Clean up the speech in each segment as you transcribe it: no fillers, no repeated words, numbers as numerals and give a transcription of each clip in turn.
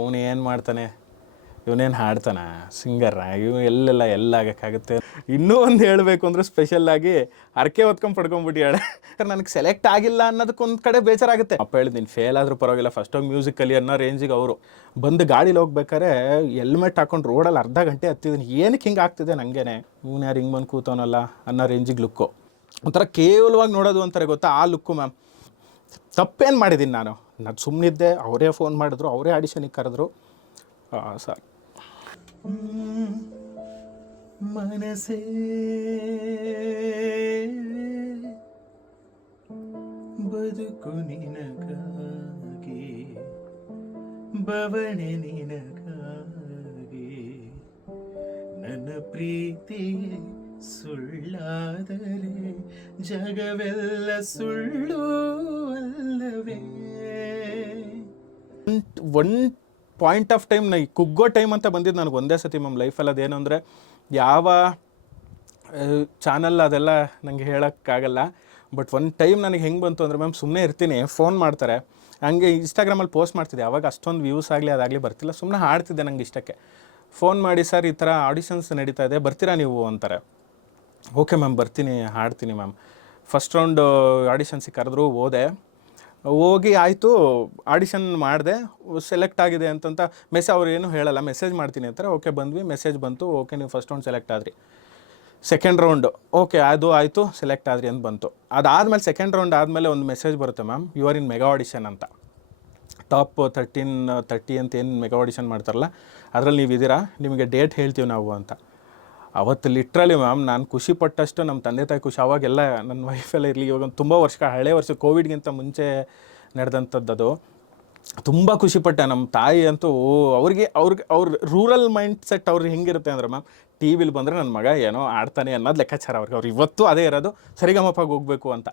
ಅವನು ಏನು ಮಾಡ್ತಾನೆ, ಇವನೇನು ಹಾಡ್ತಾನೆ, ಸಿಂಗರ್ನ, ಎಲ್ಲ ಆಗೋಕ್ಕಾಗುತ್ತೆ. ಇನ್ನೂ ಒಂದು ಹೇಳಬೇಕು ಅಂದರೆ ಸ್ಪೆಷಲ್ಲಾಗಿ ಹರಕೆ ಹೊತ್ಕೊಂಡು ಪಡ್ಕೊಂಬಿಟ್ಟು ಹೇಳ, ನನಗೆ ಸೆಲೆಕ್ಟ್ ಆಗಿಲ್ಲ ಅನ್ನೋದಕ್ಕೊಂದು ಕಡೆ ಬೇಜಾರಾಗುತ್ತೆ. ಅಪ್ಪ ಹೇಳಿದ್ ನೀನು ಫೇಲ್ ಆದರೂ ಪರವಾಗಿಲ್ಲ, ಫಸ್ಟ್ ಹೋಗಿ ಮ್ಯೂಸಿಕ್ ಕಲಿ ಅನ್ನೋ ರೇಂಜಿಗೆ ಅವರು ಬಂದು ಗಾಡೀಲಿ ಹೋಗ್ಬೇಕಾರೆ ಹೆಲ್ಮೆಟ್ ಹಾಕೊಂಡು ರೋಡಲ್ಲಿ ಅರ್ಧ ಗಂಟೆ ಹತ್ತಿದ್ದೀನಿ. ಏನಕ್ಕೆ ಹಿಂಗೆ ಆಗ್ತಿದೆ ನನಗೇನೆ, ಇವನು ಯಾರು ಹಿಂಗೆ ಬಂದು ಕೂತವನಲ್ಲ ಅನ್ನೋ ರೇಂಜಿಗೆ ಲುಕ್ಕು, ಒಂಥರ ಕೇವಲವಾಗಿ ನೋಡೋದು ಅಂತಾರೆ ಗೊತ್ತಾ, ಆ ಲುಕ್ಕು ಮ್ಯಾಮ್. ತಪ್ಪೇನು ಮಾಡಿದ್ದೀನಿ ನಾನು ಸುಮ್ಮನಿದ್ದೆ. ಅವರೇ ಫೋನ್ ಮಾಡಿದ್ರು, ಅವರೇ ಆಡಿಷನಿಗೆ ಕರೆದ್ರು. ಸರ್ ಮನಸೇ ಬದುಕು ನಿನಗಾಗಿ, ಬವಣೆ ನಿನಗಾಗಿ, ನನ್ನ ಪ್ರೀತಿಯೇ ಸುಳ್ಳಾದರೆ ಜಗವೆಲ್ಲ ಸುಳ್ಳು ಅಲ್ಲವೇ. ಒನ್ ಪಾಯಿಂಟ್ ಆಫ್ ಟೈಮ್ ನಾ ಕುಗ್ಗೋ ಟೈಮ್ ಅಂತ ಬಂದಿದ್ದು ನನಗೆ ಒಂದೇ ಸತಿ ಮ್ಯಾಮ್ ಲೈಫಲ್ಲಿ. ಅದೇನು ಅಂದರೆ ಯಾವ ಚಾನಲ್ ಅದೆಲ್ಲ ನನಗೆ ಹೇಳೋಕ್ಕಾಗಲ್ಲ. ಬಟ್ ಒಂದು ಟೈಮ್ ನನಗೆ ಹೆಂಗೆ ಬಂತು ಅಂದರೆ ಮ್ಯಾಮ್, ಸುಮ್ಮನೆ ಇರ್ತೀನಿ, ಫೋನ್ ಮಾಡ್ತಾರೆ, ಹಂಗೆ ಇನ್ಸ್ಟಾಗ್ರಾಮಲ್ಲಿ ಪೋಸ್ಟ್ ಮಾಡ್ತಿದ್ದೆ. ಅವಾಗ ಅಷ್ಟೊಂದು ವ್ಯೂಸ್ ಆಗಲಿ ಅದಾಗಲಿ ಬರ್ತಿಲ್ಲ, ಸುಮ್ಮನೆ ಹಾಡ್ತಿದ್ದೆ ನಂಗೆ ಇಷ್ಟಕ್ಕೆ. ಫೋನ್ ಮಾಡಿ, ಸರ್ ಈ ಥರ ಆಡಿಷನ್ಸ್ ನಡೀತಾ ಇದೆ, ಬರ್ತೀರಾ ನೀವು ಅಂತಾರೆ. ಓಕೆ ಮ್ಯಾಮ್ ಬರ್ತೀನಿ, ಹಾಡ್ತೀನಿ ಮ್ಯಾಮ್. ಫಸ್ಟ್ ರೌಂಡು ಆಡಿಷನ್ಸಿಗೆ ಕರೆದ್ರು, ಹೋಗಿ ಆಯಿತು, ಆಡಿಷನ್ ಮಾಡಿದೆ, ಸೆಲೆಕ್ಟ್ ಆಗಿದೆ ಅಂತಂತ ಅವ್ರು ಏನು ಹೇಳಲ್ಲ, ಮೆಸೇಜ್ ಮಾಡ್ತೀನಿ ಅಂತಾರೆ. ಓಕೆ ಬಂದ್ವಿ, ಮೆಸೇಜ್ ಬಂತು, ಓಕೆ ನೀವು ಫಸ್ಟ್ ರೌಂಡ್ ಸೆಲೆಕ್ಟ್ ಆದ್ರಿ. ಸೆಕೆಂಡ್ ರೌಂಡು ಓಕೆ ಅದು ಆಯಿತು, ಸೆಲೆಕ್ಟ್ ಆದ್ರಿ ಅಂತ ಬಂತು. ಅದಾದಮೇಲೆ ಸೆಕೆಂಡ್ ರೌಂಡ್ ಆದಮೇಲೆ ಒಂದು ಮೆಸೇಜ್ ಬರುತ್ತೆ ma'am, you are in mega audition ಅಂತ. ಟಾಪ್ 30 ಅಂತ ಏನು ಮೆಗಾ ಆಡಿಷನ್ ಮಾಡ್ತಾರಲ್ಲ, ಅದರಲ್ಲಿ ನೀವು ಇದ್ದೀರಾ, ನಿಮಗೆ ಡೇಟ್ ಹೇಳ್ತೀವಿ ನಾವು ಅಂತ. ಅವತ್ತು ಲಿಟ್ರಲಿ ಮ್ಯಾಮ್ ನಾನು ಖುಷಿ ಪಟ್ಟಷ್ಟು ನಮ್ಮ ತಂದೆ ತಾಯಿ ಖುಷಿ. ಅವಾಗೆಲ್ಲ ನನ್ನ ವೈಫೆಲ್ಲ ಇರಲಿ, ಇವಾಗ ತುಂಬ ಹಳೆ ವರ್ಷ ಕೋವಿಡ್ಗಿಂತ ಮುಂಚೆ ನಡೆದಂಥದ್ದು. ತುಂಬ ಖುಷಿಪಟ್ಟೆ. ನಮ್ಮ ತಾಯಿ ಅಂತೂ ಅವ್ರ ರೂರಲ್ ಮೈಂಡ್ ಸೆಟ್ ಅವ್ರಿಗೆ ಹೆಂಗಿರುತ್ತೆ ಅಂದರೆ ಮ್ಯಾಮ್, ಟಿ ವಿಲಿ ಬಂದರೆ ನನ್ನ ಮಗ ಏನೋ ಆಡ್ತಾನೆ ಅನ್ನೋದು ಲೆಕ್ಕಾಚಾರ ಅವ್ರು ಇವತ್ತು ಅದೇ ಇರೋದು, ಸರಿಗಮಪಾಗಿ ಹೋಗಬೇಕು ಅಂತ.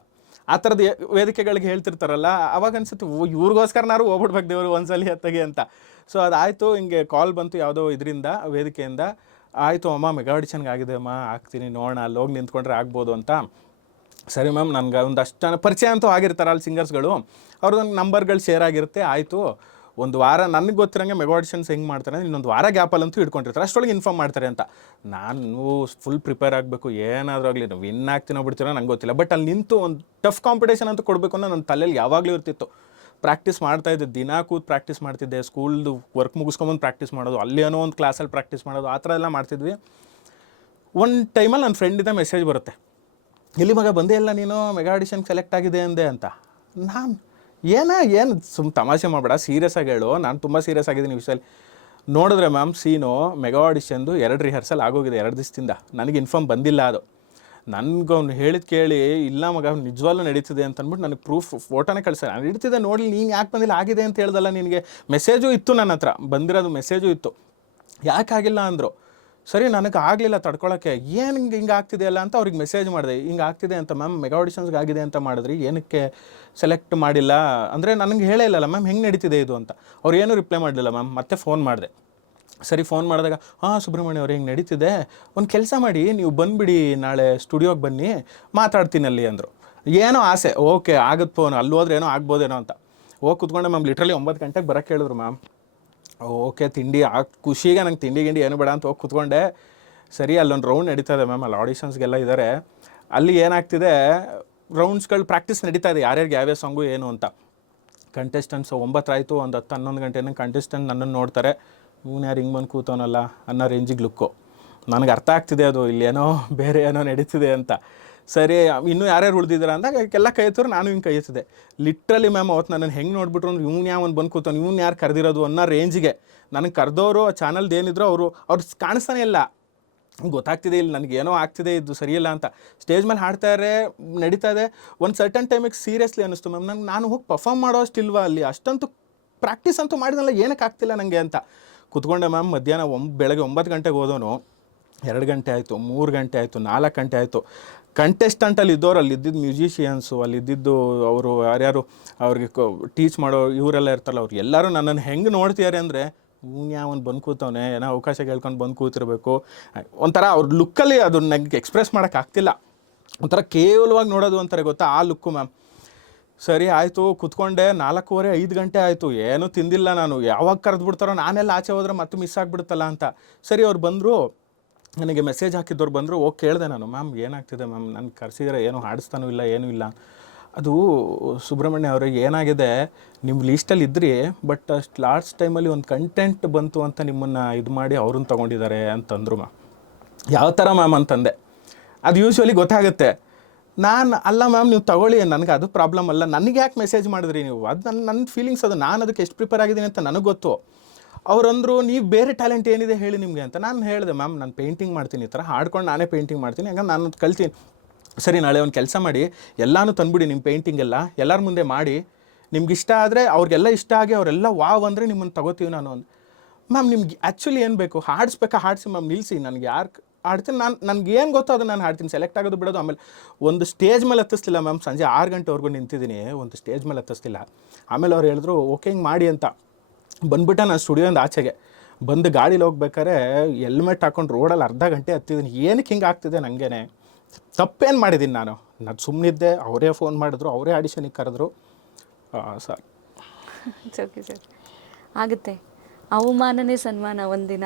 ಆ ಥರದ ವೇದಿಕೆಗಳಿಗೆ ಹೇಳ್ತಿರ್ತಾರಲ್ಲ, ಅವಾಗ ಅನ್ಸುತ್ತೆ ಇವ್ರಿಗೋಸ್ಕರನಾರು ಹೋಗ್ಬಿಡ್ಬೇಕು ದೇವರು ಒಂದ್ಸಲಿ ಹತ್ತಗೆ ಅಂತ. ಸೊ ಅದಾಯಿತು, ಹಿಂಗೆ ಕಾಲ್ ಬಂತು ಯಾವುದೋ ಇದರಿಂದ, ವೇದಿಕೆಯಿಂದ. ಆಯಿತು ಅಮ್ಮ ಮೆಗಾ ಆಡಿಷನ್ಗೆ ಆಗಿದೆ ಅಮ್ಮ, ಆಗ್ತೀನಿ ನೋಡೋಣ, ಅಲ್ಲಿ ಹೋಗಿ ನಿಂತ್ಕೊಂಡ್ರೆ ಆಗ್ಬೋದು ಅಂತ. ಸರಿ ಮ್ಯಾಮ್, ನನಗೆ ಒಂದಷ್ಟು ಜನ ಪರಿಚಯ ಅಂತೂ ಆಗಿರ್ತಾರೆ ಅಲ್ಲಿ ಸಿಂಗರ್ಸ್ಗಳು, ಅವ್ರದ್ದು ನಂಬರ್ಗಳು ಶೇರ್ ಆಗಿರುತ್ತೆ. ಆಯಿತು, ಒಂದು ವಾರ ನನಗೆ ಗೊತ್ತಿರೋಂಗೆ ಮೆಗಾ ಆಡಿಷನ್ಸ್ ಹೆಂಗೆ ಮಾಡ್ತಾರೆ, ಇನ್ನೊಂದು ವಾರ ಗ್ಯಾಪಲ್ಲಂತೂ ಇಟ್ಕೊಂಡಿರ್ತಾರೆ, ಅಷ್ಟೊಳಗೆ ಇನ್ಫಾರ್ಮ್ ಮಾಡ್ತಾರೆ ಅಂತ. ನಾನು ಫುಲ್ ಪ್ರಿಪೇರ್ ಆಗಬೇಕು, ಏನಾದರೂ ಆಗಲಿ ನಾವು ವಿನ್ ಆಗ್ತೀನೋ ಬಿಡ್ತೀನೋ ನಂಗೆ ಗೊತ್ತಿಲ್ಲ. ಬಟ್ ಅಲ್ಲಿ ನಿಂತು ಒಂದು ಟಫ್ ಕಾಂಪಿಟೇಷನ್ ಅಂತೂ ಕೊಡಬೇಕು ಅನ್ನೋ ನನ್ನ ತಲೆಯಲ್ಲಿ ಯಾವಾಗಲೂ ಇರ್ತಿತ್ತು. ಪ್ರಾಕ್ಟೀಸ್ ಮಾಡ್ತಾಯಿದ್ದೆ, ದಿನ ಕೂತು ಪ್ರಾಕ್ಟೀಸ್ ಮಾಡ್ತಿದ್ದೆ. ಸ್ಕೂಲ್ದು ವರ್ಕ್ ಮುಗಿಸ್ಕೊಂಬಂದು ಪ್ರಾಕ್ಟೀಸ್ ಮಾಡೋದು, ಅಲ್ಲೇನೋ ಒಂದು ಕ್ಲಾಸಲ್ಲಿ ಪ್ರಾಕ್ಟೀಸ್ ಮಾಡೋದು, ಆ ಥರ ಎಲ್ಲ ಮಾಡ್ತಿದ್ವಿ. ಒಂದು ಟೈಮಲ್ಲಿ ನನ್ನ ಫ್ರೆಂಡಿಂದ ಮೆಸೇಜ್ ಬರುತ್ತೆ, ಎಲ್ಲಿ ಮಗ ಬಂದೇ ಇಲ್ಲ ನೀನು, ಮೆಗಾ ಆಡಿಷನ್ಗೆ ಸೆಲೆಕ್ಟ್ ಆಗಿದೆ ಅಂದೆ ಅಂತ. ನಾನು ಏನು ತಮಾಷೆ ಮಾಡಬೇಡ, ಸೀರಿಯಸ್ ಆಗಿ ಹೇಳು, ನಾನು ತುಂಬ ಸೀರಿಯಸ್ ಆಗಿದ್ದೀನಿ ಈ ವಿಷಯದಲ್ಲಿ. ನೋಡಿದ್ರೆ ಮ್ಯಾಮ್ ಸೀನು ಮೆಗಾ ಆಡಿಷನ್ದು 2 ರಿಹರ್ಸಲ್ ಆಗೋಗಿದೆ 2 ದಿವಸದಿಂದ. ನನಗೆ ಇನ್ಫಾರ್ಮ್ ಬಂದಿಲ್ಲ. ಅದು ನನಗೆ ಅವ್ನು ಹೇಳಿದ ಕೇಳಿ, ಇಲ್ಲ ಮಗ ನಿಜವಾಗ್ಲೂ ನಡೀತಿದೆ ಅಂತ ಅಂದ್ಬಿಟ್ಟು ನನಗೆ ಪ್ರೂಫ್ ಫೋಟೋನೇ ಕಳಿಸ್ತಾರೆ. ನಾನು ನಡೀತಿದೆ ನೋಡಿ, ನೀನು ಯಾಕೆ ಬಂದಿಲ್ಲ, ಆಗಿದೆ ಅಂತ ಹೇಳ್ದಲ್ಲ ನಿನಗೆ. ಮೆಸೇಜು ಇತ್ತು ನನ್ನ ಹತ್ರ, ಬಂದಿರೋದು ಮೆಸೇಜು ಇತ್ತು. ಯಾಕಾಗಿಲ್ಲ ಅಂದರು. ಸರಿ, ನನಗೆ ಆಗಲಿಲ್ಲ ತಡ್ಕೊಳಕ್ಕೆ, ಏನು ಹಿಂಗೆ ಆಗ್ತಿದೆ ಅಲ್ಲ ಅಂತ ಅವ್ರಿಗೆ ಮೆಸೇಜ್ ಮಾಡಿದೆ. ಹಿಂಗೆ ಆಗ್ತಿದೆ ಅಂತ ಮ್ಯಾಮ್, ಮೆಗಾ ಆಡಿಷನ್ಸ್ಗೆ ಆಗಿದೆ ಅಂತ ಮಾಡಿದ್ರಿ, ಏನಕ್ಕೆ ಸೆಲೆಕ್ಟ್ ಮಾಡಿಲ್ಲ ಅಂದರೆ ನನಗೆ ಹೇಳೇ ಇಲ್ಲಲ್ಲ ಮ್ಯಾಮ್, ಹೆಂಗೆ ನಡೀತಿದೆ ಇದು ಅಂತ. ಅವ್ರು ಏನೂ ರಿಪ್ಲೈ ಮಾಡಲಿಲ್ಲ ಮ್ಯಾಮ್. ಮತ್ತೆ ಫೋನ್ ಮಾಡಿದೆ. ಸರಿ, ಫೋನ್ ಮಾಡಿದಾಗ, ಸುಬ್ರಹ್ಮಣ್ಯ ಅವ್ರು ಹಿಂಗೆ ನಡೀತಿದೆ, ಒಂದು ಕೆಲಸ ಮಾಡಿ ನೀವು ಬಂದುಬಿಡಿ, ನಾಳೆ ಸ್ಟುಡಿಯೋಗೆ ಬನ್ನಿ, ಮಾತಾಡ್ತೀನಿ ಅಲ್ಲಿ ಅಂದರು. ಏನೋ ಆಸೆ, ಓಕೆ ಆಗುತ್ತೆ ಫೋನ್, ಅಲ್ಲಿ ಹೋದ್ರೆ ಏನೋ ಆಗ್ಬೋದೇನೋ ಅಂತ ಹೋಗಿ ಕೂತ್ಕೊಂಡೆ ಮ್ಯಾಮ್. ಲಿಟ್ರಲಿ 9 ಗಂಟೆಗೆ ಬರೋಕ್ಕೆ ಹೇಳಿದ್ರು ಮ್ಯಾಮ್. ಓಕೆ, ತಿಂಡಿ ಖುಷಿಗೆ ನಂಗೆ ತಿಂಡಿ ಏನು ಬೇಡ ಅಂತ ಹೋಗಿ ಕೂತ್ಕೊಂಡೆ. ಸರಿ, ಅಲ್ಲೊಂದು ರೌಂಡ್ ನಡೀತಾ ಇದೆ ಮ್ಯಾಮ್, ಅಲ್ಲಿ ಆಡಿಷನ್ಸ್ಗೆಲ್ಲ ಇದ್ದಾರೆ. ಅಲ್ಲಿ ಏನಾಗ್ತಿದೆ, ರೌಂಡ್ಸ್ಗಳು ಪ್ರಾಕ್ಟೀಸ್ ನಡೀತಾ ಇದೆ, ಯಾರ್ಯಾರಿಗೆ ಯಾವ್ಯಾವ ಸಾಂಗು ಏನು ಅಂತ. ಕಂಟೆಸ್ಟೆಂಟ್ಸು 9 ಆಯಿತು, ಒಂದು 10-11 ಗಂಟೆನ ಕಂಟೆಸ್ಟೆಂಟ್ ನನ್ನನ್ನು ನೋಡ್ತಾರೆ, ಇವನು ಯಾರು ಹಿಂಗೆ ಬಂದು ಕೂತವನಲ್ಲ ಅನ್ನೋ ರೇಂಜಿಗೆ ಲುಕ್ಕು. ನನಗೆ ಅರ್ಥ ಆಗ್ತಿದೆ ಅದು ಇಲ್ಲೇನೋ ಬೇರೆ ಏನೋ ನಡೀತಿದೆ ಅಂತ. ಸರಿ, ಇನ್ನೂ ಯಾರ್ಯಾರು ಉಳಿದಿದ್ದಾರೆ ಅಂದಾಗ ಎಲ್ಲ ಕೈ ಎತ್ತರು, ನಾನು ಹಿಂಗೆ ಕೈ ಎತ್ತಿದೆ. ಲಿಟ್ರಲಿ ಮ್ಯಾಮ್ ಅವತ್ತು ನನ್ನನ್ನು ಹೆಂಗೆ ನೋಡ್ಬಿಟ್ರು ಅಂದ್ರೆ, ಇವ್ನು ಯಾವನು ಬಂದು ಕೂತವನು, ಇವ್ನು ಯಾರು ಕರೆದಿರೋದು ಅನ್ನೋ ರೇಂಜಿಗೆ. ನನಗೆ ಕರೆದವರು ಆ ಚಾನಲ್ದು ಏನಿದ್ರು ಅವ್ರು ಕಾಣಿಸ್ತಾನೆ ಇಲ್ಲ. ಗೊತ್ತಾಗ್ತಿದೆ ಇಲ್ಲಿ ನನಗೇನೋ ಆಗ್ತಿದೆ, ಇದು ಸರಿಯಿಲ್ಲ ಅಂತ. ಸ್ಟೇಜ್ ಮೇಲೆ ಹಾಡ್ತಾರೆ, ನಡೀತಾ ಇದೆ. ಒಂದು ಸರ್ಟನ್ ಟೈಮಿಗೆ ಸೀರಿಯಸ್ಲಿ ಅನ್ನಿಸ್ತು ಮ್ಯಾಮ್, ನಾನು ಹೋಗಿ ಪರ್ಫಾರ್ಮ್ ಮಾಡೋ ಅಷ್ಟಿಲ್ವಾ ಅಲ್ಲಿ, ಅಷ್ಟಂತೂ ಪ್ರಾಕ್ಟೀಸ್ ಅಂತೂ ಮಾಡಿದ್ನಲ್ಲ, ಏನಕ್ಕೆ ಆಗ್ತಿಲ್ಲ ನನಗೆ ಅಂತ ಕೂತ್ಕೊಂಡೆ ಮ್ಯಾಮ್. ಮಧ್ಯಾಹ್ನ ಬೆಳಗ್ಗೆ 9 ಗಂಟೆಗೆ ಹೋದವನು 2 ಗಂಟೆ ಆಯಿತು, 3 ಗಂಟೆ ಆಯಿತು, 4 ಗಂಟೆ ಆಯಿತು. ಕಂಟೆಸ್ಟೆಂಟಲ್ಲಿ ಇದ್ದವ್ರು, ಅಲ್ಲಿ ಇದ್ದಿದ್ದು ಮ್ಯೂಸಿಷಿಯನ್ಸು, ಅಲ್ಲಿದ್ದು ಅವರು ಯಾರ್ಯಾರು ಅವ್ರಿಗೆ ಟೀಚ್ ಮಾಡೋ ಇವರೆಲ್ಲ ಇರ್ತಾರಲ್ಲ, ಅವ್ರು ಎಲ್ಲರೂ ನನ್ನನ್ನು ಹೆಂಗೆ ನೋಡ್ತಿದ್ದಾರೆ ಅಂದರೆ, ಯಾವನು ಬಂದು ಕೂತವನೆ, ಏನೋ ಅವಕಾಶ ಕೇಳ್ಕೊಂಡು ಬಂದು ಕೂತಿರ್ಬೇಕು. ಒಂಥರ ಅವ್ರ ಲುಕ್ಕಲ್ಲಿ ಅದನ್ನ ನನಗೆ ಎಕ್ಸ್ಪ್ರೆಸ್ ಮಾಡೋಕ್ಕಾಗ್ತಿಲ್ಲ. ಒಂಥರ ಕೇವಲವಾಗಿ ನೋಡೋದು ಅಂತಾರೆ ಗೊತ್ತಾ, ಆ ಲುಕ್ಕು ಮ್ಯಾಮ್. ಸರಿ ಆಯಿತು, ಕುತ್ಕೊಂಡೆ. 4:15 5 ಗಂಟೆ ಆಯಿತು, ಏನೂ ತಿಂದಿಲ್ಲ ನಾನು. ಯಾವಾಗ ಕರೆದು ಬಿಡ್ತಾರೋ, ನಾನೆಲ್ಲ ಆಚೆ ಹೋದ್ರೆ ಮತ್ತೆ ಮಿಸ್ ಆಗಿಬಿಡುತ್ತಲ್ಲ ಅಂತ. ಸರಿ ಅವ್ರು ಬಂದರು, ನನಗೆ ಮೆಸೇಜ್ ಹಾಕಿದ್ದವ್ರು ಬಂದರು. ಹೋಗಿ ಕೇಳಿದೆ ನಾನು, ಮ್ಯಾಮ್ ಏನಾಗ್ತಿದೆ ಮ್ಯಾಮ್, ನಾನು ಕರೆಸಿದ್ರೆ ಏನೂ ಹಾಡಿಸ್ತಾನೂ ಇಲ್ಲ, ಏನೂ ಇಲ್ಲ. ಅದು ಸುಬ್ರಹ್ಮಣ್ಯ ಅವರೇ, ಏನಾಗಿದೆ, ನಿಮ್ಮ ಲೀಸ್ಟಲ್ಲಿ ಇದ್ರಿ, ಬಟ್ ಅಷ್ಟು ಲಾಸ್ಟ್ ಟೈಮಲ್ಲಿ ಒಂದು ಕಂಟೆಂಟ್ ಬಂತು ಅಂತ ನಿಮ್ಮನ್ನು ಇದು ಮಾಡಿ ಅವ್ರನ್ನ ತೊಗೊಂಡಿದ್ದಾರೆ ಅಂತಂದರು ಮ್ಯಾಮ್. ಯಾವ ಥರ ಮ್ಯಾಮ್ ಅಂತಂದೆ. ಅದು ಯೂಶ್ವಲಿ ಗೊತ್ತಾಗುತ್ತೆ. ನಾನು ಅಲ್ಲ ಮ್ಯಾಮ್, ನೀವು ತಗೊಳ್ಳಿ, ನನಗೆ ಅದು ಪ್ರಾಬ್ಲಮ್ ಅಲ್ಲ, ನನಗೆ ಯಾಕೆ ಮೆಸೇಜ್ ಮಾಡಿದ್ರಿ ನೀವು, ಅದು ನನ್ನ ಫೀಲಿಂಗ್ಸ್, ಅದು ನಾನು ಅದಕ್ಕೆ ಎಷ್ಟು ಪ್ರಿಪೇರ್ ಆಗಿದ್ದೀನಿ ಅಂತ ನನಗೆ ಗೊತ್ತು. ಅವರಂದರು, ನೀವು ಬೇರೆ ಟ್ಯಾಲೆಂಟ್ ಏನಿದೆ ಹೇಳಿ ನಿಮಗೆ ಅಂತ. ನಾನು ಹೇಳಿದೆ, ಮ್ಯಾಮ್ ನಾನು ಪೇಂಟಿಂಗ್ ಮಾಡ್ತೀನಿ, ಈ ಥರ ಹಾಡ್ಕೊಂಡು ನಾನೇ ಪೇಂಟಿಂಗ್ ಮಾಡ್ತೀನಿ, ಹಂಗೆ ನಾನು ಕಲ್ತೀನಿ. ಸರಿ, ನಾಳೆ ಒಂದು ಕೆಲಸ ಮಾಡಿ, ಎಲ್ಲನೂ ತಂದುಬಿಡಿ, ನಿಮ್ಮ ಪೇಂಟಿಂಗೆಲ್ಲ ಎಲ್ಲರ ಮುಂದೆ ಮಾಡಿ, ನಿಮ್ಗೆ ಇಷ್ಟ ಆದರೆ, ಅವ್ರಿಗೆಲ್ಲ ಇಷ್ಟ ಆಗಿ ಅವರೆಲ್ಲ ವಾವ್ ಅಂದರೆ ನಿಮ್ಮನ್ನು ತಗೋತೀವಿ ನಾನು ಅಂದು. ಮ್ಯಾಮ್ ನಿಮ್ಗೆ ಆ್ಯಕ್ಚುಲಿ ಏನು ಬೇಕು, ಹಾಡಿಸ್ಬೇಕಾ ಹಾಡಿಸಿ ಮ್ಯಾಮ್, ನಿಲ್ಲಿಸಿ, ನನಗೆ ಯಾರು ಹಾಡ್ತೀನಿ, ನನಗೇನು ಗೊತ್ತೋ ಅದನ್ನು ನಾನು ಹಾಡ್ತೀನಿ, ಸೆಲೆಕ್ಟ್ ಆಗೋದು ಬಿಡೋದು. ಆಮೇಲೆ ಒಂದು ಸ್ಟೇಜ್ ಮೇಲೆ ಹತ್ತಿಸ್ತಿಲ್ಲ ಮ್ಯಾಮ್, ಸಂಜೆ 6 ಗಂಟೆವರೆಗೂ ನಿಂತಿದ್ದೀನಿ, ಒಂದು ಸ್ಟೇಜ್ ಮೇಲೆ ಹತ್ತಿಸ್ತಿಲ್ಲ. ಆಮೇಲೆ ಅವ್ರು ಹೇಳಿದ್ರು ಓಕೆ ಹಿಂಗೆ ಮಾಡಿ ಅಂತ. ಬಂದ್ಬಿಟ್ಟೆ ನಾನು ಸ್ಟುಡಿಯೋಯಿಂದ ಆಚೆಗೆ ಬಂದು ಗಾಡೀಲಿ ಹೋಗ್ಬೇಕಾದ್ರೆ ಹೆಲ್ಮೆಟ್ ಹಾಕೊಂಡು ರೋಡಲ್ಲಿ ಅರ್ಧ ಗಂಟೆ ಹತ್ತಿದ್ದೀನಿ. ಏನಕ್ಕೆ ಹಿಂಗೆ ಆಗ್ತಿದೆ ನನಗೇನೆ, ತಪ್ಪೇನು ಮಾಡಿದ್ದೀನಿ ನಾನು ಸುಮ್ಮನಿದ್ದೆ. ಅವರೇ ಫೋನ್ ಮಾಡಿದ್ರು, ಅವರೇ ಆಡಿಷನಿಗೆ ಕರೆದ್ರು. ಸರ್ ಓಕೆ ಸರ್, ಆಗುತ್ತೆ, ಅವಮಾನನೇ ಸನ್ಮಾನ ಒಂದಿನ.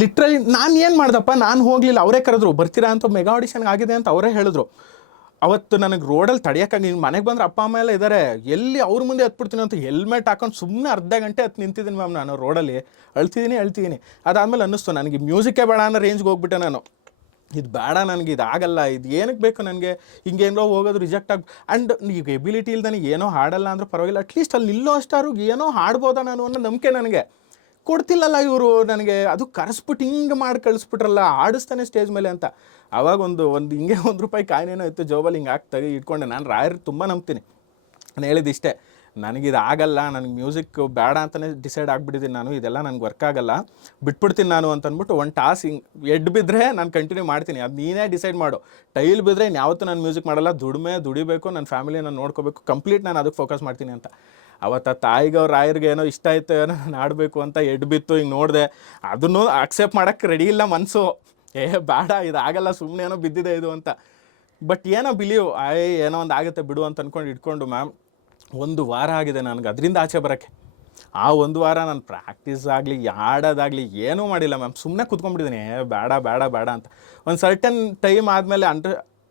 ಲಿಟ್ರಲಿ ನಾನು ಏನು ಮಾಡ್ದಪ್ಪ, ನಾನು ಹೋಗಲಿಲ್ಲ, ಅವರೇ ಕರೆದ್ರು, ಬರ್ತೀರಾ ಅಂತ, ಮೆಗಾ ಆಡಿಷನ್ಗೆ ಆಗಿದೆ ಅಂತ ಅವರೇ ಹೇಳಿದ್ರು. ಅವತ್ತು ನನಗೆ ರೋಡಲ್ಲಿ ತಡೆಯೋಕ್ಕಾಗಿ, ನೀನು ಮನೆಗೆ ಬಂದರೆ ಅಪ್ಪ ಅಮ್ಮ ಎಲ್ಲ ಇದ್ದಾರೆ, ಎಲ್ಲಿ ಅವ್ರ ಮುಂದೆ ಹತ್ಬಿಡ್ತೀನಿ ಅಂತ ಹೆಲ್ಮೆಟ್ ಹಾಕೊಂಡು ಸುಮ್ಮನೆ ಅರ್ಧ ಗಂಟೆ ಹತ್ತು ನಿಂತಿದ್ದೀನಿ ಮ್ಯಾಮ್. ನಾನು ರೋಡಲ್ಲಿ ಅಳ್ತಿದ್ದೀನಿ. ಅದಾದಮೇಲೆ ಅನ್ನಿಸ್ತು ನನಗೆ ಮ್ಯೂಸಿಕ್ಕೇ ಬೇಡ ಅನ್ನೋ ರೇಂಜ್ಗೆ ಹೋಗ್ಬಿಟ್ಟೆ ನಾನು. ಇದು ಬೇಡ, ನನಗೆ ಇದು ಆಗಲ್ಲ, ಇದು ಏನಕ್ಕೆ ಬೇಕು ನನಗೆ, ಹಿಂಗೇನೋ ಹೋಗೋದು ರಿಜೆಕ್ಟ್ ಆಗಿ. ಆ್ಯಂಡ್ ಈಗ ಎಬಿಲಿಟಿ ಇಲ್ದಾನೆ ಏನೋ ಹಾಡಲ್ಲ ಅಂದ್ರೆ ಪರವಾಗಿಲ್ಲ, ಅಟ್ಲೀಸ್ಟ್ ಅಲ್ಲಿ ನಿಲ್ಲೋ ಅಷ್ಟಾರು ಏನೋ ಹಾಡ್ಬೋದಾ ನಾನು ಅನ್ನೋ ನಂಬಿಕೆ ನನಗೆ. ಕೊಡ್ತಿಲ್ಲಲ್ಲ ಇವರು ನನಗೆ, ಅದು ಕರೆಸ್ಬಿಟ್ಟು ಹಿಂಗೆ ಮಾಡಿ ಕಳಿಸ್ಬಿಟ್ರಲ್ಲ, ಆಡಿಸ್ತಾನೆ ಸ್ಟೇಜ್ ಮೇಲೆ ಅಂತ. ಆವಾಗ ಒಂದು ಹಿಂಗೆ ₹1 ಕಾಯಿನೇನೋ ಇತ್ತು ಜೋಬಲ್ಲಿ, ಹಿಂಗೆ ಹಾಕಿ ಇಟ್ಕೊಂಡೆ. ನಾನು ರಾಯರ್ ತುಂಬ ನಂಬ್ತೀನಿ. ನಾನು ಹೇಳಿದ್ದು ಇಷ್ಟೇ, ನನಗಿದು ಆಗಲ್ಲ, ನನಗೆ ಮ್ಯೂಸಿಕ್ ಬೇಡ ಅಂತಲೇ ಡಿಸೈಡ್ ಆಗಿಬಿಟ್ಟಿದ್ದೀನಿ ನಾನು, ಇದೆಲ್ಲ ನನಗೆ ವರ್ಕ್ ಆಗಲ್ಲ, ಬಿಟ್ಬಿಡ್ತೀನಿ ನಾನು ಅಂತ ಅಂದ್ಬಿಟ್ಟು. ಒಂದು ಟಾಸ್ ಹಿಂಗೆ ಎಡ್ ಬಿದ್ದರೆ ನಾನು ಕಂಟಿನ್ಯೂ ಮಾಡ್ತೀನಿ, ಅದು ನೀನೇ ಡಿಸೈಡ್ ಮಾಡು. ಟೈಲ್ ಬಿದ್ದರೆ ಇನ್ಯಾವತ್ತೂ ನಾನು ಮ್ಯೂಸಿಕ್ ಮಾಡಲ್ಲ, ದುಡಿಬೇಕು, ನನ್ನ ಫ್ಯಾಮಿಲಿ ನಾನು ನೋಡ್ಕೋಬೇಕು, ಕಂಪ್ಲೀಟ್ ನಾನು ಅದಕ್ಕೆ ಫೋಕಸ್ ಮಾಡ್ತೀನಿ ಅಂತ. ಅವತ್ತು ತಾಯಿಗೆ ಅವ್ರ ರಾಯರ್ಗೆ ಏನೋ ಇಷ್ಟ ಆಯ್ತು, ಏನೋ ನಾನು ಆಡಬೇಕು ಅಂತ ಎಡ್ ಬಿತ್ತು. ಹಿಂಗೆ ನೋಡಿದೆ, ಅದನ್ನು ಅಕ್ಸೆಪ್ಟ್ ಮಾಡೋಕ್ಕೆ ರೆಡಿ ಇಲ್ಲ ಮನಸ್ಸು. ಬೇಡ, ಇದಾಗಲ್ಲ, ಸುಮ್ಮನೆ ಏನೋ ಬಿದ್ದಿದೆ ಇದು ಅಂತ. ಬಟ್ ಏನೋ ಬಿಲೀವ್, ಏನೋ ಒಂದು ಆಗುತ್ತೆ ಬಿಡು ಅಂತ ಅಂದ್ಕೊಂಡು ಇಟ್ಕೊಂಡು ಮ್ಯಾಮ್ 1 ವಾರ ಆಗಿದೆ ನನಗೆ ಅದರಿಂದ ಆಚೆ ಬರೋಕ್ಕೆ. ಆ 1 ವಾರ ನಾನು ಪ್ರಾಕ್ಟೀಸ್ ಆಗಲಿ ಆಡೋದಾಗಲಿ ಏನೂ ಮಾಡಿಲ್ಲ ಮ್ಯಾಮ್, ಸುಮ್ಮನೆ ಕೂತ್ಕೊಂಡ್ಬಿಟ್ಟಿದ್ದೀನಿ, ಬೇಡ ಅಂತ. ಒಂದು ಸರ್ಟನ್ ಟೈಮ್ ಆದಮೇಲೆ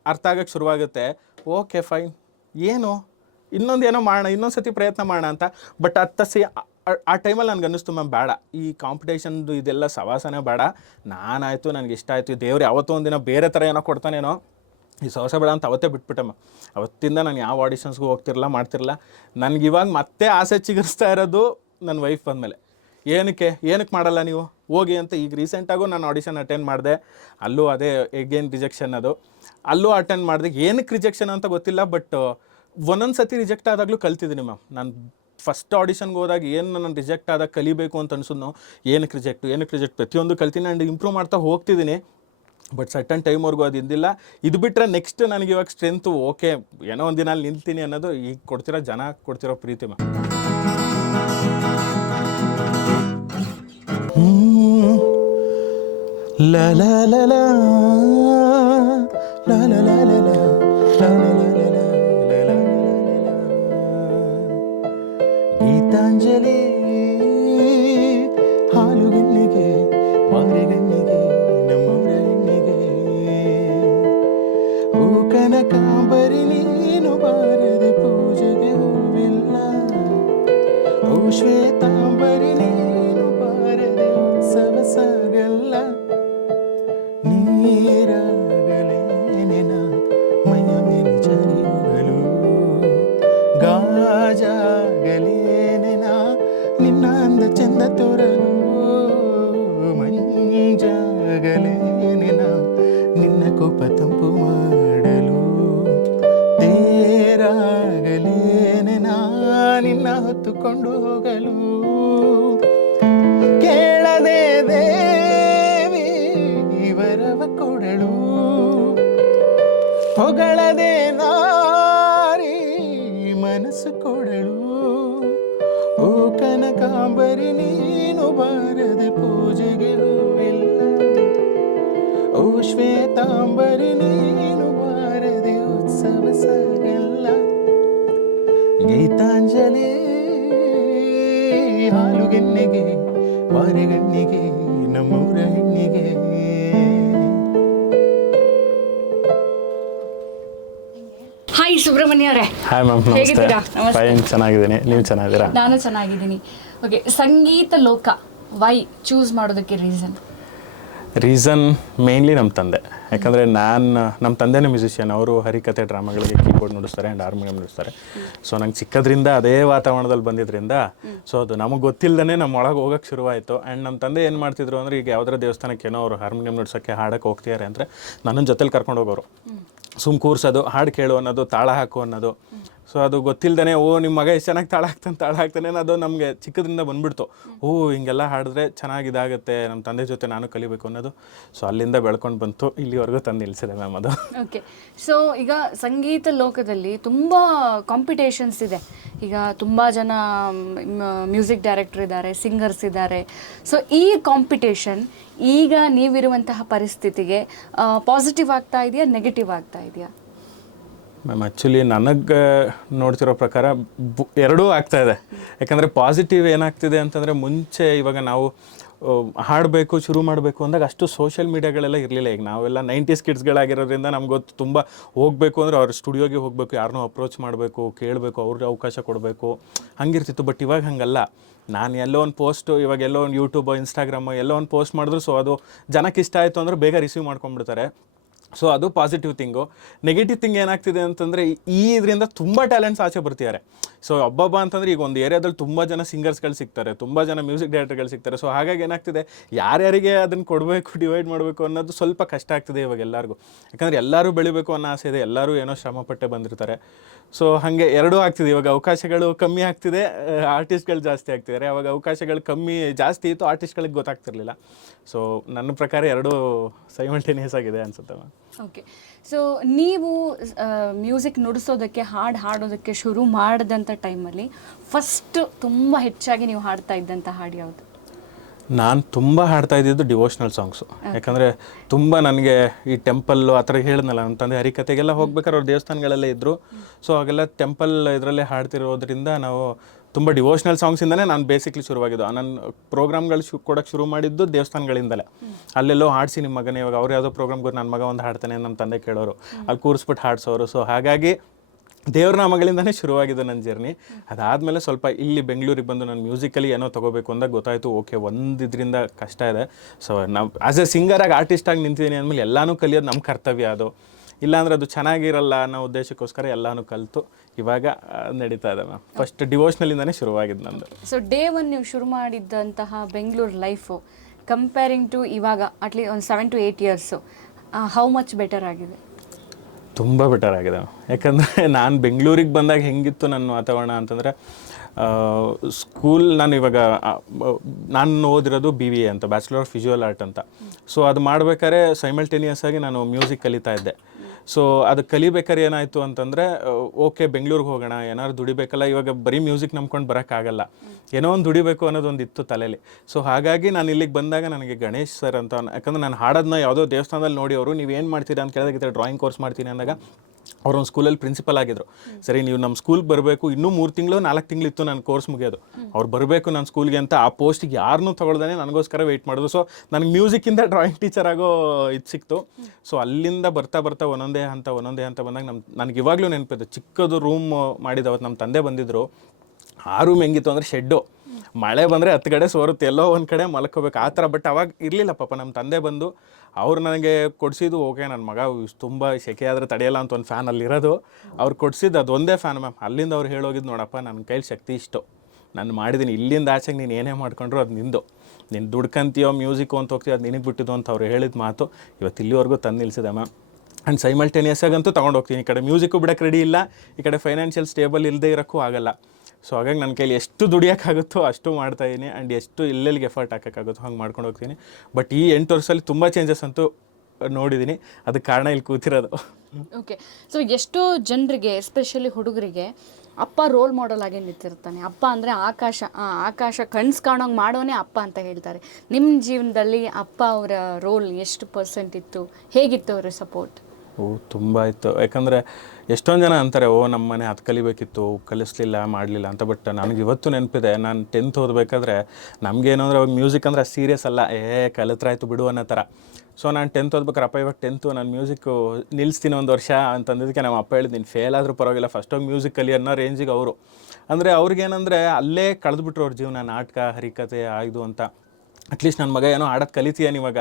ಅರ್ಥ ಆಗೋಕ್ಕೆ ಶುರುವಾಗುತ್ತೆ, ಓಕೆ ಫೈನ್, ಏನು ಇನ್ನೊಂದು ಏನೋ ಮಾಡೋಣ, ಇನ್ನೊಂದು ಸತಿ ಪ್ರಯತ್ನ ಮಾಡೋಣ ಅಂತ. ಬಟ್ ಆ ಟೈಮಲ್ಲಿ ನನಗೆ ಅನ್ನಿಸ್ತು ಮ್ಯಾಮ್, ಬೇಡ, ಈ ಕಾಂಪಿಟೇಷನ್ದು ಇದೆಲ್ಲ ಸವಾಸನೇ ಬೇಡ, ನಾನಾಯಿತು, ನನಗೆ ಇಷ್ಟ ಆಯಿತು, ದೇವ್ರು ಯಾವತ್ತೋ ಒಂದಿನ ಬೇರೆ ಥರ ಏನೋ ಕೊಡ್ತಾನೇನೋ, ಈ ಸವಾಸ ಬೇಡ ಅಂತ ಅವತ್ತೇ ಬಿಟ್ಬಿಟ್ಟೆ ಮ್ಯಾಮ್. ಅವತ್ತಿಂದ ನಾನು ಯಾವ ಆಡಿಷನ್ಸ್ಗೂ ಹೋಗ್ತಿರಲ್ಲ. ನನಗಿವಾಗ ಮತ್ತೆ ಆಸೆ ಚಿಗುರಿಸ್ತಾ ಇರೋದು ನನ್ನ ವೈಫ್ ಬಂದಮೇಲೆ. ಏನಕ್ಕೆ ಮಾಡಲ್ಲ ನೀವು ಹೋಗಿ ಅಂತ. ಈಗ ರೀಸೆಂಟಾಗೂ ನಾನು ಆಡಿಷನ್ ಅಟೆಂಡ್ ಮಾಡಿದೆ, ಅಲ್ಲೂ ಅದೇ ಎಗೇನ್ ರಿಜೆಕ್ಷನ್. ಅಲ್ಲೂ ಅಟೆಂಡ್ ಮಾಡಿದೆ. ಏನಕ್ಕೆ ರಿಜೆಕ್ಷನ್ ಅಂತ ಗೊತ್ತಿಲ್ಲ, ಬಟ್ ಒಂದೊಂದು ಸತಿ ರಿಜೆಕ್ಟ್ ಆದಾಗಲೂ ಕಲ್ತಿದ್ದೀನಿ ಮ್ಯಾಮ್. ನಾನು ಫಸ್ಟ್ ಆಡಿಷನ್ಗೆ ಹೋದಾಗ ಏನು ನಾನು ರಿಜೆಕ್ಟ್ ಆದಾಗ ಕಲಿಬೇಕು ಅಂತ ಅನ್ಸೋದು, ಏನಕ್ಕೆ ರಿಜೆಕ್ಟ್ ಪ್ರತಿಯೊಂದು ಕಲ್ತೀನಿ ಆ್ಯಂಡ್ ಇಂಪ್ರೂವ್ ಮಾಡ್ತಾ ಹೋಗ್ತಿದ್ದೀನಿ. ಬಟ್ ಸರ್ಟನ್ ಟೈಮ್ವರೆಗೂ ಅದು ಇಂದಿಲ್ಲ. ಇದು ಬಿಟ್ಟರೆ ನೆಕ್ಸ್ಟ್ ನನಗೆ ಇವಾಗ ಸ್ಟ್ರೆಂತು, ಓಕೆ ಏನೋ ಒಂದು ದಿನ ಅಲ್ಲಿ ನಿಲ್ತೀನಿ ಅನ್ನೋದು ಈಗ ಕೊಡ್ತಿರೋ ಜನ ಕೊಡ್ತಿರೋ ಪ್ರೀತಿ ಮ್ಯಾಮ್. ಗೀತಾಂಜಲಿ ಹಾಲುಗೆನ್ನಿಗೆ ಮಾರೆಗಣ್ಣಿಗೆ ನಮ್ಮೂರ ಹೆಣ್ಣಿಗೆ, ಓ ಕನಕಾಂಬರಿ ನೀನು ಬಾರದೆ ಪೂಜೆಗೆ ಹೂವಿಲ್ಲ, ಓ ಶ್ವೇತಾಂಬರಿ ನೀನು ಬಾರದೆ ಉತ್ಸವ ಸಾಗಲ್ಲ, ನೀರಾಗಲೇನೆನ ಮೈಯ ಮೇಲೆ ಚರಿಯುಗಲು, ಗಾಜಾಗಲೇನೆನ ನಿನ್ನ ಅಂದ ಚಂದ ತೋರಲು, ಮಂಜಾಗಲೇನೆನ ನಿನ್ನ ಕೋಪ ತಂಪು ಮಾಡಲು, ತೇರಾಗಲೇನೆನ ನಿನ್ನ ಹೊತ್ತುಕೊಂಡು ಹೋಗಲು, ಕೇಳದೆ ದೇವಿ ವರವ ಕೊಡಳು, ಹೊಗಳದೆ ನಾರಿ ಮನಸ್ಸು ಕೊಡಳು, ಓ ಕನಕಾಂಬರಿ ನೀನು ಬಾರದೆ ಪೂಜೆಗೆ ಹೂವಿಲ್ಲ, ಓ ಶ್ವೇತಾಂಬರಿ ನೀನು ಬಾರದೆ ಉತ್ಸವ ಸಾಗಲ್ಲ, ಗೀತಾಂಜಲಿ ಹಾಲುಗೆನ್ನೆಗೆ ಮಾರೆಗಣ್ಣಿಗೆ ನಮ್ಮೂರ ಹೆಣ್ಣಿಗೆ. ಹಾಯ್ ಸುಬ್ರಹ್ಮಣ್ಯ ಅವರೇ. ಹಾಯ್ ಮ್ಯಾಮ್, ನಮಸ್ತೆ. ಹೇಗಿದ್ದೀರಾ? ನಮಸ್ತೆ. ಫೈನ್, ಚೆನ್ನಾಗಿದ್ದೀನಿ. ನೀವು ಚೆನ್ನಾಗಿದ್ದೀರಾ? ನಾನು ಚೆನ್ನಾಗಿದ್ದೀನಿ. ಓಕೆ, ಸಂಗೀತ ಲೋಕ ವೈ ಚೂಸ್ ಮಾಡೋದಕ್ಕೆ ರೀಸನ್ ಮೇನ್ಲಿ ನಮ್ಮ ತಂದೆ. ಯಾಕಂದರೆ ನಮ್ಮ ತಂದೆನೇ ಮ್ಯೂಸಿಷಿಯನ್. ಅವರು ಹರಿಕತೆ ಡ್ರಾಮಾಗಳಿಗೆ ಕೀಬೋರ್ಡ್ ನುಡಿಸ್ತಾರೆ ಆ್ಯಂಡ್ ಹಾರ್ಮೋನಿಯಂ ನುಡಿಸ್ತಾರೆ. ಸೊ ನಂಗೆ ಚಿಕ್ಕದ್ರಿಂದ ಅದೇ ವಾತಾವರಣದಲ್ಲಿ ಬಂದಿದ್ದರಿಂದ ಸೊ ಅದು ನಮಗೆ ಗೊತ್ತಿಲ್ಲದೇ ನಮ್ಮ ಒಳಗೆ ಹೋಗೋಕ್ಕೆ ಶುರುವಾಯಿತು. ಆ್ಯಂಡ್ ನಮ್ಮ ತಂದೆ ಏನು ಮಾಡ್ತಿದ್ರು ಅಂದರೆ, ಈಗ ಯಾವುದರ ದೇವಸ್ಥಾನಕ್ಕೇನೋ ಅವರು ಹಾರ್ಮೋನಿಯಂ ನುಡ್ಸೋಕ್ಕೆ ಹಾಡಕ್ಕೆ ಹೋಗ್ತಿದ್ದಾರೆ ಅಂದರೆ ನನ್ನ ಜೊತೆಲಿ ಕರ್ಕೊಂಡು ಹೋಗೋರು. ಕೂರ್ಸೋದು, ಹಾಡು ಕೇಳು ಅನ್ನೋದು, ತಾಳ ಹಾಕು ಅನ್ನೋದು. ಸೊ ಅದು ಗೊತ್ತಿಲ್ಲದೇ ನಿಮ್ಮ ಮಗ ಎಷ್ಟು ಚೆನ್ನಾಗಿ ತಾಳ ಹಾಕ್ತಾನೆ ಅದು ನಮಗೆ ಚಿಕ್ಕದ್ರಿಂದ ಬಂದುಬಿಡ್ತು. ಹಿಂಗೆಲ್ಲ ಹಾಡಿದ್ರೆ ಚೆನ್ನಾಗಿದಾಗುತ್ತೆ, ನಮ್ಮ ತಂದೆ ಜೊತೆ ನಾನು ಕಲಿಬೇಕು ಅನ್ನೋದು. ಸೊ ಅಲ್ಲಿಂದ ಬೆಳ್ಕೊಂಡು ಬಂತು, ಇಲ್ಲಿವರೆಗೂ ತಂದು ನಿಲ್ಲಿಸಿದೆ ಮ್ಯಾಮ್ ಅದು. ಓಕೆ, ಸೊ ಈಗ ಸಂಗೀತ ಲೋಕದಲ್ಲಿ ತುಂಬ ಕಾಂಪಿಟೇಷನ್ಸ್ ಇದೆ. ಈಗ ತುಂಬ ಜನ ಮ್ಯೂಸಿಕ್ ಡೈರೆಕ್ಟರ್ ಇದ್ದಾರೆ, ಸಿಂಗರ್ಸ್ ಇದ್ದಾರೆ. ಸೊ ಈ ಕಾಂಪಿಟೇಷನ್ ಈಗ ನೀವಿರುವಂತಹ ಪರಿಸ್ಥಿತಿಗೆ ಪಾಸಿಟಿವ್ ಆಗ್ತಾ ಇದೆಯಾ, ನೆಗೆಟಿವ್ ಆಗ್ತಾ ಇದೆಯಾ? ಮ್ಯಾಮ್ ಆ್ಯಕ್ಚುಲಿ ನನಗೆ ನೋಡ್ತಿರೋ ಪ್ರಕಾರ ಎರಡೂ ಆಗ್ತಾಯಿದೆ. ಯಾಕಂದರೆ ಪಾಸಿಟಿವ್ ಏನಾಗ್ತಿದೆ ಅಂತಂದರೆ, ಮುಂಚೆ ಇವಾಗ ನಾವು ಹಾಡಬೇಕು ಶುರು ಮಾಡಬೇಕು ಅಂದಾಗ ಅಷ್ಟು ಸೋಷಿಯಲ್ ಮೀಡಿಯಾಗಳೆಲ್ಲ ಇರಲಿಲ್ಲ. ಈಗ ನಾವೆಲ್ಲ 90s ಕಿಡ್ಸ್ಗಳಾಗಿರೋದ್ರಿಂದ ನಮ್ಗೆ ಗೊತ್ತು, ತುಂಬ ಹೋಗಬೇಕು ಅಂದರೆ ಅವ್ರ ಸ್ಟುಡಿಯೋಗೆ ಹೋಗಬೇಕು, ಯಾರನ್ನೂ ಅಪ್ರೋಚ್ ಮಾಡಬೇಕು, ಕೇಳಬೇಕು, ಅವ್ರಿಗೆ ಅವಕಾಶ ಕೊಡಬೇಕು, ಹಂಗಿರ್ತಿತ್ತು. ಬಟ್ ಇವಾಗ ಹಾಗಲ್ಲ. ನಾನು ಎಲ್ಲೋ ಒಂದು ಪೋಸ್ಟು, ಇವಾಗ ಎಲ್ಲೋ ಒಂದು ಯೂಟ್ಯೂಬು, ಇನ್ಸ್ಟಾಗ್ರಾಮು ಎಲ್ಲೋ ಒಂದು ಪೋಸ್ಟ್ ಮಾಡಿದ್ರು ಸೊ ಅದು ಜನಕ್ಕೆ ಇಷ್ಟ ಆಯಿತು ಅಂದರೆ ಬೇಗ ರಿಸೀವ್ ಮಾಡ್ಕೊಂಡ್ಬಿಡ್ತಾರೆ. ಸೊ ಅದು ಪಾಸಿಟಿವ್ ಥಿಂಗು. ನೆಗೆಟಿವ್ ಥಿಂಗ್ ಏನಾಗ್ತಿದೆ ಅಂತಂದರೆ, ಇದರಿಂದ ತುಂಬ ಟ್ಯಾಲೆಂಟ್ಸ್ ಆಚೆ ಬರ್ತಿದ್ದಾರೆ. ಸೊ ಹಬ್ಬ ಅಂತಂದರೆ ಈಗ ಒಂದು ಏರಿಯಾದಲ್ಲಿ ತುಂಬ ಜನ ಸಿಂಗರ್ಸ್ಗಳು ಸಿಗ್ತಾರೆ, ತುಂಬ ಜನ ಮ್ಯೂಸಿಕ್ ಡೈರೆಕ್ಟರ್ಗಳು ಸಿಗ್ತಾರೆ. ಸೊ ಹಾಗಾಗಿ ಏನಾಗ್ತಿದೆ, ಯಾರ್ಯಾರಿಗೆ ಅದನ್ನು ಕೊಡಬೇಕು, ಡಿವೈಡ್ ಮಾಡಬೇಕು ಅನ್ನೋದು ಸ್ವಲ್ಪ ಕಷ್ಟ ಆಗ್ತಿದೆ ಇವಾಗ ಎಲ್ಲರಿಗೂ. ಯಾಕಂದರೆ ಎಲ್ಲರೂ ಬೆಳಿಬೇಕು ಅನ್ನೋ ಆಸೆ ಇದೆ, ಎಲ್ಲರೂ ಏನೋ ಶ್ರಮಪಟ್ಟೆ ಬಂದಿರ್ತಾರೆ. ಸೊ ಹಾಗೆ ಎರಡೂ ಆಗ್ತಿದೆ. ಇವಾಗ ಅವಕಾಶಗಳು ಕಮ್ಮಿ ಆಗ್ತಿದೆ, ಆರ್ಟಿಸ್ಟ್ಗಳು ಜಾಸ್ತಿ ಆಗ್ತಿದ್ದಾರೆ. ಅವಾಗ ಅವಕಾಶಗಳು ಜಾಸ್ತಿ ಇತ್ತು, ಆರ್ಟಿಸ್ಟ್ಗಳಿಗೆ ಗೊತ್ತಾಗ್ತಿರ್ಲಿಲ್ಲ. ಸೊ ನನ್ನ ಪ್ರಕಾರ ಎರಡೂ ಸೈಮಲ್ಟೇನಿಯಸ್ ಆಗಿದೆ ಅನ್ಸುತ್ತೆ ಮ್ಯಾಮ್. ಓಕೆ, ಸೊ ನೀವು ಮ್ಯೂಸಿಕ್ ನುಡಿಸೋದಕ್ಕೆ, ಹಾಡೋದಕ್ಕೆ ಶುರು ಮಾಡಿದಂಥ ಟೈಮಲ್ಲಿ ಫಸ್ಟ್ ತುಂಬ ಹೆಚ್ಚಾಗಿ ನೀವು ಹಾಡ್ತಾ ಇದ್ದಂಥ ಹಾಡು ಯಾವುದು? ನಾನು ತುಂಬ ಹಾಡ್ತಾ ಇದ್ದಿದ್ದು ಡಿವೋಷ್ನಲ್ ಸಾಂಗ್ಸು. ಯಾಕಂದರೆ ತುಂಬ ನನಗೆ ಈ ಟೆಂಪಲ್ಲು ಆ ಥರ ಹೇಳಿದ್ನಲ್ಲ, ನನ್ನ ತಂದೆ ಹರಿಕತೆಗೆಲ್ಲ ಹೋಗ್ಬೇಕಾದ್ರೆ ಅವ್ರು ದೇವಸ್ಥಾನಗಳಲ್ಲೇ ಇದ್ದರು. ಸೊ ಅವಾಗೆಲ್ಲ ಟೆಂಪಲ್ ಇದರಲ್ಲೇ ಹಾಡ್ತಿರೋದ್ರಿಂದ ನಾವು ತುಂಬ ಡಿವೋಷ್ನಲ್ ಸಾಂಗ್ಸಿಂದನೇ ನಾನು ಬೇಸಿಕ್ಲಿ ಶುರುವಾಗಿದ್ದು. ನನ್ನ ಪ್ರೋಗ್ರಾಮ್ಗಳು ಕೊಡೋಕ್ಕೆ ಶುರು ಮಾಡಿದ್ದು ದೇವಸ್ಥಾನಗಳಿಂದಲೇ. ಅಲ್ಲೆಲ್ಲೋ ಹಾಡಿಸಿ ನಿಮ್ಮ ಮಗನೇ, ಇವಾಗ ಅವ್ರು ಯಾವುದೋ ಪ್ರೋಗ್ರಾಮ್ಗೆ ನನ್ನ ಮಗ ಒಂದು ಹಾಡ್ತಾನೆ ನಮ್ಮ ತಂದೆ ಕೇಳೋರು, ಅಲ್ಲಿ ಕೂರಿಸ್ಬಿಟ್ಟು ಹಾಡ್ಸೋರು. ಸೊ ಹಾಗಾಗಿ ದೇವ್ರ ನಾಮಗಳಿಂದನೇ ಶುರುವಾಗಿದೆ ನನ್ನ ಜರ್ನಿ. ಅದಾದಮೇಲೆ ಸ್ವಲ್ಪ ಇಲ್ಲಿ ಬೆಂಗಳೂರಿಗೆ ಬಂದು ನಾನು ಮ್ಯೂಸಿಕಲಿ ಏನೋ ತೊಗೋಬೇಕು ಅಂದಾಗ ಗೊತ್ತಾಯಿತು, ಓಕೆ ಇದರಿಂದ ಕಷ್ಟ ಇದೆ. ಸೊ ನಾವು ಆ್ಯಸ್ ಎ ಸಿಂಗರಾಗಿ ಆರ್ಟಿಸ್ಟಾಗಿ ನಿಂತಿದ್ದೀನಿ ಅಂದಮೇಲೆ ಎಲ್ಲನೂ ಕಲಿಯೋದು ನಮ್ಮ ಕರ್ತವ್ಯ. ಅದು ಇಲ್ಲಾಂದರೆ ಅದು ಚೆನ್ನಾಗಿರಲ್ಲ ಅನ್ನೋ ಉದ್ದೇಶಕ್ಕೋಸ್ಕರ ಎಲ್ಲನೂ ಕಲಿತು ಇವಾಗ ನಡೀತಾ ಇದೆ ಮ್ಯಾಮ್. ಫಸ್ಟ್ ಡಿವೋಷ್ನಲಿಂದನೇ ಶುರುವಾಗಿದ್ದು ನಂದು. ಸೊ ಡೇ ಒನ್ ನೀವು ಶುರು ಮಾಡಿದ್ದಂತಹ ಬೆಂಗಳೂರು ಲೈಫು ಕಂಪೇರಿಂಗ್ ಟು ಇವಾಗ ಅಟ್ಲೀಸ್ಟ್ ಒಂದು 7 to 8 years how much better ಆಗಿದೆ? ತುಂಬ ಬೆಟರ್ ಆಗಿದೆ. ಯಾಕಂದರೆ ನಾನು ಬೆಂಗಳೂರಿಗೆ ಬಂದಾಗ ಹೆಂಗಿತ್ತು ನನ್ನ ವಾತಾವರಣ ಅಂತಂದರೆ, ಸ್ಕೂಲ್ ನಾನು ಓದಿರೋದು BVA ಅಂತ, ಬ್ಯಾಚುಲರ್ ಆಫ್ ವಿಜುವಲ್ ಆರ್ಟ್ ಅಂತ. ಸೊ ಅದು ಮಾಡ್ಬೇಕಾದ್ರೆ ಸೈಮಲ್ಟೇನಿಯಸ್ ಆಗಿ ನಾನು ಮ್ಯೂಸಿಕ್ ಕಲಿತಾ ಇದ್ದೆ. ಸೊ ಅದು ಕಲಿಬೇಕಾದ್ರೆ ಏನಾಯಿತು ಅಂತಂದರೆ, ಓಕೆ ಬೆಂಗಳೂರಿಗೆ ಹೋಗೋಣ, ಏನಾದ್ರು ದುಡಿಬೇಕಲ್ಲ, ಇವಾಗ ಬರೀ ಮ್ಯೂಸಿಕ್ ನಂಬ್ಕೊಂಡು ಬರೋಕ್ಕಾಗಲ್ಲ, ಏನೋ ಒಂದು ದುಡಿಬೇಕು ಅನ್ನೋದೊಂದು ಇತ್ತು ತಲೆಯಲ್ಲಿ. ಸೊ ಹಾಗಾಗಿ ನಾನು ಇಲ್ಲಿಗೆ ಬಂದಾಗ ನನಗೆ ಗಣೇಶ್ ಸರ್ ಅಂತ, ಯಾಕಂದರೆ ನಾನು ಹಾಡೋದನ್ನ ಯಾವುದೋ ದೇವಸ್ಥಾನದಲ್ಲಿ ನೋಡಿ ಅವರು ನೀವೇನು ಮಾಡ್ತೀರಾ ಅಂತ ಕೇಳಿದಾಗ ಡ್ರಾಯಿಂಗ್ ಕೋರ್ಸ್ ಮಾಡ್ತೀನಿ ಅಂದಾಗ ಅವ್ರೊಂದು ಸ್ಕೂಲಲ್ಲಿ ಪ್ರಿನ್ಸಿಪಲ್ ಆಗಿದ್ರು. ಸರಿ ನೀವು ನಮ್ಮ ಸ್ಕೂಲ್ಗೆ ಬರಬೇಕು, ಇನ್ನೂ 3 ತಿಂಗಳು 4 ತಿಂಗಳು ಇತ್ತು ನನ್ನ ಕೋರ್ಸ್ ಮುಗಿಯೋದು, ಅವ್ರು ಬರಬೇಕು ನನ್ನ ಸ್ಕೂಲ್ಗೆ ಅಂತ. ಆ ಪೋಸ್ಟಿಗೆ ಯಾರನ್ನೂ ತೊಗೊಳ್ದೇ ನನಗೋಸ್ಕರ ವೆಯ್ಟ್ ಮಾಡೋದು. ಸೊ ನನಗೆ ಮ್ಯೂಸಿಕ್ಕಿಂದ ಡ್ರಾಯಿಂಗ್ ಟೀಚರ್ ಆಗೋ ಇದು ಸಿಕ್ತು. ಸೊ ಅಲ್ಲಿಂದ ಬರ್ತಾ ಒಂದೊಂದೇ ಹಂತ ಬಂದಾಗ ನನಗೆ ಇವಾಗಲೂ ನೆನಪಿದೆ, ಚಿಕ್ಕದು ರೂಮ್ ಮಾಡಿದ ಅವತ್ತು ನಮ್ಮ ತಂದೆ ಬಂದಿದ್ದರು. ಆ ರೂಮ್ ಹೆಂಗಿತ್ತು ಅಂದರೆ ಶೆಡ್ಡು, ಮಳೆ ಬಂದರೆ 10 ಕಡೆ ಸೋರುತ್ತೆ, ಎಲ್ಲೋ ಒಂದು ಕಡೆ ಮಲ್ಕೋಬೇಕು ಆ ಥರ. ಬಟ್ ಅವಾಗ ಇರಲಿಲ್ಲ ಪಾಪ. ನಮ್ಮ ತಂದೆ ಬಂದು ಅವ್ರು ನನಗೆ ಕೊಡಿಸಿದ್ದು, ಓಕೆ ನನ್ನ ಮಗ ತುಂಬ ಸೆಕೆ ಆದರೆ ತಡೆಯಲ್ಲ ಅಂತ ಒಂದು ಫ್ಯಾನ್ ಅಲ್ಲಿರೋದು, ಅವ್ರು ಕೊಡಿಸಿದ್ದು ಅದು ಒಂದೇ ಫ್ಯಾನ್ ಮ್ಯಾಮ್. ಅಲ್ಲಿಂದ ಅವ್ರು ಹೇಳೋಗಿದ್ದು, ನೋಡಪ್ಪ ನನ್ನ ಕೈಲಿ ಶಕ್ತಿ ಇಷ್ಟು, ನಾನು ಮಾಡಿದ್ದೀನಿ, ಇಲ್ಲಿಂದ ಆಚೆಗೆ ನೀನು ಏನೇ ಮಾಡ್ಕೊಂಡ್ರು ಅದು ನಿಂದು, ನೀನು ದುಡ್ಕಂತೀಯೋ ಮ್ಯೂಸಿಕ್ಕು ಅಂತ ಹೋಗ್ತೀಯೋ ಅದು ನಿನಗೆ ಬಿಟ್ಟಿದ್ದು ಅಂತ ಅವ್ರು ಹೇಳಿದ ಮಾತು ಇವತ್ತು ಇಲ್ಲಿವರೆಗೂ ತಂದು ನಿಲ್ಲಿಸಿದೆ ಮ್ಯಾಮ್. ಆ್ಯಂಡ್ ಸೈಮಲ್ಟೇನಿಯಸ್ ಆಗಂತೂ ತೊಗೊಂಡು ಹೋಗ್ತೀನಿ. ಈ ಕಡೆ ಮ್ಯೂಸಿಕ್ಕು ಬಿಡೋಕ್ಕೆ ರೆಡಿ ಇಲ್ಲ, ಈ ಕಡೆ ಫೈನಾನ್ಷಿಯಲ್ ಸ್ಟೇಬಲ್ ಇಲ್ಲದೆ ಇರೋಕ್ಕೂ ಆಗಲ್ಲ. ಸೊ ಹಾಗಾಗಿ ನನ್ನ ಕೈಲಿ ಎಷ್ಟು ದುಡಿಯೋಕ್ಕಾಗುತ್ತೋ ಅಷ್ಟು ಮಾಡ್ತಾಯಿದ್ದೀನಿ. ಆ್ಯಂಡ್ ಎಷ್ಟು ಎಲ್ಲೆಲ್ಲಿಗೆ ಎಫರ್ಟ್ ಹಾಕೋಕ್ಕಾಗುತ್ತೋ ಹಂಗೆ ಮಾಡ್ಕೊಂಡು ಹೋಗ್ತೀನಿ. ಬಟ್ ಈ 8 ವರ್ಷದಲ್ಲಿ ತುಂಬ ಚೇಂಜಸ್ ಅಂತೂ ನೋಡಿದ್ದೀನಿ. ಅದಕ್ಕೆ ಕಾರಣ ಇಲ್ಲಿ ಕೂತಿರೋದು. ಓಕೆ, ಸೊ ಎಷ್ಟೋ ಜನರಿಗೆ ಎಸ್ಪೆಷಲಿ ಹುಡುಗರಿಗೆ ಅಪ್ಪ ರೋಲ್ ಮಾಡೆಲ್ ಆಗಿ ನಿಂತಿರ್ತಾನೆ. ಅಪ್ಪ ಅಂದರೆ ಆಕಾಶ ಕಣ್ಸು ಕಾಣೋಂಗೆ ಮಾಡೋನೇ ಅಪ್ಪ ಅಂತ ಹೇಳ್ತಾರೆ. ನಿಮ್ಮ ಜೀವನದಲ್ಲಿ ಅಪ್ಪ ಅವರ ರೋಲ್ ಎಷ್ಟು % ಇತ್ತು? ಹೇಗಿತ್ತು ಅವರ ಸಪೋರ್ಟ್? ತುಂಬ ಇತ್ತು. ಯಾಕಂದರೆ ಎಷ್ಟೊಂದು ಜನ ಅಂತಾರೆ, ನಮ್ಮ ಮನೆ ಅದು ಕಲಿಬೇಕಿತ್ತು, ಕಲಿಸ್ಲಿಲ್ಲ, ಮಾಡಲಿಲ್ಲ ಅಂತ. ಬಟ್ ನನಗೆ ಇವತ್ತು ನೆನಪಿದೆ, ನಾನು 10th ಓದಬೇಕಾದ್ರೆ ನಮಗೇನು ಅಂದರೆ ಅವಾಗ ಮ್ಯೂಸಿಕ್ ಅಂದರೆ ಸೀರಿಯಸ್ ಅಲ್ಲ, ಕಲಿತ್ರಾಯ್ತು ಬಿಡು ಅನ್ನೋ ಥರ. ಸೊ ನಾನು 10th ಓದ್ಬೇಕಾರೆ ಅಪ್ಪ ಇವಾಗ 10th ನಾನು ಮ್ಯೂಸಿಕ್ಕು ನಿಲ್ಲಿಸ್ತೀನಿ ಒಂದು ವರ್ಷ ಅಂತಂದಿದ್ದಕ್ಕೆ ನಮ್ಮ ಅಪ್ಪ ಹೇಳಿದ್ದು, ನೀನು ಫೇಲ್ ಆದರೂ ಪರವಾಗಿಲ್ಲ, ಫಸ್ಟೋಗಿ ಮ್ಯೂಸಿಕ್ ಕಲಿ ಅನ್ನೋ ರೇಂಜಿಗೆ ಅವರು. ಅಂದರೆ ಅವ್ರಿಗೇನಂದರೆ ಅಲ್ಲೇ ಕಳೆದ್ಬಿಟ್ರು ಅವ್ರ ಜೀವನ, ನಾಟಕ ಹರಿಕತೆ ಆಯ್ದು ಅಂತ. ಅಟ್ಲೀಸ್ಟ್ ನನ್ನ ಮಗ ಏನೋ ಆಡೋದು ಕಲಿತೀಯಾನ ಇವಾಗ,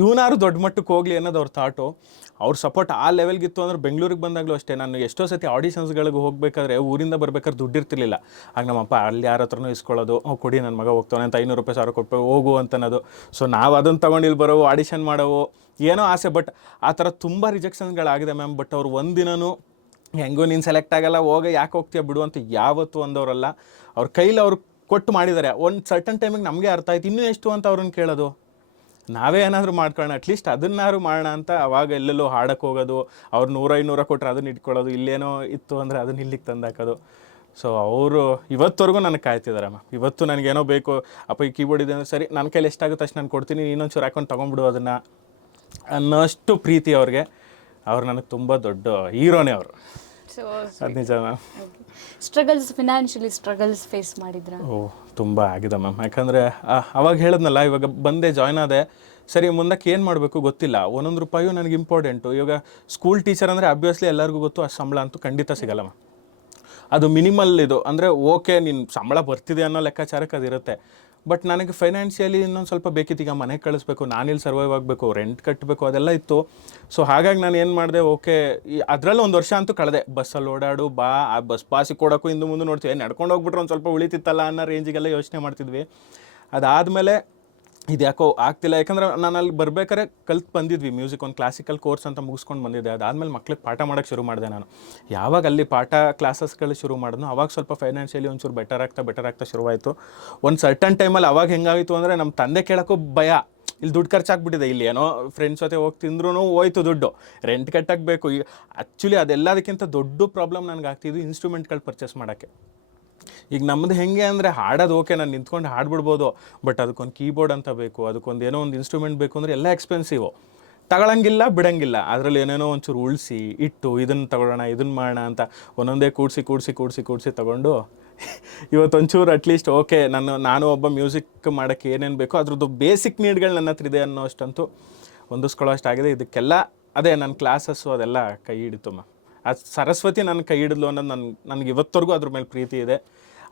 ಇವನಾರು ದೊಡ್ಡ ಮಟ್ಟಕ್ಕೆ ಹೋಗಲಿ ಅನ್ನೋದು ಅವ್ರ ಥಾಟು. ಅವ್ರ ಸಪೋರ್ಟ್ ಆ ಲೆವೆಲ್ಗಿತ್ತು ಅಂದ್ರೆ ಬೆಂಗಳೂರಿಗೆ ಬಂದಾಗಲೂ ಅಷ್ಟೇ. ನಾನು ಎಷ್ಟೋ ಸತಿ ಆಡಿಷನ್ಸ್ಗಳಿಗೆ ಹೋಗಬೇಕಾದ್ರೆ ಊರಿಂದ ಬರ್ಬೇಕಾದ್ರೆ ದುಡ್ಡು ಇರ್ತಿರ್ಲಿಲ್ಲ. ಆಗ ನಮ್ಮಪ್ಪ ಅಲ್ಲಿ ಯಾರ ಹತ್ರನೂ ಇಸ್ಕೊಳ್ಳೋದು, ಕೊಡಿ ನನ್ನ ಮಗ ಹೋಗ್ತಾನೆ ಅಂತ 500 ರೂಪಾಯಿ 1000 ಕೊಟ್ಟು ಹೋಗು ಅಂತನ್ನೋದು. ಸೊ ನಾವು ಅದನ್ನು ತೊಗೊಂಡು ಇಲ್ಲಿ ಬರೋವು, ಆಡಿಷನ್ ಮಾಡೋವು, ಏನೋ ಆಸೆ. ಬಟ್ ಆ ಥರ ತುಂಬ ರಿಜೆಕ್ಷನ್ಸ್ಗಳಾಗಿದೆ ಮ್ಯಾಮ್. ಬಟ್ ಅವ್ರು ಒಂದಿನೂ ಹೆಂಗೋ ನೀನು ಸೆಲೆಕ್ಟ್ ಆಗಲ್ಲ, ಹೋಗಿ ಯಾಕೆ ಹೋಗ್ತೀಯ ಬಿಡು ಅಂತ ಯಾವತ್ತೂ ಅಂದವರಲ್ಲ. ಅವ್ರ ಕೈಲಿ ಅವ್ರು ಕೊಟ್ಟು ಮಾಡಿದ್ದಾರೆ. ಒಂದು ಸರ್ಟನ್ ಟೈಮಿಗೆ ನಮಗೆ ಅರ್ಥ ಆಯ್ತು, ಇನ್ನೂ ಎಷ್ಟು ಅಂತ ಅವ್ರನ್ನ ಕೇಳೋದು, ನಾವೇ ಏನಾದರೂ ಮಾಡ್ಕೊಳ್ಳೋಣ, ಅಟ್ಲೀಸ್ಟ್ ಅದನ್ನಾರು ಮಾಡೋಣ ಅಂತ. ಅವಾಗ ಎಲ್ಲೆಲ್ಲೋ ಹಾಡಕ್ಕೆ ಹೋಗೋದು, ಅವ್ರು 100-500 ಕೊಟ್ಟರೆ ಅದನ್ನ ಇಟ್ಕೊಳ್ಳೋದು, ಇಲ್ಲೇನೋ ಇತ್ತು ಅಂದರೆ ಅದನ್ನ ಇಲ್ಲಿಗೆ ತಂದು ಹಾಕೋದು. ಸೊ ಅವರು ಇವತ್ತವರೆಗೂ ನನಗೆ ಕಾಯ್ತಿದ್ದಾರೆ ಮ್ಯಾಮ್. ಇವತ್ತು ನನಗೇನೋ ಬೇಕು, ಅಪ್ಪ ಈ ಕೀಬೋರ್ಡ್ ಇದೆ ಅಂದರೆ ಸರಿ, ನನ್ನ ಕೈಲಿ ಎಷ್ಟಾಗುತ್ತೆ ಅಷ್ಟು ನಾನು ಕೊಡ್ತೀನಿ, ಇನ್ನೊಂಚೂರು ಹಾಕೊಂಡು ತೊಗೊಂಡ್ಬಿಡು ಅದನ್ನು ಅನ್ನೋಷ್ಟು ಪ್ರೀತಿ ಅವ್ರಿಗೆ. ಅವ್ರು ನನಗೆ ತುಂಬ ದೊಡ್ಡ ಹೀರೋನೇ ಅವರು. ಸೊ ಅದು ನಿಜ ma'am. Struggles, financially struggles face ಮಾಡಿದ್ರ? ತುಂಬ ಆಗಿದೆ ಮ್ಯಾಮ್. ಯಾಕಂದರೆ ಅವಾಗ ಹೇಳಿದ್ನಲ್ಲ, ಇವಾಗ ಬಂದೆ ಜಾಯ್ನ್ ಆದೆ, ಸರಿ ಮುಂದಕ್ಕೆ ಏನು ಮಾಡಬೇಕು ಗೊತ್ತಿಲ್ಲ, ಒಂದೊಂದು ರೂಪಾಯು ನನಗೆ ಇಂಪಾರ್ಟೆಂಟು. ಇವಾಗ ಸ್ಕೂಲ್ ಟೀಚರ್ ಅಂದರೆ ಅಬ್ವಿಯಸ್ಲಿ ಎಲ್ಲರಿಗೂ ಗೊತ್ತು, ಅಷ್ಟು ಸಂಬಳ ಅಂತೂ ಖಂಡಿತ ಸಿಗಲ್ಲ ಮ್ಯಾಮ್. ಅದು ಮಿನಿಮಲ್ ಇದು ಅಂದರೆ ಓಕೆ, ನಿನ್ನ ಸಂಬಳ ಬರ್ತಿದೆ ಅನ್ನೋ ಲೆಕ್ಕಾಚಾರಕ್ಕೆ ಅದಿರುತ್ತೆ. ಬಟ್ ನನಗೆ ಫೈನಾನ್ಷಿಯಲಿ ಇನ್ನೊಂದು ಸ್ವಲ್ಪ ಬೇಕಿತ್ತು. ಈಗ ಮನೆಗೆ ಕಳಿಸ್ಬೇಕು, ನಾನಿಲ್ಲಿ ಸರ್ವೈವ್ ಆಗಬೇಕು, ರೆಂಟ್ ಕಟ್ಟಬೇಕು, ಅದೆಲ್ಲ ಇತ್ತು. ಸೊ ಹಾಗಾಗಿ ನಾನು ಏನು ಮಾಡಿದೆ, ಓಕೆ ಅದರಲ್ಲಿ 1 ವರ್ಷ ಅಂತೂ ಕಳೆದೆ. ಬಸ್ಸಲ್ಲಿ ಓಡಾಡು ಬಾ, ಆ ಬಸ್ ಪಾಸಿಗೆ ಕೊಡೋಕ್ಕೂ ಹಿಂದೆ ಮುಂದೆ ನೋಡ್ತೀವಿ, ನಡ್ಕೊಂಡು ಹೋಗ್ಬಿಟ್ರೆ ಒಂದು ಸ್ವಲ್ಪ ಉಳಿತಿತ್ತಲ್ಲ ಅನ್ನೋ ರೇಂಜಿಗೆಲ್ಲ ಯೋಚನೆ ಮಾಡ್ತಿದ್ವಿ. ಅದಾದಮೇಲೆ ಇದು ಯಾಕೋ ಆಗ್ತಿಲ್ಲ. ಯಾಕಂದರೆ ನಾನು ಅಲ್ಲಿ ಬರ್ಬೇಕಾದ್ರೆ ಕಲ್ತು ಬಂದಿದ್ವಿ ಮ್ಯೂಸಿಕ್, ಒಂದು ಕ್ಲಾಸಿಕಲ್ ಕೋರ್ಸ್ ಅಂತ ಮುಗಿಸ್ಕೊಂಡು ಬಂದಿದ್ದೆ. ಅದಾದಮೇಲೆ ಮಕ್ಳಿಗೆ ಪಾಠ ಮಾಡೋಕ್ಕೆ ಶುರು ಮಾಡಿದೆ ನಾನು. ಯಾವಾಗ ಅಲ್ಲಿ ಪಾಠ ಕ್ಲಾಸಸ್ಗಳು ಶುರು ಮಾಡಿದ್ನೋ ಅವಾಗ ಸ್ವಲ್ಪ ಫೈನಾನ್ಷಿಯಲಿ ಒಂಚೂರು ಬೆಟರ್ ಆಗ್ತಾ ಶುರುವಾಯಿತು. ಒಂದು ಸರ್ಟನ್ ಟೈಮಲ್ಲಿ ಅವಾಗ ಹೆಂಗಾಯಿತು ಅಂದರೆ, ನಮ್ಮ ತಂದೆ ಕೇಳೋಕ್ಕೂ ಭಯ, ಇಲ್ಲಿ ದುಡ್ಡು ಖರ್ಚಾಗ್ಬಿಟ್ಟಿದೆ, ಇಲ್ಲಿ ಏನೋ ಫ್ರೆಂಡ್ಸ್ ಜೊತೆ ಹೋಗಿ ತಿಂದ್ರೂ ಹೋಯ್ತು ದುಡ್ಡು, ರೆಂಟ್ ಕಟ್ಟಕ್ಕೆ ಬೇಕು. ಈಗ ಆ್ಯಕ್ಚುಲಿ ಅದೆಲ್ಲದಕ್ಕಿಂತ ದೊಡ್ಡ ಪ್ರಾಬ್ಲಮ್ ನನಗೆ ಆಗ್ತಿದ್ದು ಇನ್ಸ್ಟ್ರೂಮೆಂಟ್ಗಳು ಪರ್ಚೇಸ್ ಮಾಡೋಕ್ಕೆ. ಈಗ ನಮ್ಮದು ಹೆಂಗೆ ಅಂದರೆ, ಹಾಡೋದು ಓಕೆ, ನಾನು ನಿಂತ್ಕೊಂಡು ಹಾಡ್ಬಿಡ್ಬೋದು, ಬಟ್ ಅದಕ್ಕೊಂದು ಕೀಬೋರ್ಡ್ ಅಂತ ಬೇಕು, ಅದಕ್ಕೊಂದು ಏನೋ ಒಂದು ಇನ್ಸ್ಟ್ರೂಮೆಂಟ್ ಬೇಕು ಅಂದರೆ ಎಲ್ಲ ಎಕ್ಸ್ಪೆನ್ಸಿವು, ತಗೊಳಂಗಿಲ್ಲ ಬಿಡಂಗಿಲ್ಲ. ಅದರಲ್ಲಿ ಏನೇನೋ ಒಂಚೂರು ಉಳಿಸಿ ಇಟ್ಟು ಇದನ್ನು ತಗೊಳ್ಳೋಣ ಇದನ್ನು ಮಾಡೋಣ ಅಂತ ಒಂದೊಂದೇ ಕೂಡಿಸಿ ತಗೊಂಡು ಇವತ್ತೊಂಚೂರು ಅಟ್ಲೀಸ್ಟ್ ಓಕೆ, ನಾನು ಒಬ್ಬ ಮ್ಯೂಸಿಕ್ ಮಾಡೋಕ್ಕೆ ಏನೇನು ಬೇಕೋ ಅದ್ರದ್ದು ಬೇಸಿಕ್ ನೀಡ್ಗಳು ನನ್ನ ಹತ್ರ ಇದೆ ಅನ್ನೋ ಅಷ್ಟಂತೂ ಹೊಂದಿಸ್ಕೊಳ್ಳೋ ಅಷ್ಟಾಗಿದೆ. ಇದಕ್ಕೆಲ್ಲ ಅದೇ ನನ್ನ ಕ್ಲಾಸಸ್ಸು ಅದೆಲ್ಲ ಕೈ ಹಿಡಿತು ಮ್ಯಾಮ್. ಅದು ಸರಸ್ವತಿ ನನ್ನ ಕೈ ಹಿಡಿದ್ಲು ಅನ್ನೋದು ನನಗೆ ಇವತ್ತವರೆಗೂ ಅದ್ರ ಮೇಲೆ ಪ್ರೀತಿ ಇದೆ.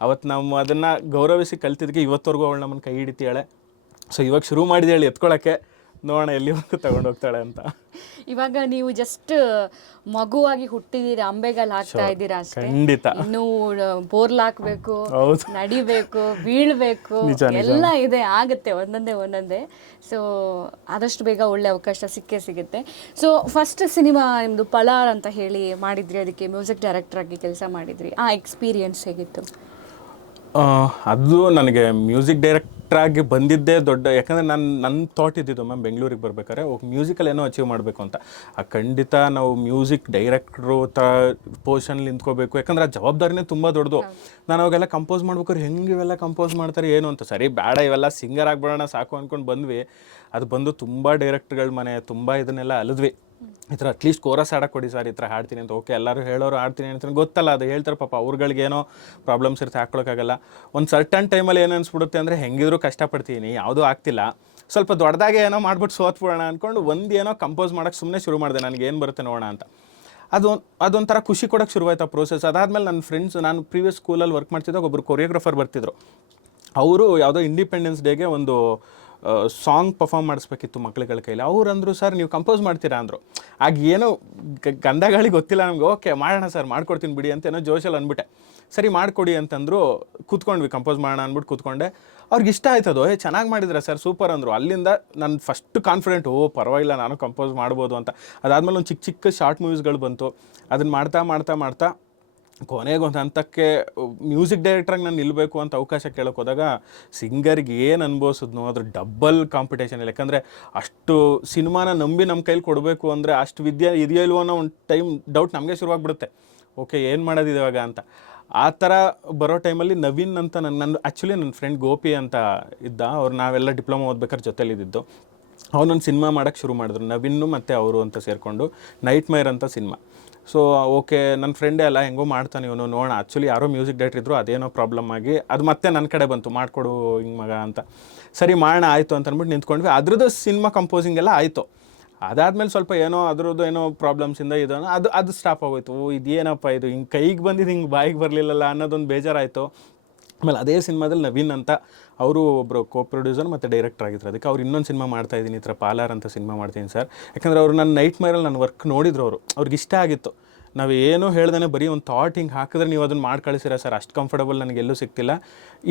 ಅವತ್ತು ನಾವು ಅದನ್ನು ಗೌರವಿಸಿ ಕಲ್ತಿದ್ದಕ್ಕೆ ಇವತ್ತವರೆಗೂ ಅವಳು ನಮ್ಮನ್ನು ಕೈ ಹಿಡಿತಾಳೆ. ಸೊ ಇವಾಗ ಶುರು ಮಾಡಿದೆ ಹೇಳಿ ಎತ್ಕೊಳ್ಳೋಕ್ಕೆ, ನೋಡೋಣ ಎಲ್ಲಿವರೆಗೂ ತಗೊಂಡೋಗ್ತಾಳೆ ಅಂತ. ಇವಾಗ ನೀವು ಜಸ್ಟ್ ಮಗುವಾಗಿ ಹುಟ್ಟಿದ್ದೀರಾ, ಅಂಬೆಗಾಲ್ ಹಾಕ್ತಾ ಇದ್ದೀರಾ ಅಷ್ಟೇ. ಖಂಡಿತ ಇನ್ನು ಬೋರ್ಲ್ ಹಾಕ್ಬೇಕು, ಹೌದು, ನಡಿಬೇಕು, ಬೀಳ್ಬೇಕು, ಎಲ್ಲ ಇದೆ, ಆಗುತ್ತೆ ಒಂದೊಂದೇ. ಸೊ ಆದಷ್ಟು ಬೇಗ ಒಳ್ಳೆ ಅವಕಾಶ ಸಿಗುತ್ತೆ. ಸೊ ಫಸ್ಟ್ ಸಿನಿಮಾ ನಿಮ್ಮದು ಪಲಾರ್ ಅಂತ ಹೇಳಿ ಮಾಡಿದ್ರಿ, ಅದಕ್ಕೆ ಮ್ಯೂಸಿಕ್ ಡೈರೆಕ್ಟರ್ ಆಗಿ ಕೆಲಸ ಮಾಡಿದ್ರಿ. ಆ ಎಕ್ಸ್ಪೀರಿಯನ್ಸ್ ಹೇಗಿತ್ತು? ಅದು ನನಗೆ ಮ್ಯೂಸಿಕ್ ಡೈರೆಕ್ಟ್ರಾಗಿ ಬಂದಿದ್ದೇ ದೊಡ್ಡ, ಯಾಕಂದರೆ ನನ್ನ ಥಾಟ್ ಇದ್ದಿದ್ದು ಮ್ಯಾಮ್, ಬೆಂಗಳೂರಿಗೆ ಬರ್ಬೇಕಾದ್ರೆ ಮ್ಯೂಸಿಕಲ್ಲಿ ಏನೋ ಅಚೀವ್ ಮಾಡಬೇಕು ಅಂತ. ಖಂಡಿತ ನಾವು ಮ್ಯೂಸಿಕ್ ಡೈರೆಕ್ಟ್ರು ಪೊಸಿಷನ್ಲಿ ನಿಂತ್ಕೋಬೇಕು, ಯಾಕಂದರೆ ಆ ಜವಾಬ್ದಾರಿನೇ ತುಂಬ ದೊಡ್ಡದು. ನಾನು ಅವಾಗೆಲ್ಲ ಕಂಪೋಸ್ ಮಾಡ್ಬೇಕಾದ್ರೆ ಹೆಂಗೆ ಇವೆಲ್ಲ ಕಂಪೋಸ್ ಮಾಡ್ತಾರೆ ಏನು ಅಂತ, ಸರಿ ಬೇಡ ಇವೆಲ್ಲ ಸಿಂಗರ್ ಆಗಿಬಿಡೋಣ ಸಾಕು ಅಂದ್ಕೊಂಡು ಬಂದ್ವಿ. ಅದು ಬಂದು ತುಂಬ ಡೈರೆಕ್ಟ್ರುಗಳ ಮನೆ ತುಂಬ ಇದನ್ನೆಲ್ಲ ಅಲಿದ್ವಿ. ಈ ಥರ ಅಟ್ಲೀಸ್ಟ್ ಕೋರಸ್ ಹಾಡಕ್ಕೆ ಕೊಡಿ ಸರ್, ಈ ಥರ ಹಾಡ್ತೀನಿ ಅಂತ. ಓಕೆ, ಎಲ್ಲರೂ ಹೇಳೋರು ಆಡ್ತೀನಿ ಅಂತ ಗೊತ್ತಲ್ಲ, ಅದು ಹೇಳ್ತಾರೆ ಪಾಪ, ಅವ್ರುಗಳಿಗೇನೋ ಪ್ರಾಬ್ಲಮ್ಸ್ ಇರುತ್ತೆ, ಹಾಕ್ಕೊಳಕ್ಕಾಗಲ್ಲ. ಒಂದು ಸರ್ಟನ್ ಟೈಮಲ್ಲಿ ಏನು ಅನಿಸ್ಬಿಡುತ್ತೆ ಅಂದರೆ, ಹೆಂಗಿದ್ರು ಕಷ್ಟಪಡ್ತೀನಿ, ಯಾವುದೂ ಆಗ್ತಿಲ್ಲ, ಸ್ವಲ್ಪ ದೊಡ್ಡದಾಗೆ ಏನೋ ಮಾಡ್ಬಿಟ್ಟು ಸೋತ್ಬಿಡೋಣ ಅಂದ್ಕೊಂಡು ಏನೋ ಕಂಪೋಸ್ ಮಾಡೋಕ್ಕೆ ಸುಮ್ಮನೆ ಶುರು ಮಾಡಿದೆ, ನನಗೇನು ಬರುತ್ತೆ ನೋಡೋಣ ಅಂತ. ಅದೊಂಥರ ಖುಷಿ ಕೊಡೋಕ್ಕೆ ಶುರುವಾಯ್ತು ಆ ಪ್ರೋಸೆಸ್. ಅದಾದಮೇಲೆ ನನ್ನ ಫ್ರೆಂಡ್ಸ್, ನಾನು ಪ್ರೀವಿಯಸ್ ಸ್ಕೂಲಲ್ಲಿ ವರ್ಕ್ ಮಾಡ್ತಿದ್ದಾಗ ಒಬ್ಬರು ಕೊರಿಯೋಗ್ರಾಫರ್ ಬರ್ತಿದ್ರು. ಅವರು ಯಾವುದೋ ಇಂಡಿಪೆಂಡೆನ್ಸ್ ಡೇಗೆ ಒಂದು ಸಾಂಗ್ ಪರ್ಫಾರ್ಮ್ ಮಾಡಿಸ್ಬೇಕಿತ್ತು ಮಕ್ಳುಗಳ ಕೈಲಿ. ಅವ್ರು ಅಂದರು, ಸರ್ ನೀವು ಕಂಪೋಸ್ ಮಾಡ್ತೀರಾ ಅಂದರು. ಆಗ ಏನೋ ಗಂಧಗಾಳಿ ಗೊತ್ತಿಲ್ಲ ನಮಗೆ. ಓಕೆ ಮಾಡೋಣ ಸರ್, ಮಾಡ್ಕೊಡ್ತೀನಿ ಬಿಡಿ ಅಂತ ಏನೋ ಜೋಶಲ್ಲಿ ಅಂದ್ಬಿಟ್ಟೆ. ಸರಿ ಮಾಡಿಕೊಡಿ ಅಂತಂದರು. ಕೂತ್ಕೊಂಡ್ವಿ, ಕಂಪೋಸ್ ಮಾಡೋಣ ಅಂದ್ಬಿಟ್ಟು ಕೂತ್ಕೊಂಡೆ. ಅವ್ರಿಗೆ ಇಷ್ಟ ಆಯ್ತದು, ಚೆನ್ನಾಗಿ ಮಾಡಿದ್ರೆ ಸರ್, ಸೂಪರ್ ಅಂದರು. ಅಲ್ಲಿಂದ ನನ್ನ ಫಸ್ಟ್ ಕಾನ್ಫಿಡೆಂಟ್, ಪರವಾಗಿಲ್ಲ ನಾನು ಕಂಪೋಸ್ ಮಾಡ್ಬೋದು ಅಂತ. ಅದಾದಮೇಲೆ ಒಂದು ಚಿಕ್ಕ ಶಾರ್ಟ್ ಮೂವೀಸ್ಗಳು ಬಂತು. ಅದನ್ನು ಮಾಡ್ತಾ ಕೊನೆಗೊಂದು ಹಂತಕ್ಕೆ ಮ್ಯೂಸಿಕ್ ಡೈರೆಕ್ಟ್ರಾಗಿ ನಾನು ನಿಲ್ಲಬೇಕು ಅಂತ ಅವಕಾಶ ಕೇಳೋಕೆ ಹೋದಾಗ ಸಿಂಗರ್ಗೆ ಏನು ಅನುಭವಿಸಿದ್ನೋ ಅದ್ರ ಡಬ್ಬಲ್ ಕಾಂಪಿಟೇಷನ್ ಇಲ್ಲ. ಯಾಕಂದರೆ ಅಷ್ಟು ಸಿನಿಮಾನ ನಂಬಿ ನಮ್ಮ ಕೈಲಿ ಕೊಡಬೇಕು ಅಂದರೆ ಅಷ್ಟು ವಿದ್ಯೆ ಇದೆಯೋ ಇಲ್ವೋ ಅನ್ನೋ ಒಂದು ಟೈಮ್ ಡೌಟ್ ನಮಗೆ ಶುರುವಾಗ್ಬಿಡುತ್ತೆ. ಓಕೆ, ಏನು ಮಾಡೋದಿದೆ ಇವಾಗ ಅಂತ. ಆ ಥರ ಬರೋ ಟೈಮಲ್ಲಿ ನವೀನ್ ಅಂತ ನನ್ನ ಆ್ಯಕ್ಚುಲಿ ನನ್ನ ಫ್ರೆಂಡ್ ಗೋಪಿ ಅಂತ ಇದ್ದ, ಅವ್ರು ನಾವೆಲ್ಲ ಡಿಪ್ಲೊಮಾ ಓದ್ಬೇಕಾದ್ರೆ ಜೊತೆಲಿದ್ದಿದ್ದು. ಅವನೊಂದು ಸಿನಿಮಾ ಮಾಡೋಕ್ಕೆ ಶುರು ಮಾಡಿದ್ರು, ನವೀನು ಮತ್ತು ಅವರು ಅಂತ ಸೇರಿಕೊಂಡು ನೈಟ್ ಮೇರ್ ಅಂತ ಸಿನಿಮಾ. ಸೊ ಓಕೆ, ನನ್ನ ಫ್ರೆಂಡೇ ಅಲ್ಲ, ಹೆಂಗೋ ಮಾಡ್ತಾನೆ ಇವನು, ನೋಡೋಣ. ಆ್ಯಕ್ಚುಲಿ ಯಾರೋ ಮ್ಯೂಸಿಕ್ ಡೈರೆಕ್ಟರ್ ಇದ್ದರು, ಅದೇನೋ ಪ್ರಾಬ್ಲಮ್ ಆಗಿ ಅದು ಮತ್ತೆ ನನ್ನ ಕಡೆ ಬಂತು, ಮಾಡಿಕೊಡು ಹಿಂಗೆ ಮಗ ಅಂತ. ಸರಿ ಮಾಡೋಣ ಆಯಿತು ಅಂತ ಅಂದ್ಬಿಟ್ಟು ನಿಂತ್ಕೊಂಡ್ವಿ. ಅದ್ರದ್ದು ಸಿನಿಮಾ ಕಂಪೋಸಿಂಗ್ ಎಲ್ಲ ಆಯಿತು. ಅದಾದಮೇಲೆ ಸ್ವಲ್ಪ ಏನೋ ಅದ್ರದ್ದು ಏನೋ ಪ್ರಾಬ್ಲಮ್ಸಿಂದ ಇದನ್ನು ಅದು ಸ್ಟಾಪ್ ಆಗೋಯ್ತು. ಇದೇನಪ್ಪ ಇದು ಹಿಂಗೆ ಕೈಗೆ ಬಂದಿದ್ದು ಹಿಂಗೆ ಬಾಯಿಗೆ ಬರಲಿಲ್ಲಲ್ಲ ಅನ್ನೋದೊಂದು ಬೇಜಾರಾಯಿತು. ಆಮೇಲೆ ಅದೇ ಸಿನಿಮಾದಲ್ಲಿ ನವೀನ್ ಅಂತ ಅವರು ಒಬ್ಬರು ಕೋ ಪ್ರೊಡ್ಯೂಸರ್ ಮತ್ತು ಡೈರೆಕ್ಟರ್ ಆಗಿದ್ರು. ಅದಕ್ಕೆ ಅವ್ರು ಇನ್ನೊಂದು ಸಿನಿಮಾ ಮಾಡ್ತಾಯಿದ್ದೀನಿ, ಈ ಥರ ಪಾಲಾರ್ ಅಂತ ಸಿನಿಮಾ ಮಾಡ್ತೀನಿ ಸರ್. ಯಾಕಂದರೆ ಅವರು ನನ್ನ ನೈಟ್ ಮೇರಲ್ಲಿ ನನ್ನ ವರ್ಕ್ ನೋಡಿದ್ರು, ಅವ್ರಿಗೆ ಇಷ್ಟ ಆಗಿತ್ತು. ನಾವು ಏನೂ ಹೇಳ್ದೇ ಬರೀ ಒಂದು ಥಾಟ್ ಹಿಂಗೆ ಹಾಕಿದ್ರೆ ನೀವು ಅದನ್ನು ಮಾಡಿ ಕಳಿಸಿರ ಸರ್, ಅಷ್ಟು ಕಂಫರ್ಟಬಲ್ ನನಗೆಲ್ಲೂ ಸಿಗ್ತಿಲ್ಲ,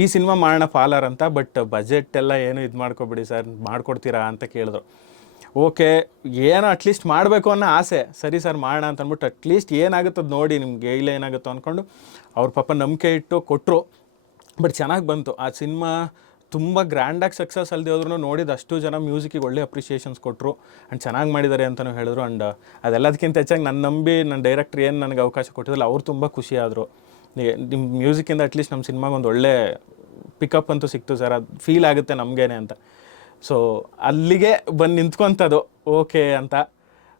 ಈ ಸಿನಿಮಾ ಮಾಡೋಣ ಪಾಲಾರ್ ಅಂತ. ಬಟ್ ಬಜೆಟ್ ಎಲ್ಲ ಏನು ಇದು ಮಾಡ್ಕೊಬಿಡಿ ಸರ್, ಮಾಡಿಕೊಡ್ತೀರಾ ಅಂತ ಕೇಳಿದ್ರು. ಓಕೆ, ಏನೋ ಅಟ್ಲೀಸ್ಟ್ ಮಾಡಬೇಕು ಅನ್ನೋ ಆಸೆ, ಸರಿ ಸರ್ ಮಾಡೋಣ ಅಂತ ಅಂದ್ಬಿಟ್ಟು ಅಟ್ಲೀಸ್ಟ್ ಏನಾಗುತ್ತದು ನೋಡಿ ನಿಮ್ಗೆ ಇಲ್ಲ ಏನಾಗುತ್ತೋ ಅಂದ್ಕೊಂಡು ಅವ್ರ ಪಾಪ ನಂಬಿಕೆ ಇಟ್ಟು ಕೊಟ್ಟರು. ಬಟ್ ಚೆನ್ನಾಗಿ ಬಂತು ಆ ಸಿನಿಮಾ. ತುಂಬ ಗ್ರ್ಯಾಂಡಾಗಿ ಸಕ್ಸಸ್ ಅಲ್ಲದೆ ಹೋದ್ರೂ ನೋಡಿದ ಅಷ್ಟು ಜನ ಮ್ಯೂಸಿಕ್ಕಿಗೆ ಒಳ್ಳೆ ಅಪ್ರಿಷಿಯೇಷನ್ಸ್ ಕೊಟ್ಟರು ಆ್ಯಂಡ್ ಚೆನ್ನಾಗಿ ಮಾಡಿದ್ದಾರೆ ಅಂತಲೂ ಹೇಳಿದ್ರು. ಆ್ಯಂಡ್ ಅದೆಲ್ಲದಕ್ಕಿಂತ ಹೆಚ್ಚಾಗಿ ನನ್ನ ನಂಬಿ ನನ್ನ ಡೈರೆಕ್ಟ್ರ್ ಏನು ನನಗೆ ಅವಕಾಶ ಕೊಟ್ಟಿದ್ರಲ್ಲ, ಅವ್ರು ತುಂಬ ಖುಷಿಯಾದರು. ನಿಮ್ಮ ಮ್ಯೂಸಿಕ್ಕಿಂದ ಅಟ್ಲೀಸ್ಟ್ ನಮ್ಮ ಸಿನಿಮಾಗೆ ಒಂದು ಒಳ್ಳೆ ಪಿಕಪ್ ಅಂತೂ ಸಿಕ್ತು ಸರ್, ಅದು ಫೀಲ್ ಆಗುತ್ತೆ ನಮಗೇನೆ ಅಂತ. ಸೊ ಅಲ್ಲಿಗೆ ಬಂದು ನಿಂತ್ಕೊಂಥದ್ದು ಓಕೆ ಅಂತ.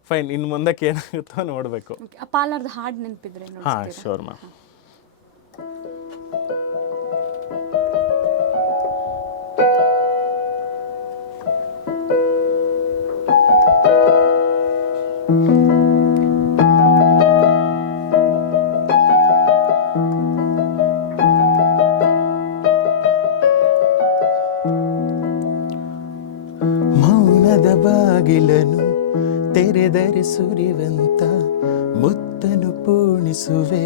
ಫೈನ್, ಇನ್ನು ಮುಂದಕ್ಕೆ ಏನಾಗುತ್ತೋ ನೋಡಬೇಕು. ಪಾಲಾರ್ದು ಹಾಡು ನೆನಪಿದ್ರೆ? ಹಾಂ, ಶೋರ್ ಮ್ಯಾಮ್. ಮೌನದ ಬಾಗಿಲನು ತೆರೆದರೆ ಸುರಿವಂತ ಮುತ್ತನು ಪೂರ್ಣಿಸುವೆ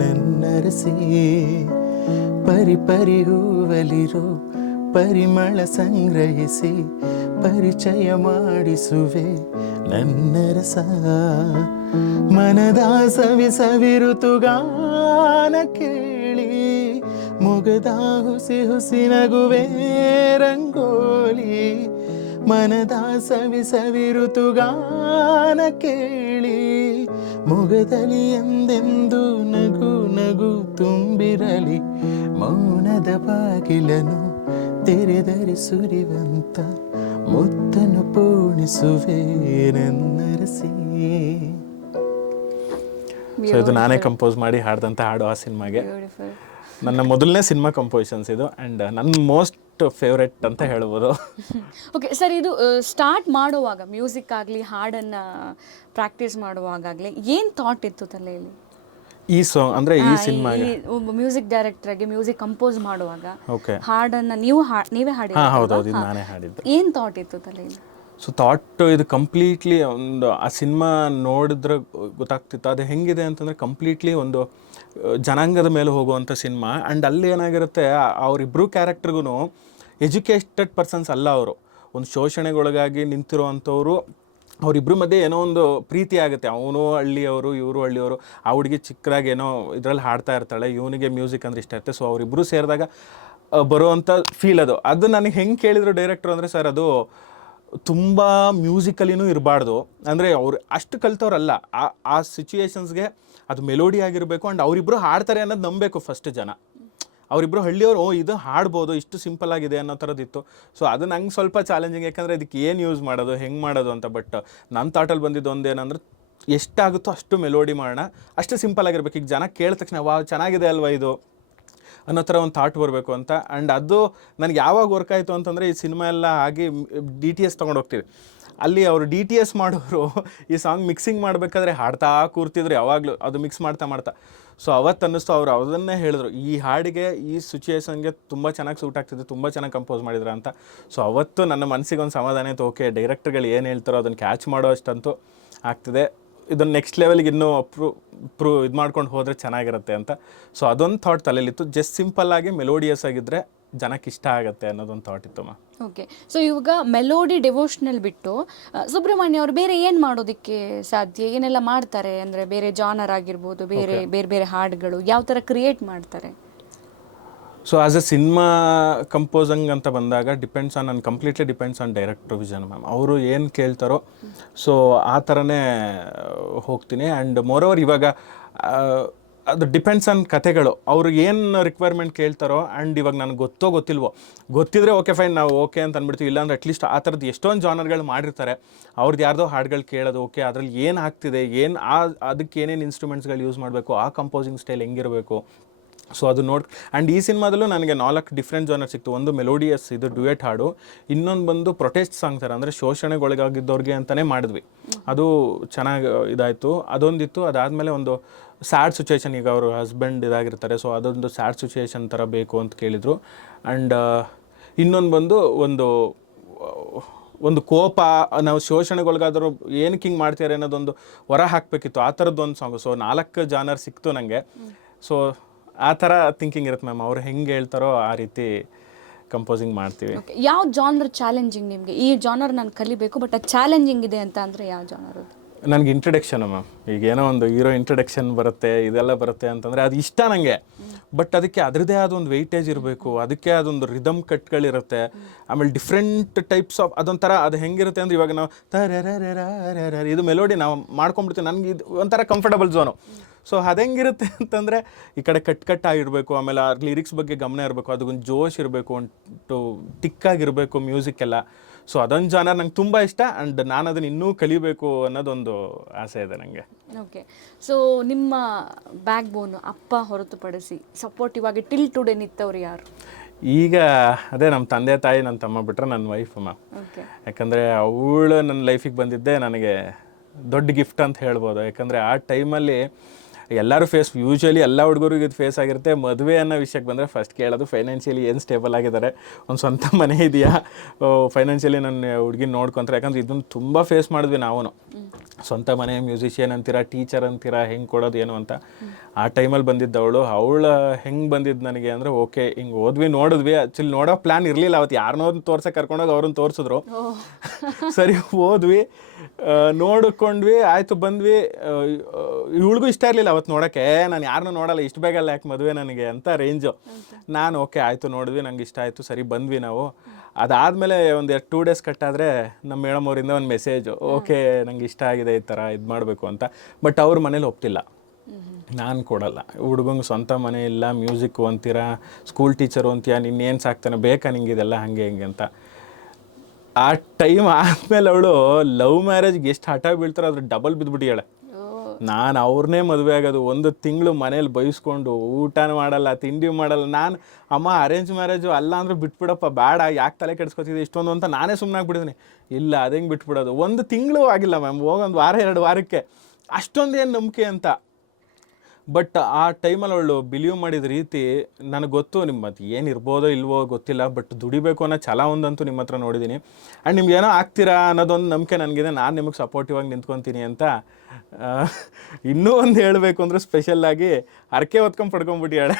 ನನ್ನರಸಿ, ಪರಿ ಹೂವಲಿರೋ ಪರಿಮಳ ಸಂಗ್ರಹಿಸಿ ಪರಿಚಯ ಮಾಡಿಸುವೆ ನನ್ನರಸ. ಮನದ ಸವಿ ಋತುಗಾನ ಕೇಳಿ ಮೊಗದ ಹುಸಿ ನಗುವೆ ರಂಗೋಲಿ. ಮನದ ಸವಿ ಋತುಗಾನ ಕೇಳಿ ಮೊಗದಲ್ಲಿ ಎಂದೆಂದು ನಗು ತುಂಬಿರಲಿ. ಮೌನದ ಬಾಗಿಲನು ತೆರೆದರೆ ಸುರಿವಂತ ಮುತ್ತನು ಪೂರ್ಣಿಸುವೆ ನನ್ನರಸಿ. ಸೊ ಇದು ನಾನೇ ಕಂಪೋಸ್ ಮಾಡಿ ಹಾಡ್ದಂಥ ಹಾಡು ಆ ಸಿನಿಮಾಗೆ. ನನ್ನ ಮೊದಲನೇ ಸಿನಿಮಾ ಕಂಪೋಸಿಷನ್ಸ್ ಇದು, ಆ್ಯಂಡ್ ನನ್ನ ಮೋಸ್ಟ್ ಫೇವ್ರೆಟ್ ಅಂತ ಹೇಳ್ಬೋದು. ಓಕೆ ಸರ್, ಇದು ಸ್ಟಾರ್ಟ್ ಮಾಡುವಾಗ ಮ್ಯೂಸಿಕ್ ಆಗಲಿ ಹಾಡನ್ನು ಪ್ರಾಕ್ಟೀಸ್ ಮಾಡುವಾಗಲಿ ಏನು ಥಾಟ್ ಇತ್ತು ತಲೆಯಲ್ಲಿ? ಈ ಸಾಂಗ್ ಅಂದರೆ ಈ ಸಿನಿಮಾಗೆ ಒಬ್ಬ ಮ್ಯೂಸಿಕ್ ಡೈರೆಕ್ಟರ್ಗೆ ಮ್ಯೂಸಿಕ್ ಕಂಪೋಸ್ ಮಾಡುವಾಗ ಓಕೆ ಹಾಡನ್ನು ನೀವೇ ಹಾಡಿ? ಹೌದೌದು, ಇದು ನಾನೇ ಹಾಡಿದ್ದು. ಏನು ಥಾಟ್ ಇತ್ತು ತಲೆಯಲ್ಲಿ? ಸೊ ಥಾಟ್ ಇದು ಕಂಪ್ಲೀಟ್ಲಿ ಒಂದು ಆ ಸಿನಿಮಾ ನೋಡಿದ್ರೆ ಗೊತ್ತಾಗ್ತಿತ್ತು ಅದು ಹೆಂಗಿದೆ ಅಂತಂದರೆ ಕಂಪ್ಲೀಟ್ಲಿ ಒಂದು ಜನಾಂಗದ ಮೇಲೆ ಹೋಗುವಂಥ ಸಿನಿಮಾ. ಆ್ಯಂಡ್ ಅಲ್ಲಿ ಏನಾಗಿರುತ್ತೆ, ಅವರಿಬ್ಬರು ಕ್ಯಾರೆಕ್ಟರ್ಗೂ ಎಜುಕೇಟೆಡ್ ಪರ್ಸನ್ಸ್ ಅಲ್ಲ, ಅವರು ಒಂದು ಶೋಷಣೆಗೊಳಗಾಗಿ ನಿಂತಿರುವಂಥವ್ರು. ಅವರಿಬ್ಬರ ಮಧ್ಯೆ ಏನೋ ಒಂದು ಪ್ರೀತಿ ಆಗುತ್ತೆ, ಅವನು ಹಳ್ಳಿಯವರು ಇವರು ಹಳ್ಳಿಯವರು. ಆ ಹುಡುಗಿ ಚಿಕ್ಕದಾಗಿ ಏನೋ ಇದರಲ್ಲಿ ಹಾಡ್ತಾ ಇರ್ತಾಳೆ, ಇವನಿಗೆ ಮ್ಯೂಸಿಕ್ ಅಂದರೆ ಇಷ್ಟ ಇರುತ್ತೆ. ಸೊ ಅವರಿಬ್ಬರು ಸೇರಿದಾಗ ಬರುವಂಥ ಫೀಲ್ ಅದು ನನಗೆ ಹೆಂಗೆ ಕೇಳಿದ್ರು ಡೈರೆಕ್ಟ್ರು ಅಂದರೆ, ಸರ್ ಅದು ತುಂಬ ಮ್ಯೂಸಿಕಲಿನೂ ಇರಬಾರ್ದು, ಅಂದರೆ ಅವ್ರು ಅಷ್ಟು ಕಲ್ತವ್ರಲ್ಲ, ಆ ಸಿಚುಯೇಷನ್ಸ್ಗೆ ಅದು ಮೆಲೋಡಿ ಆಗಿರಬೇಕು. ಆ್ಯಂಡ್ ಅವರಿಬ್ಬರು ಹಾಡ್ತಾರೆ ಅನ್ನೋದು ನಂಬಬೇಕು ಫಸ್ಟ್ ಜನ. ಅವರಿಬ್ಬರು ಹಳ್ಳಿಯವರು ಇದು ಹಾಡ್ಬೋದು, ಇಷ್ಟು ಸಿಂಪಲ್ ಆಗಿದೆ ಅನ್ನೋ ಥರದ್ದಿತ್ತು. ಸೊ ಅದು ನಂಗೆ ಸ್ವಲ್ಪ ಚಾಲೆಂಜಿಂಗ್, ಯಾಕಂದರೆ ಇದಕ್ಕೆ ಏನು ಯೂಸ್ ಮಾಡೋದು, ಹೆಂಗೆ ಮಾಡೋದು ಅಂತ. ಬಟ್ ನನ್ನ ಥಾಟಲ್ಲಿ ಬಂದಿದ್ದು ಒಂದೇನಂದ್ರೆ, ಎಷ್ಟಾಗುತ್ತೋ ಅಷ್ಟು ಮೆಲೋಡಿ ಮಾಡೋಣ, ಅಷ್ಟು ಸಿಂಪಲ್ ಆಗಿರ್ಬೇಕು. ಈಗ ಜನ ಕೇಳಿದ ತಕ್ಷಣ ವಾ ಚೆನ್ನಾಗಿದೆ ಅಲ್ವಾ ಇದು ಅನ್ನೋ ಥರ ಒಂದು ಥಾಟ್ ಬರಬೇಕು ಅಂತ. ಆ್ಯಂಡ್ ಅದು ನನಗೆ ಯಾವಾಗ ವರ್ಕ್ ಆಯಿತು ಅಂತಂದರೆ, ಈ ಸಿನಿಮಾ ಎಲ್ಲ ಆಗಿ DTS ತೊಗೊಂಡು ಹೋಗ್ತೀವಿ, ಅಲ್ಲಿ ಅವರು DTS ಮಾಡೋರು ಈ ಸಾಂಗ್ ಮಿಕ್ಸಿಂಗ್ ಮಾಡಬೇಕಾದ್ರೆ ಹಾಡ್ತಾ ಕೂರ್ತಿದ್ರು ಯಾವಾಗಲೂ, ಅದು ಮಿಕ್ಸ್ ಮಾಡ್ತಾ. ಸೊ ಅವತ್ತು ಅನ್ನಿಸ್ತು, ಅವರು ಅದನ್ನೇ ಹೇಳಿದ್ರು, ಈ ಹಾಡಿಗೆ ಈ ಸಿಚುಯೇಷನ್ಗೆ ತುಂಬ ಚೆನ್ನಾಗಿ ಸೂಟ್ ಆಗ್ತಿದೆ, ತುಂಬ ಚೆನ್ನಾಗಿ ಕಂಪೋಸ್ ಮಾಡಿದ್ರ ಅಂತ. ಸೊ ಅವತ್ತು ನನ್ನ ಮನಸ್ಸಿಗೆ ಒಂದು ಸಮಾಧಾನ ಇತ್ತು, ಓಕೆ ಡೈರೆಕ್ಟರ್ಗಳು ಏನು ಹೇಳ್ತಾರೋ ಅದನ್ನು ಕ್ಯಾಚ್ ಮಾಡೋ ಅಷ್ಟಂತೂ ಆಗ್ತಿದೆ, ಇದನ್ನು ನೆಕ್ಸ್ಟ್ ಲೆವೆಲ್ಗೆ ಇನ್ನೂ ಇದು ಮಾಡ್ಕೊಂಡು ಹೋದರೆ ಚೆನ್ನಾಗಿರುತ್ತೆ ಅಂತ. ಸೊ ಅದೊಂದು ಥಾಟ್ ತಲೆಯಲ್ಲಿತ್ತು, ಜಸ್ಟ್ ಸಿಂಪಲ್ಲಾಗಿ ಮೆಲೋಡಿಯಸ್ ಆಗಿದ್ದರೆ ಜನಕ್ಕೆ ಇಷ್ಟ ಆಗುತ್ತೆ ಅನ್ನೋದೊಂದು ಥಾಟ್ ಇತ್ತಮ್ಮ. ಓಕೆ, ಸೊ ಇವಾಗ ಮೆಲೋಡಿ ಡೆವೋಷ್ನಲ್ ಬಿಟ್ಟು ಸುಬ್ರಹ್ಮಣ್ಯ ಅವರು ಬೇರೆ ಏನು ಮಾಡೋದಕ್ಕೆ ಸಾಧ್ಯ, ಏನೆಲ್ಲ ಮಾಡ್ತಾರೆ? ಅಂದರೆ ಬೇರೆ ಜಾನರ್ ಆಗಿರ್ಬೋದು, ಬೇರೆ ಹಾಡುಗಳು ಯಾವ ಥರ ಕ್ರಿಯೇಟ್ ಮಾಡ್ತಾರೆ? ಸೊ ಆಸ್ ಎ ಸಿನಿಮಾ ಕಂಪೋಸಂಗ್ ಅಂತ ಬಂದಾಗ completely depends on director vision ma'am. ಅವರು ಏನು ಕೇಳ್ತಾರೋ ಸೊ ಆ ಥರನೇ ಹೋಗ್ತೀನಿ. ಆ್ಯಂಡ್ ಮೋರೋವರ್ ಇವಾಗ ಅದು ಡಿಪೆಂಡ್ಸ್ ಆನ್ ಕತೆಗಳು. ಅವ್ರು ಏನು ರಿಕ್ವೈರ್ಮೆಂಟ್ ಕೇಳ್ತಾರೋ, ಆ್ಯಂಡ್ ಇವಾಗ ನನಗೆ ಗೊತ್ತಿಲ್ವೋ, ಗೊತ್ತಿದ್ರೆ ಓಕೆ ಫೈನ್ ನಾವು ಓಕೆ ಅಂತ ಅಂದ್ಬಿಡ್ತೀವಿ. ಇಲ್ಲಾಂದ್ರೆ ಅಟ್ಲೀಸ್ಟ್ ಆ ಥರದ್ದು ಎಷ್ಟೊಂದು ಜಾನರ್ಗಳು ಮಾಡಿರ್ತಾರೆ, ಅವ್ರದ್ದು ಯಾರ್ದೋ ಹಾಡುಗಳು ಕೇಳೋದು, ಓಕೆ ಅದರಲ್ಲಿ ಏನು ಆಗ್ತಿದೆ, ಏನು ಅದಕ್ಕೆ ಏನೇನು ಇನ್ಸ್ಟ್ರೂಮೆಂಟ್ಸ್ಗಳು ಯೂಸ್ ಮಾಡಬೇಕು, ಆ ಕಂಪೋಸಿಂಗ್ ಸ್ಟೈಲ್ ಹೆಂಗಿರಬೇಕು, ಸೊ ಅದು ನೋಡಿ. ಆ್ಯಂಡ್ ಈ ಸಿನಿಮಾದಲ್ಲೂ ನನಗೆ 4 ಡಿಫ್ರೆಂಟ್ ಜಾನರ್ ಸಿಕ್ತು. ಒಂದು ಮೆಲೋಡಿಯಸ್, ಇದು ಡ್ಯುಯೆಟ್ ಹಾಡು, ಇನ್ನೊಂದು ಬಂದು ಪ್ರೊಟೆಸ್ಟ್ ಸಾಂಗ್ ಥರ, ಅಂದರೆ ಶೋಷಣೆಗೊಳಗಾಗಿದ್ದವ್ರಿಗೆ ಅಂತಲೇ ಮಾಡಿದ್ವಿ, ಅದು ಚೆನ್ನಾಗಿ ಇದಾಯಿತು, ಅದೊಂದಿತ್ತು. ಅದಾದಮೇಲೆ ಒಂದು ಸ್ಯಾಡ್ ಸಿಚುವೇಶನ್, ಈಗ ಅವರು ಹಸ್ಬೆಂಡ್ ಇದಾಗಿರ್ತಾರೆ, ಸೊ ಅದೊಂದು ಸ್ಯಾಡ್ ಸಿಚುವೇಶನ್ ಥರ ಬೇಕು ಅಂತ ಕೇಳಿದರು. ಆ್ಯಂಡ್ ಇನ್ನೊಂದು ಬಂದು ಒಂದು ಕೋಪ, ನಾವು ಶೋಷಣೆಗೊಳಗಾದರೂ ಏನಕ್ಕೆ ಹಿಂಗೆ ಮಾಡ್ತಾರೆ ಅನ್ನೋದೊಂದು ಹೊರ ಹಾಕಬೇಕಿತ್ತು, ಆ ಥರದ್ದೊಂದು ಸಾಂಗು. ಸೊ 4 ಜಾನರ್ ಸಿಕ್ತು ನನಗೆ. ಸೊ ಆ ಥರ ಥಿಂಕಿಂಗ್ ಇರುತ್ತೆ ಮ್ಯಾಮ್, ಅವ್ರು ಹೆಂಗೆ ಹೇಳ್ತಾರೋ ಆ ರೀತಿ ಕಂಪೋಸಿಂಗ್ ಮಾಡ್ತೀವಿ. ಯಾವ ಜಾನರ್ ಚಾಲೆಂಜಿಂಗ್ ನಿಮಗೆ? ಈ ಜಾನರ್ ನಾನು ಕಲಿಬೇಕು ಬಟ್ ಅದು ಚಾಲೆಂಜಿಂಗ್ ಇದೆ ಅಂತ ಅಂದರೆ ಯಾವ ಜಾನರ್ ಅದು? ನನಗೆ ಇಂಟ್ರಡಕ್ಷನು ಮ್ಯಾಮ್. ಈಗ ಏನೋ ಒಂದು ಹೀರೋ ಇಂಟ್ರಡಕ್ಷನ್ ಬರುತ್ತೆ, ಇದೆಲ್ಲ ಬರುತ್ತೆ ಅಂತಂದರೆ ಅದು ಇಷ್ಟ ನನಗೆ. ಬಟ್ ಅದಕ್ಕೆ ಅದರದ್ದೇ ಆದ ಒಂದು ವೆಯ್ಟೇಜ್ ಇರಬೇಕು, ಅದಕ್ಕೆ ಅದೊಂದು ರಿದಮ್ ಕಟ್ಗಳಿರುತ್ತೆ. ಆಮೇಲೆ ಡಿಫ್ರೆಂಟ್ ಟೈಪ್ಸ್ ಆಫ್ ಅದೊಂಥರ, ಅದು ಹೆಂಗಿರುತ್ತೆ ಅಂದರೆ, ಇವಾಗ ನಾವು ಇದು ಮೆಲೋಡಿ ನಾವು ಮಾಡ್ಕೊಂಡ್ಬಿಡ್ತೀವಿ, ನನಗೆ ಇದು ಒಂಥರ ಕಂಫರ್ಟಬಲ್ ಝೋನು. ಸೊ ಅದೆಂಗಿರುತ್ತೆ ಅಂತಂದರೆ, ಈ ಕಡೆ ಕಟ್ಟಾಗಿರಬೇಕು, ಆಮೇಲೆ ಆ ಲಿರಿಕ್ಸ್ ಬಗ್ಗೆ ಗಮನ ಇರಬೇಕು, ಅದಕ್ಕೊಂದು ಜೋಶ್ ಇರಬೇಕು, ಒಂದು ಟಿಕ್ಕಾಗಿರಬೇಕು ಮ್ಯೂಸಿಕ್ ಎಲ್ಲ. ಸೊ ಅದೊಂದು ಜಾನರ್ ನಂಗೆ ತುಂಬ ಇಷ್ಟ, ಆ್ಯಂಡ್ ನಾನು ಅದನ್ನು ಇನ್ನೂ ಕಲಿಬೇಕು ಅನ್ನೋದೊಂದು ಆಸೆ ಇದೆ ನನಗೆ. ಓಕೆ, ಸೊ ನಿಮ್ಮ ಬ್ಯಾಕ್ ಬೋನು ಅಪ್ಪ ಹೊರತುಪಡಿಸಿ ಸಪೋರ್ಟಿವ್ ಆಗಿ ಟಿಲ್ ಟುಡೇ ನಿಂತವ್ರು ಯಾರು? ಈಗ ಅದೇ ನಮ್ಮ ತಂದೆ ತಾಯಿ, ನನ್ನ ತಮ್ಮ ಬಿಟ್ಟರೆ ನನ್ನ ವೈಫ್ ಮ್ಯಾಮ್. ಓಕೆ, ಯಾಕಂದರೆ ಅವಳು ನನ್ನ ಲೈಫಿಗೆ ಬಂದಿದ್ದೆ ನನಗೆ ದೊಡ್ಡ ಗಿಫ್ಟ್ ಅಂತ ಹೇಳ್ಬೋದು. ಯಾಕಂದರೆ ಆ ಟೈಮಲ್ಲಿ ಎಲ್ಲರೂ ಯೂಶ್ವಲಿ ಎಲ್ಲ ಹುಡುಗರಿಗೆ ಇದು ಫೇಸ್ ಆಗಿರುತ್ತೆ. ಮದುವೆ ಅನ್ನೋ ವಿಷಯಕ್ಕೆ ಬಂದರೆ ಫಸ್ಟ್ ಕೇಳೋದು ಫೈನಾನ್ಷಿಯಲಿ ಏನು ಸ್ಟೇಬಲ್ ಆಗಿದ್ದಾರೆ, ಒಂದು ಸ್ವಂತ ಮನೆ ಇದೆಯಾ, ಫೈನಾನ್ಷಿಯಲಿ ನನ್ನ ಹುಡುಗಿನ ನೋಡ್ಕೊತಾರೆ. ಯಾಕಂದರೆ ಇದನ್ನು ತುಂಬ ಫೇಸ್ ಮಾಡಿದ್ವಿ ನಾವು. ಸ್ವಂತ ಮನೆ, ಮ್ಯೂಸಿಷಿಯನ್ ಅಂತೀರಾ, ಟೀಚರ್ ಅಂತೀರಾ, ಹೆಂಗೆ ಕೊಡೋದು ಏನು ಅಂತ. ಆ ಟೈಮಲ್ಲಿ ಬಂದಿದ್ದವಳು. ಹೆಂಗೆ ಬಂದಿದ್ದು ನನಗೆ ಅಂದರೆ, ಓಕೆ ಹಿಂಗೆ ನೋಡಿದ್ವಿ. ಆ್ಯಕ್ಚುಲಿ ನೋಡೋ ಪ್ಲ್ಯಾನ್ ಇರಲಿಲ್ಲ ಅವತ್ತು. ಯಾರನ್ನೋ ತೋರ್ಸೋಕೆ ಕರ್ಕೊಂಡೋಗಿ ಅವ್ರನ್ನ ತೋರಿಸಿದ್ರು. ಸರಿ ಹೋದ್ವಿ, ನೋಡ್ಕೊಂಡ್ವಿ, ಆಯಿತು ಬಂದ್ವಿ. ಇವಳಿಗೂ ಇಷ್ಟ ಇರಲಿಲ್ಲ ಅವತ್ತು ನೋಡೋಕ್ಕೆ. ನಾನು ಯಾರನ್ನೂ ನೋಡಲ್ಲ, ಇಷ್ಟು ಬೇಗಲ್ಲ ಯಾಕೆ ಮದುವೆ ನನಗೆ ಅಂತ ರೇಂಜು. ನಾನು ಓಕೆ ಆಯಿತು ನೋಡಿದ್ವಿ, ನಂಗೆ ಇಷ್ಟ ಆಯಿತು, ಸರಿ ಬಂದ್ವಿ ನಾವು. ಅದಾದಮೇಲೆ ಒಂದು 2 ಡೇಸ್ ಕಟ್ಟಾದರೆ ನಮ್ಮ ಮೇಡಮ್ ಅವರಿಂದ ಒಂದು ಮೆಸೇಜು, ಓಕೆ ನಂಗೆ ಇಷ್ಟ ಆಗಿದೆ, ಈ ಥರ ಇದು ಮಾಡಬೇಕು ಅಂತ. ಬಟ್ ಅವ್ರ ಮನೇಲಿ ಒಪ್ತಿಲ್ಲ, ನಾನು ಕೊಡಲ್ಲ, ಹುಡುಗಂಗೆ ಸ್ವಂತ ಮನೆ ಇಲ್ಲ, ಮ್ಯೂಸಿಕ್ಕು ಅಂತೀರಾ, ಸ್ಕೂಲ್ ಟೀಚರು ಅಂತೀಯ, ನಿನ್ನೇನು ಸಾಕ್ತಾನೆ, ಬೇಕಾ ನಿಂಗೆ ಇದೆಲ್ಲ ಹಾಗೆ ಹಿಂಗೆ ಅಂತ. ಆ ಟೈಮ್ ಆದಮೇಲೆ ಅವಳು ಲವ್ ಮ್ಯಾರೇಜ್ಗೆ ಎಷ್ಟು ಹಠ ಬೀಳ್ತಾರೋ ಅದ್ರ ಡಬಲ್ ಬಿದ್ದುಬಿಟ್ಟಿಯಾಳೆ. ನಾನು ಅವ್ರನ್ನೇ ಮದುವೆ ಆಗೋದು, 1 ತಿಂಗಳು ಮನೇಲಿ ಬೈಸ್ಕೊಂಡು, ಊಟನೂ ಮಾಡಲ್ಲ, ತಿಂಡಿ ಮಾಡಲ್ಲ. ನಾನು ಅಮ್ಮ ಅರೇಂಜ್ ಮ್ಯಾರೇಜು ಅಲ್ಲ ಅಂದ್ರೆ ಬಿಟ್ಬಿಡಪ್ಪ, ಬೇಡ, ಯಾಕೆ ತಲೆ ಕೆಡಿಸ್ಕೊತಿದ್ದೆ ಇಷ್ಟೊಂದು ಅಂತ ನಾನೇ ಸುಮ್ಮನೆ ಆಗ್ಬಿಟ್ಟಿದ್ದೀನಿ. ಇಲ್ಲ ಅದಂಗೆ ಬಿಟ್ಬಿಡೋದು. 1 ತಿಂಗಳು ಆಗಿಲ್ಲ ಮ್ಯಾಮ್, ಹೋಗೊಂದು ವಾರ 2 ವಾರಕ್ಕೆ ಅಷ್ಟೊಂದೇನು ನಂಬಿಕೆ ಅಂತ. ಬಟ್ ಆ ಟೈಮಲ್ಲಿ ಅವಳು ಬಿಲೀವ್ ಮಾಡಿದ ರೀತಿ ನನಗೆ ಗೊತ್ತು. ನಿಮ್ಮದು ಏನಿರ್ಬೋದೋ ಇಲ್ವೋ ಗೊತ್ತಿಲ್ಲ, ಬಟ್ ದುಡಿಬೇಕು ಅನ್ನೋ ಛಲ ಒಂದಂತೂ ನಿಮ್ಮ ಹತ್ರ ನೋಡಿದ್ದೀನಿ. ಆ್ಯಂಡ್ ನಿಮ್ಗೆ ಏನೋ ಆಗ್ತೀರಾ ಅನ್ನೋದೊಂದು ನಂಬಿಕೆ ನನಗಿದೆ, ನಾನು ನಿಮಗೆ ಸಪೋರ್ಟಿವ್ ಆಗಿ ನಿಂತ್ಕೊತೀನಿ ಅಂತ. ಇನ್ನೂ ಒಂದು ಹೇಳಬೇಕು ಅಂದರೆ, ಸ್ಪೆಷಲ್ಲಾಗಿ ಹರಕೆ ಹೊತ್ಕೊಂಡು ಪಡ್ಕೊಂಬಿಟ್ಟಿಯಾಳೆ.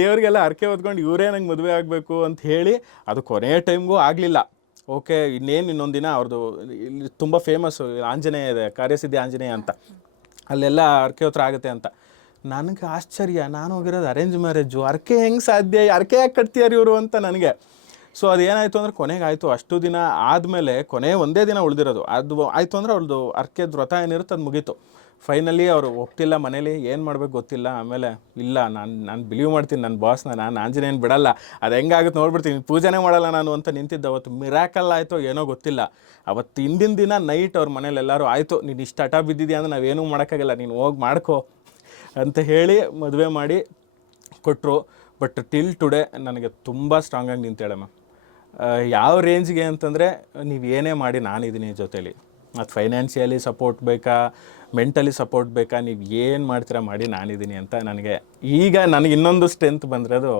ದೇವ್ರಿಗೆಲ್ಲ ಹರಕೆ ಹೊತ್ಕೊಂಡು ಇವರೇ ನಂಗೆ ಮದುವೆ ಆಗಬೇಕು ಅಂತ ಹೇಳಿ, ಅದು ಕೊನೆಯ ಟೈಮ್ಗೂ ಆಗಲಿಲ್ಲ. ಓಕೆ, ಇನ್ನೊಂದು ದಿನ ಅವ್ರದ್ದು ಇಲ್ಲಿ ತುಂಬ ಫೇಮಸ್ಸು ಆಂಜನೇಯ ಇದೆ, ಕಾರ್ಯಸಿದ್ಧಿ ಆಂಜನೇಯ ಅಂತ, ಅಲ್ಲೆಲ್ಲ ಹರಕೆ ಹೊತ್ರ ಆಗುತ್ತೆ ಅಂತ. ನನಗೆ ಆಶ್ಚರ್ಯ, ನಾನು ಹೋಗಿರೋದು ಅರೇಂಜ್ ಮ್ಯಾರೇಜು, ಹರಕೆ ಹೆಂಗೆ ಸಾಧ್ಯ, ಹರಕೆ ಯಾಕೆ ಕಟ್ತೀಯಾರು ಇವರು ಅಂತ ನನಗೆ. ಸೊ ಅದೇನಾಯಿತು ಅಂದರೆ, ಕೊನೆಗೆ ಆಯಿತು. ಅಷ್ಟು ದಿನ ಆದಮೇಲೆ ಕೊನೆ ಒಂದೇ ದಿನ ಉಳಿದಿರೋದು. ಅದು ಆಯಿತು ಅಂದರೆ ಅವ್ರದ್ದು ಹರಕೆದ ವ್ರತ ಏನಿರುತ್ತೆ ಅದು ಮುಗೀತು. ಫೈನಲಿ ಅವರು ಒಪ್ತಿಲ್ಲ ಮನೇಲಿ, ಏನು ಮಾಡಬೇಕು ಗೊತ್ತಿಲ್ಲ. ಆಮೇಲೆ ಇಲ್ಲ, ನಾನು ಬಿಲೀವ್ ಮಾಡ್ತೀನಿ ನನ್ನ ಬಾಸ್ನ, ನಾನು ಆಂಜನೇಯನ ಬಿಡಲ್ಲ, ಅದು ಹೆಂಗಾಗುತ್ತೆ ನೋಡ್ಬಿಡ್ತೀನಿ, ಪೂಜೆನೇ ಮಾಡಲ್ಲ ನಾನು ಅಂತ ನಿಂತಿದ್ದೆ. ಅವತ್ತು ಮಿರಾಕಲ್ ಆಯಿತು ಏನೋ ಗೊತ್ತಿಲ್ಲ. ಅವತ್ತು ಹಿಂದಿನ ದಿನ ನೈಟ್ ಅವ್ರ ಮನೇಲಿ ಎಲ್ಲರೂ, ಆಯಿತು ನೀನು ಇಷ್ಟು ಹಠ ಬಿದ್ದಿದ್ಯಾ ಅಂದರೆ ನಾವೇನೂ ಮಾಡೋಕ್ಕಾಗಲ್ಲ, ನೀನು ಹೋಗಿ ಮಾಡ್ಕೊ ಅಂತ ಹೇಳಿ ಮದುವೆ ಮಾಡಿ ಕೊಟ್ಟರು. ಬಟ್ ಟಿಲ್ ಟುಡೇ ನನಗೆ ತುಂಬ ಸ್ಟ್ರಾಂಗಾಗಿ ನಿಂತೇಳೆ ಮ್ಯಾಮ್. ಯಾವ ರೇಂಜ್ಗೆ ಅಂತಂದರೆ, ನೀವು ಏನೇ ಮಾಡಿ ನಾನಿದ್ದೀನಿ ಜೊತೇಲಿ. ಅದು ಫೈನಾನ್ಷಿಯಲಿ ಸಪೋರ್ಟ್ ಬೇಕಾ, ಮೆಂಟಲಿ ಸಪೋರ್ಟ್ ಬೇಕಾ, ನೀವು ಏನು ಮಾಡ್ತೀರಾ ಮಾಡಿ ನಾನಿದ್ದೀನಿ ಅಂತ. ನನಗೆ ಇನ್ನೊಂದು ಸ್ಟ್ರೆಂತ್ ಬಂದಿರೋದು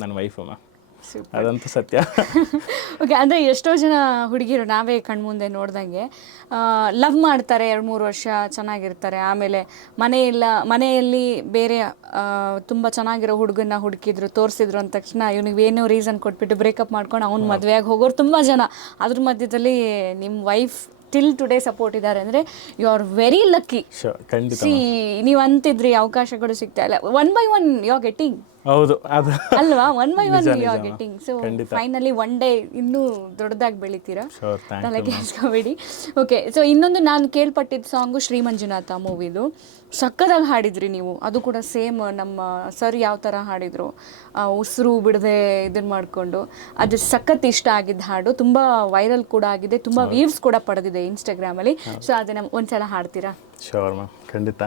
ನನ್ನ ವೈಫು ಮ್ಯಾಮ್, ಅದಂತೂ ಸತ್ಯ. ಓಕೆ, ಅಂದರೆ ಎಷ್ಟೋ ಜನ ಹುಡುಗಿರು ನಾವೇ ಕಣ್ಮುಂದೆ ನೋಡ್ದಂಗೆ ಲವ್ ಮಾಡ್ತಾರೆ, 2-3 ವರ್ಷ ಚೆನ್ನಾಗಿರ್ತಾರೆ, ಆಮೇಲೆ ಮನೆಯಲ್ಲಿ ಬೇರೆ ತುಂಬ ಚೆನ್ನಾಗಿರೋ ಹುಡುಗನ್ನ ಹುಡುಕಿದ್ರು, ತೋರಿಸಿದ್ರು ಅಂದ ತಕ್ಷಣ ಇವನಿಗೆ ಏನೋ ರೀಸನ್ ಕೊಟ್ಬಿಟ್ಟು ಬ್ರೇಕಪ್ ಮಾಡ್ಕೊಂಡು ಅವ್ನು ಮದುವೆಯಾಗಿ ಹೋಗೋರು ತುಂಬ ಜನ. ಅದ್ರ ಮಧ್ಯದಲ್ಲಿ ನಿಮ್ಮ ವೈಫ್ ಟಿಲ್ ಟುಡೇ ಸಪೋರ್ಟ್ ಇದ್ದಾರೆ ಅಂದರೆ ಯು ಆರ್ ವೆರಿ ಲಕ್ಕಿ. ಖಂಡಿತ. ಸಿ, ನೀವು ಅಂತಿದ್ರಿ ಅವಕಾಶಗಳು ಸಿಗ್ತಾ ಇಲ್ಲ, 1 by 1 ಯು ಆರ್ ಗೆಟಿಂಗ್. ಹೌದು ಅದು ಅಲ್ವಾ? ಒನ್ ಬೈ ಒನ್ ನಿಜ, ಯು ಆರ್ ನಿಜ. ಗೆಟಿಂಗ್. ಸೊ ಖಂಡಿತ. ಫೈನಲಿ ಒನ್ ಡೇ ಇನ್ನೂ ದೊಡ್ಡದಾಗಿ ಬೆಳಿತೀರಾ, ಶೋರ್, ಥ್ಯಾಂಕ್ ತಲೆ ಯು. ಕೆಡಿಸ್ಕೋಬೇಡಿ. ಓಕೆ, ಸೊ ಇನ್ನೊಂದು ನಾನು ಕೇಳ್ಪಟ್ಟಿದ್ದ ಸಾಂಗು ಶ್ರೀ ಮಂಜುನಾಥ ಮೂವಿದು ಸಕ್ಕದಾಗಿ ಹಾಡಿದ್ರಿ ನೀವು. ಅದು ಕೂಡ ಸೇಮ್ ನಮ್ಮ ಸರ್ ಯಾವ ಥರ ಹಾಡಿದ್ರು, ಉಸಿರು ಬಿಡದೆ ಇದನ್ನು ಮಾಡಿಕೊಂಡು, ಅದು ಸಖತ್ ಇಷ್ಟ ಆಗಿದ್ದ ಹಾಡು. ತುಂಬ ವೈರಲ್ ಕೂಡ ಆಗಿದೆ, ತುಂಬ ವ್ಯೂವ್ಸ್ ಕೂಡ ಪಡೆದಿದೆ ಇನ್ಸ್ಟಾಗ್ರಾಮಲ್ಲಿ. ಸೊ ಅದನ್ನು ಒಂದ್ಸಲ ಹಾಡ್ತೀರಾ? ಶೋರ್ ಮ್ಯಾಮ್, ಖಂಡಿತ.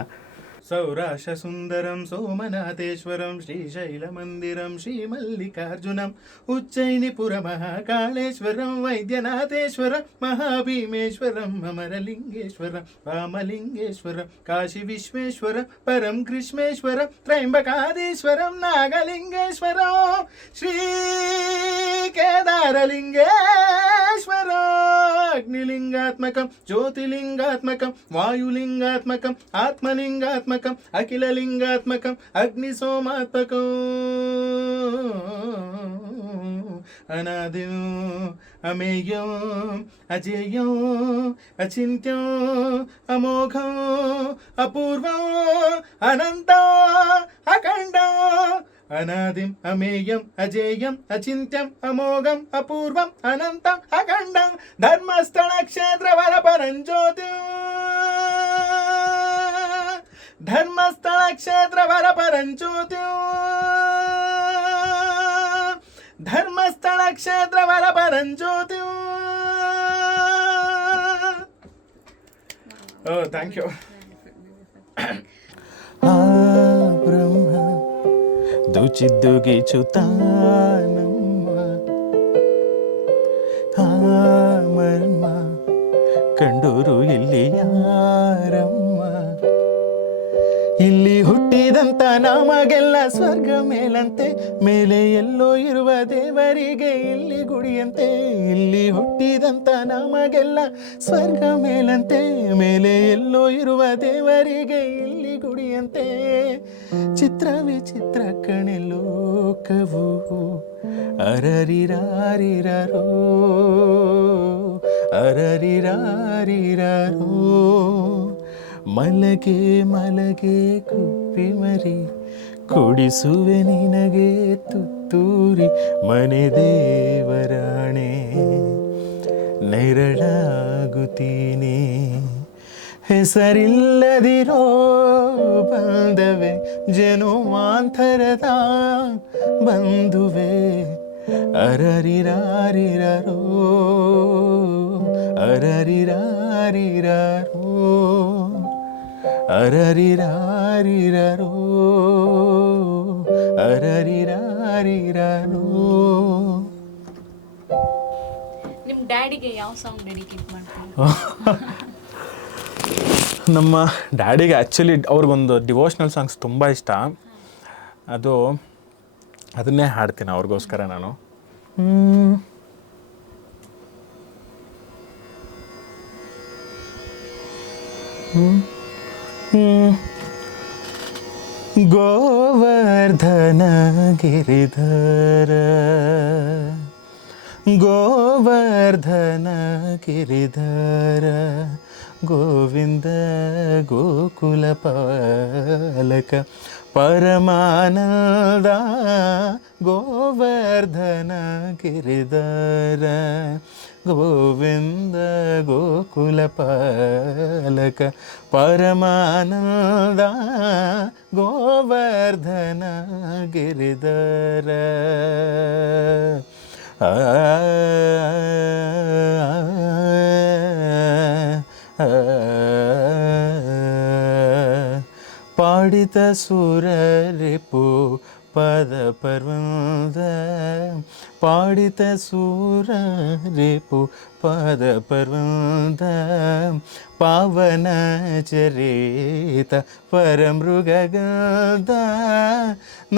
ಸೌರಾಷ್ಟ್ರ ಸುಂದರಂ ಸೋಮನಾಥೇಶ್ವರಂ ಶ್ರೀಶೈಲ ಮಂದಿರಂ ಶ್ರೀಮಲ್ಲಿಕಾರ್ಜುನಂ ಉಜ್ಜಯಿನಿಪುರ ಮಹಾಕಾಳೇಶ್ವರಂ ವೈದ್ಯನಾಥೇಶ್ವರಂ ಮಹಾಭೀಮೇಶ್ವರಂ ಅಮರಲಿಂಗೇಶ್ವರಂ ವಾಮಲಿಂಗೇಶ್ವರಂ ಕಾಶಿ ವಿಶ್ವೇಶ್ವರಂ ಪರಂ ಕೃಷ್ಣೇಶ್ವರಂ ತ್ರೈಂಬಕಾದೀಶ್ವರಂ ನಾಗಲಿಂಗೇಶ್ವರಂ ಶ್ರೀ ಕೇದಾರಲಿಂಗೇಶ್ವರಂ ಅಗ್ನಿಲಿಂಗಾತ್ಮಕಂ ಜ್ಯೋತಿಲಿಂಗಾತ್ಮಕಂ ವಾಯುಲಿಂಗಾತ್ಮಕಂ ಆತ್ಮಲಿಂಗಾತ್ಮಕಂ ಅಖಿಲಲಿಂಗಾತ್ಮಕಂ ಅಗ್ನಿಸೋಮಾತ್ಮಕಂ ಅನಾದಿಂ ಅಮೇಯಂ ಅಜೇಯಂ ಅಚಿಂತ್ಯಂ ಅಮೋಘಂ ಅಪೂರ್ವಂ ಅನಂತಂ ಅಖಂಡಂ ಅನಾದಿಂ ಅಮೇಯಂ ಅಜೇಯಂ ಅಚಿಂತ್ಯಂ ಅಮೋಘಂ ಅಪೂರ್ವಂ ಅನಂತಂ ಅಖಂಡಂ ಧರ್ಮಸ್ಥಳ ಕ್ಷೇತ್ರ ವರ ಪರಂಜ್ಯೋತಿ ಧರ್ಮಸ್ಥಳ ಕ್ಷೇತ್ರ ವರ ಪರಂಜ್ಯೋತಿ ಧರ್ಮಸ್ಥಳ ಕ್ಷೇತ್ರ ವರ ಪರಂಜ್ಯೋತಿ. Thank you. ಆ ಬ್ರಹ್ಮ ದುಚಿದ್ದು ಗೀಚುತ್ತಾನಮ್ಮ ಆ ಮರ್ಮ ಕಂಡೂರು ಇಲ್ಲಿ ಯಾರಮ್ಮ ಇಲ್ಲಿ ಹುಟ್ಟಿದಂತ ನಮಗೆಲ್ಲ ಸ್ವರ್ಗ ಮೇಲಂತೆ ಮೇಲೆ ಎಲ್ಲೋ ಇರುವ ದೇವರಿಗೆ ಇಲ್ಲಿ ಗುಡಿಯಂತೆ ಇಲ್ಲಿ ಹುಟ್ಟಿದಂತ ನಮಗೆಲ್ಲ ಸ್ವರ್ಗ ಮೇಲಂತೆ ಮೇಲೆ ಎಲ್ಲೋ ಇರುವ ದೇವರಿಗೆ ಇಲ್ಲಿ ಗುಡಿಯಂತೆ ಚಿತ್ರ ವಿಚಿತ್ರ ಕಣೆ ಲೋಕವು ಅರರಿರಾರಿರರೋ ಅರರಿರಾರಿರರೋ ಮಲಗೆ ಮಲಗೆ ಕುಪ್ಪಿ ಮರಿ ಕೊಡಿಸುವೆ ನಿನಗೆ ತುತ್ತೂರಿ ಮನೆ ದೇವರಾಣೆ ನೆರಳಾಗುತ್ತೀನಿ ಹೆಸರಿಲ್ಲದಿರೋ ಬಂದವೆ ಜನುಮಾಂತರದ ಬಂದುವೆ ಅರರಿರಾರಿರರೋ ಅರರಿರಾರಿರರೋ ಅರರಿರಾರಿರರೋ ಅರರಿರಾರಿರರೋ. ನಿಮ್ಮ ಡ್ಯಾಡಿಗೆ ಯಾವ ಸಾಂಗ್ ಡೆಡಿಕೇಟ್ ಮಾಡ್ತೀರಾ? ನಮ್ಮ ಡ್ಯಾಡಿಗೆ ಆ್ಯಕ್ಚುಲಿ ಅವ್ರಿಗೊಂದು ಡಿವೋಷ್ನಲ್ ಸಾಂಗ್ಸ್ ತುಂಬ ಇಷ್ಟ. ಅದನ್ನೇ ಹಾಡ್ತೀನಿ ಅವ್ರಿಗೋಸ್ಕರ ನಾನು. ಗೋವರ್ಧನ ಗಿರಿಧರ ಗೋವರ್ಧನ ಗಿರಿಧರ ಗೋವಿಂದ ಗೋಕುಲ ಪಾಲಕ ಪರಮಾನಂದ ಗೋವರ್ಧನ ಗಿರಿಧರ ಗೋವಿಂದ ಗೋಕುಲ ಪಾಲಕ ಪರಮಾನಂದ ಗೋವರ್ಧನ ಗಿರಿಧರ ಪಾಡಿತ ಸೂರರಿಪು ಪದ ಪರ್ವಂದ ಪಾಡಿತ ಸೂರರಿಪು ಪದ ಪರ್ವಂದ ಪಾವನ ಚರಿತ ಪರಮೃಗಗಂಧ